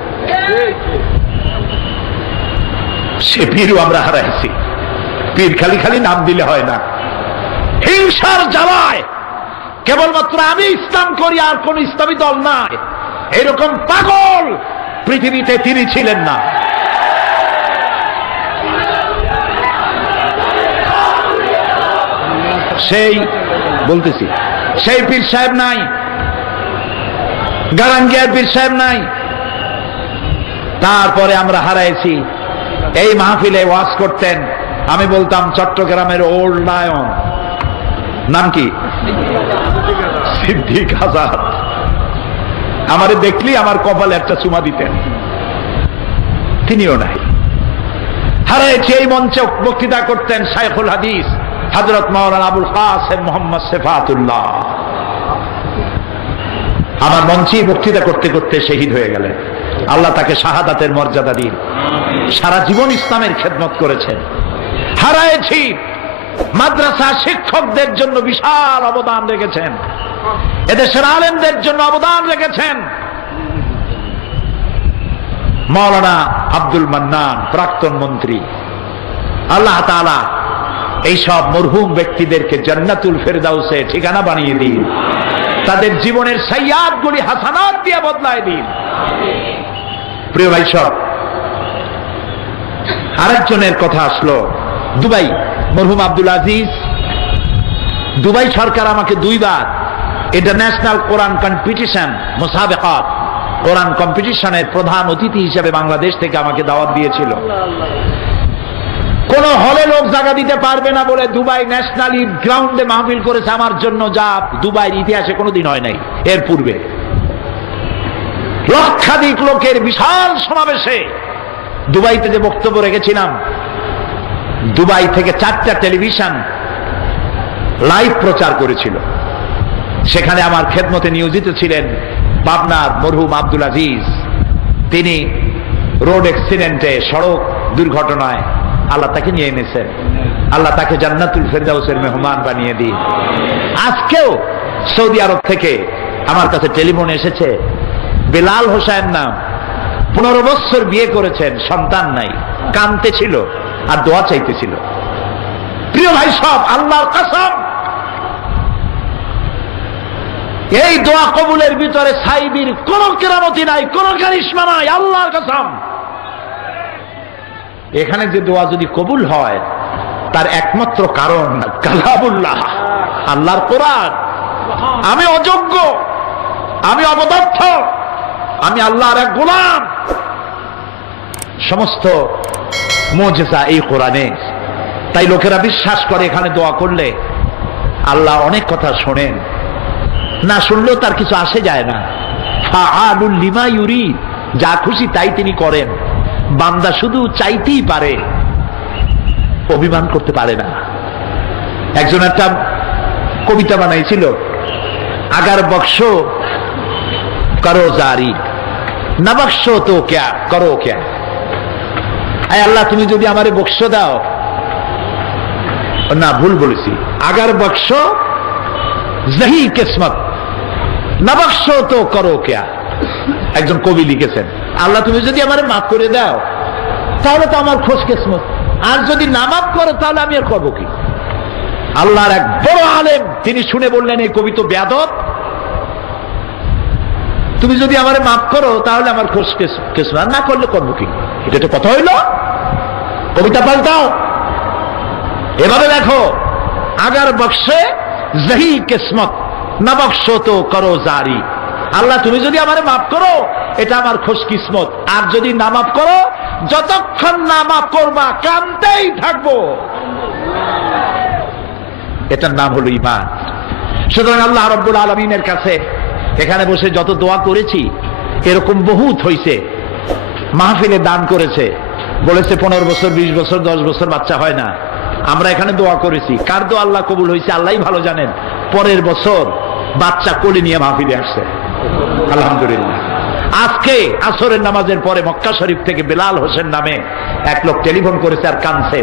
সে পীরও আমরা হারাইছি। পীর খালি খালি নাম দিলে হয় না, হিংসার জ্বালায় কেবলমাত্র আমি ইসলাম করি আর কোন ইসলামী দল নাই, এরকম পাগল পৃথিবীতে তিনি ছিলেন না। সেই বলতেছি, সেই পীর সাহেব নাই, গারাঙ্গিয়ার পীর সাহেব নাই। তারপরে আমরা হারাইছি। এই মাহফিলে ওয়াজ করতেন, আমি বলতাম চট্টগ্রামের ওল্ড লায়ন, নাম কি, সিদ্দিক আজাদ। আমারে দেখলি আমার কপালে একটা চুমা দিতেন, তিনিও নাই। হারাইছি। এই মঞ্চে বক্তৃতা করতেন শাইখুল হাদিস হযরত মাওলানা আবুল কাসেম মোহাম্মদ সিফাতুল্লাহ। আমার মঞ্চে বক্তৃতা করতে করতে শহীদ হয়ে গেলেন। আল্লাহ তাকে শাহাদাতের মর্যাদা দিন। সারা জীবন ইসলামের খেদমত করেছেন। হারাইছি। মাদ্রাসা শিক্ষকদের জন্য বিশাল অবদান রেখেছেন, এদেশের আলেমদের জন্য অবদান রেখেছেন। মাওলানা আব্দুল মান্নান প্রাক্তন মন্ত্রী, আল্লাহ তাআলা এইসব মরহুম ব্যক্তিদেরকে জান্নাতুল ফেরদাউসে ঠিকানা বানিয়ে দিন, তাদের জীবনের সাইয়াদগুলি হাসানাত দিয়ে বদলায় দিন। প্রিয় ভাই সব, আরেকজনের কথা আসলো, দুবাই, মরহুম আব্দুল আজিজ। দুবাই সরকার আমাকে 2 বার ইন্টারন্যাশনাল কোরআন কম্পিটিশন মুসাবাকাত, কোরআন কম্পিটিশনের প্রধান অতিথি হিসেবে বাংলাদেশ থেকে আমাকে দাওয়াত দিয়েছিল। কোন হলে লোক জায়গা দিতে পারবে না বলে দুবাই ন্যাশনাল ঈদ গ্রাউন্ডে মাহফিল করেছে আমার জন্য, যা দুবাইয়ের ইতিহাসে কোনোদিন হয় নাই। এর পূর্বে লক্ষাধিক লোকের বিশাল সমাবেশে দুবাইতে যে বক্তব্য রেখেছিলাম, দুবাই থেকে 4টা টেলিভিশন লাইভ প্রচার করেছিল। সেখানে আমার খেদমতে নিয়োজিত ছিলেন পাবনার মরহুম আব্দুল আজিজ। তিনি রোড অ্যাক্সিডেন্টে, সড়ক দুর্ঘটনায় আল্লাহ তাকে নিয়ে এনেছেন। আল্লাহ তাকে জান্নাতুল ফেরদাউসের মেহমান বানিয়ে দিন। আজকেও সৌদি আরব থেকে আমার কাছে টেলিফোন এসেছে, বেলাল হোসেন নাম, 15 বছর বিয়ে করেছেন, সন্তান নাই, কাঁদতেছিল আর দোয়া চাইতেছিল। প্রিয় ভাই সব, আল্লাহর কসম, এই দোয়া কবুলের ভিতরে সাইবির কোন কেরামতি নাই, কোন কারিশমা নাই, আল্লাহর কসম। এখানে যে দোয়া যদি কবুল হয় তার একমাত্র কারণ কালামুল্লাহ, আল্লাহর কোরআন। আমি অযোগ্য, আমি অবদর্থ, আমি আল্লাহর এক গোলাম। সমস্ত মুজিজা এই কোরআনে। তাই লোকেরা বিশ্বাস করে এখানে দোয়া করলে আল্লাহ অনেক কথা শোনেন, না শুনলেও তার কিছু আসে যায় না। ফাআলুল লিমা ইউরিদ, যা খুশি তাই তিনি করেন। বান্দা শুধু চাইতেই পারে, অভিমান করতে পারে না। একজন একটা কবিতা বানাইছিল, আগার বক্স করো জারি, না বক্স তো ক্যা করো ক্যা। আল্লাহ তুমি যদি আমারে বক্স দাও, না ভুল বলেছি, আগার বক্স জহি কিসমত, না বক্স তো করো ক্যা। একজন কবি লিখেছেন, আল্লাহ তুমি যদি আমারে মাফ করে দাও তাহলে তো আমার খোশ কিসমত, আর যদি না মাফ করো তাহলে আমি আর করবো কি। আল্লাহর এক বড় আলেম, তিনি শুনে বললেন এই কবি তো বেয়াদব, তুমি যদি আমারে মাফ করো তাহলে আমার খোশ কিসমত, না করলে করবো কি। এটা তো কথা হইল, কবিতা পাল্টাও। এভাবে দেখো, আগার বক্সে জহি কিসমত, না বক্স তো করো জারি। আল্লাহ তুমি যদি আমারে মাফ করো এটা আমার খোশ কিসমত, আর যদি না মাফ করো যতক্ষণ না মাফ করবা কাঁদতেই থাকবো। এটার নাম হলো ঈমান। সুতরাং আল্লাহ রাব্বুল আলামিনের কাছে এখানে বসে যত দোয়া করেছি এরকম বহুত হইছে। মাহফিলে দান করেছে, বলেছে 15 বছর 20 বছর 10 বছর বাচ্চা হয় না। আমরা এখানে দোয়া করেছি, কার দোয়া আল্লাহ কবুল হয়েছে আল্লাহই ভালো জানেন। পরের বছর বাচ্চা কোলে নিয়ে মাহফিলে আসছে, আলহামদুলিল্লাহ। আজকে আসরের নামাজের পরে মক্কা শরীফ থেকে বেলাল হোসেন নামে এক লোক টেলিফোন করেছে আর কাঁদছে।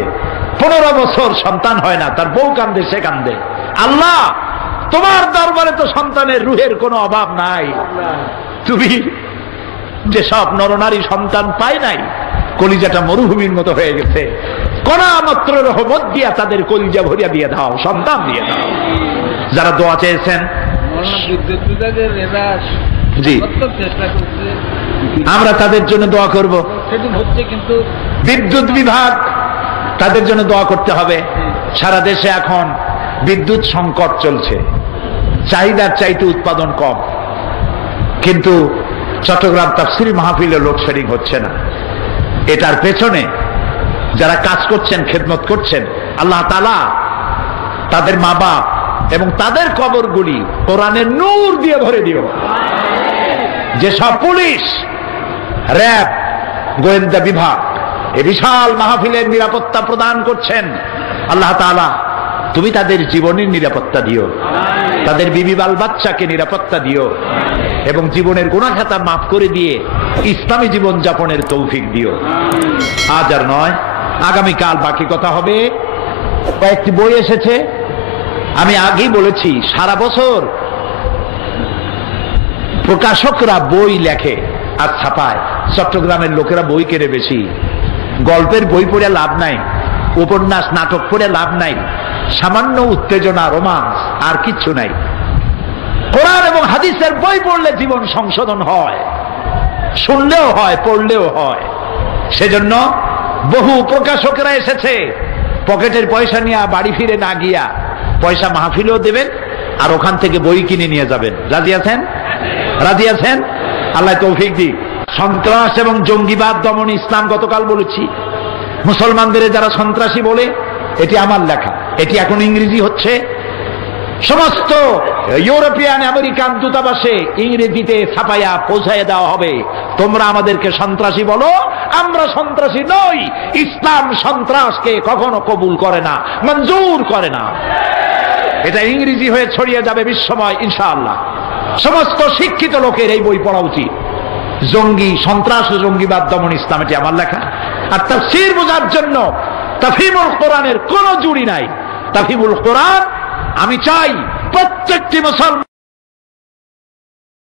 15 বছর সন্তান হয় না, তার বউ কান্দে, সে কান্দে। আল্লাহ তোমার দরবারে তো সন্তানের রুহের কোনো অভাব নাই। তুমি যেসব নরনারী সন্তান পায় নাই, কলিজাটা মরুভূমির মতো হয়ে গেছে, কোনা মাত্র রহমত দিয়া তাদের কলিজা ভরিয়া দিয়ে দাও, সন্তান দিয়ে দাও। যারা দোয়া চেয়েছেন জি আমরা তাদের জন্য দোয়া করব। কিন্তু বিদ্যুৎ বিভাগ তাদের জন্য দোয়া করতে হবে। সারা দেশে এখন বিদ্যুৎ সংকট চলছে, চাহিদার চাইতে উৎপাদন কম, কিন্তু চট্টগ্রাম তাফসীর মাহফিলে লোডশেডিং হচ্ছে না। এটার পেছনে যারা কাজ করছেন, খেদমত করছেন, আল্লাহ তাআলা তাদের মা বাপ এবং তাদের কবরগুলি কোরআনের নূর দিয়ে ভরে দিও। যেসব পুলিশ, র‍্যাব, গোয়েন্দা বিভাগ এই বিশাল মাহফিলের নিরাপত্তা প্রদান করছেন, আল্লাহ তাআলা তুমি তাদের জীবনের নিরাপত্তা দিও, তাদের বিবি বাল বাচ্চাকে নিরাপত্তা দিও এবং জীবনের গুনাহ খাতা মাফ করে দিয়ে ইসলামী জীবন যাপনের তৌফিক দিও। আজ আর নয়, আগামীকাল বাকি কথা হবে। কয়েকটি বই এসেছে, আমি আগেই বলেছি সারা বছর প্রকাশকরা বই লেখে আর ছাপায়, চট্টগ্রামের লোকেরা বই কেনে বেশি। গল্পের বই পড়ে লাভ নাই, উপন্যাস নাটক পড়ে লাভ নাই, সামান্য উত্তেজনা রোমান্স আর কিচ্ছু নাই। কোরআন এবং হাদিসের বই পড়লে জীবন সংশোধন হয়, শুনলেও হয়, পড়লেও হয়। সেজন্য বহু প্রকাশকেরা এসেছে, পকেটের পয়সা নিয়ে বাড়ি ফিরে না গিয়া পয়সা মাহফিলেও দেবেন আর ওখান থেকে বই কিনে নিয়ে যাবেন। রাজি আছেন? রাজি আছেন? আল্লাহ তৌফিক দিক। সন্ত্রাস এবং জঙ্গিবাদ দমন ইসলাম গতকাল বলেছি। মুসলমানদের যারা সন্ত্রাসী বলে, এটি আমার লেখা, এটি এখন ইংরেজি হচ্ছে। সমস্ত ইউরোপিয়ান আমেরিকান দূতাবাসে ইংরেজিতে ছাপাইয়া পৌঁছাইয়া দেওয়া হবে, তোমরা আমাদেরকে সন্ত্রাসী বলো, আমরা সন্ত্রাসী নই। ইসলাম সন্ত্রাসকে কখনো কবুল করে না, মঞ্জুর করে না। এটা ইংরেজি হয়ে ছড়িয়ে যাবে বিশ্বময় ইনশাআল্লাহ। সমস্ত শিক্ষিত লোকের এই বই পড়া উচিত। জঙ্গি, সন্ত্রাস ও জঙ্গিবাদ দমন ইসলাম, এটি আমার লেখা। আর তাফসীর বোঝার জন্য তাফহিমুল কোরআনের কোনো জুড়ি নাই। তাফহিমুল কোরআন আমি চাই প্রত্যেকটি মুসলমান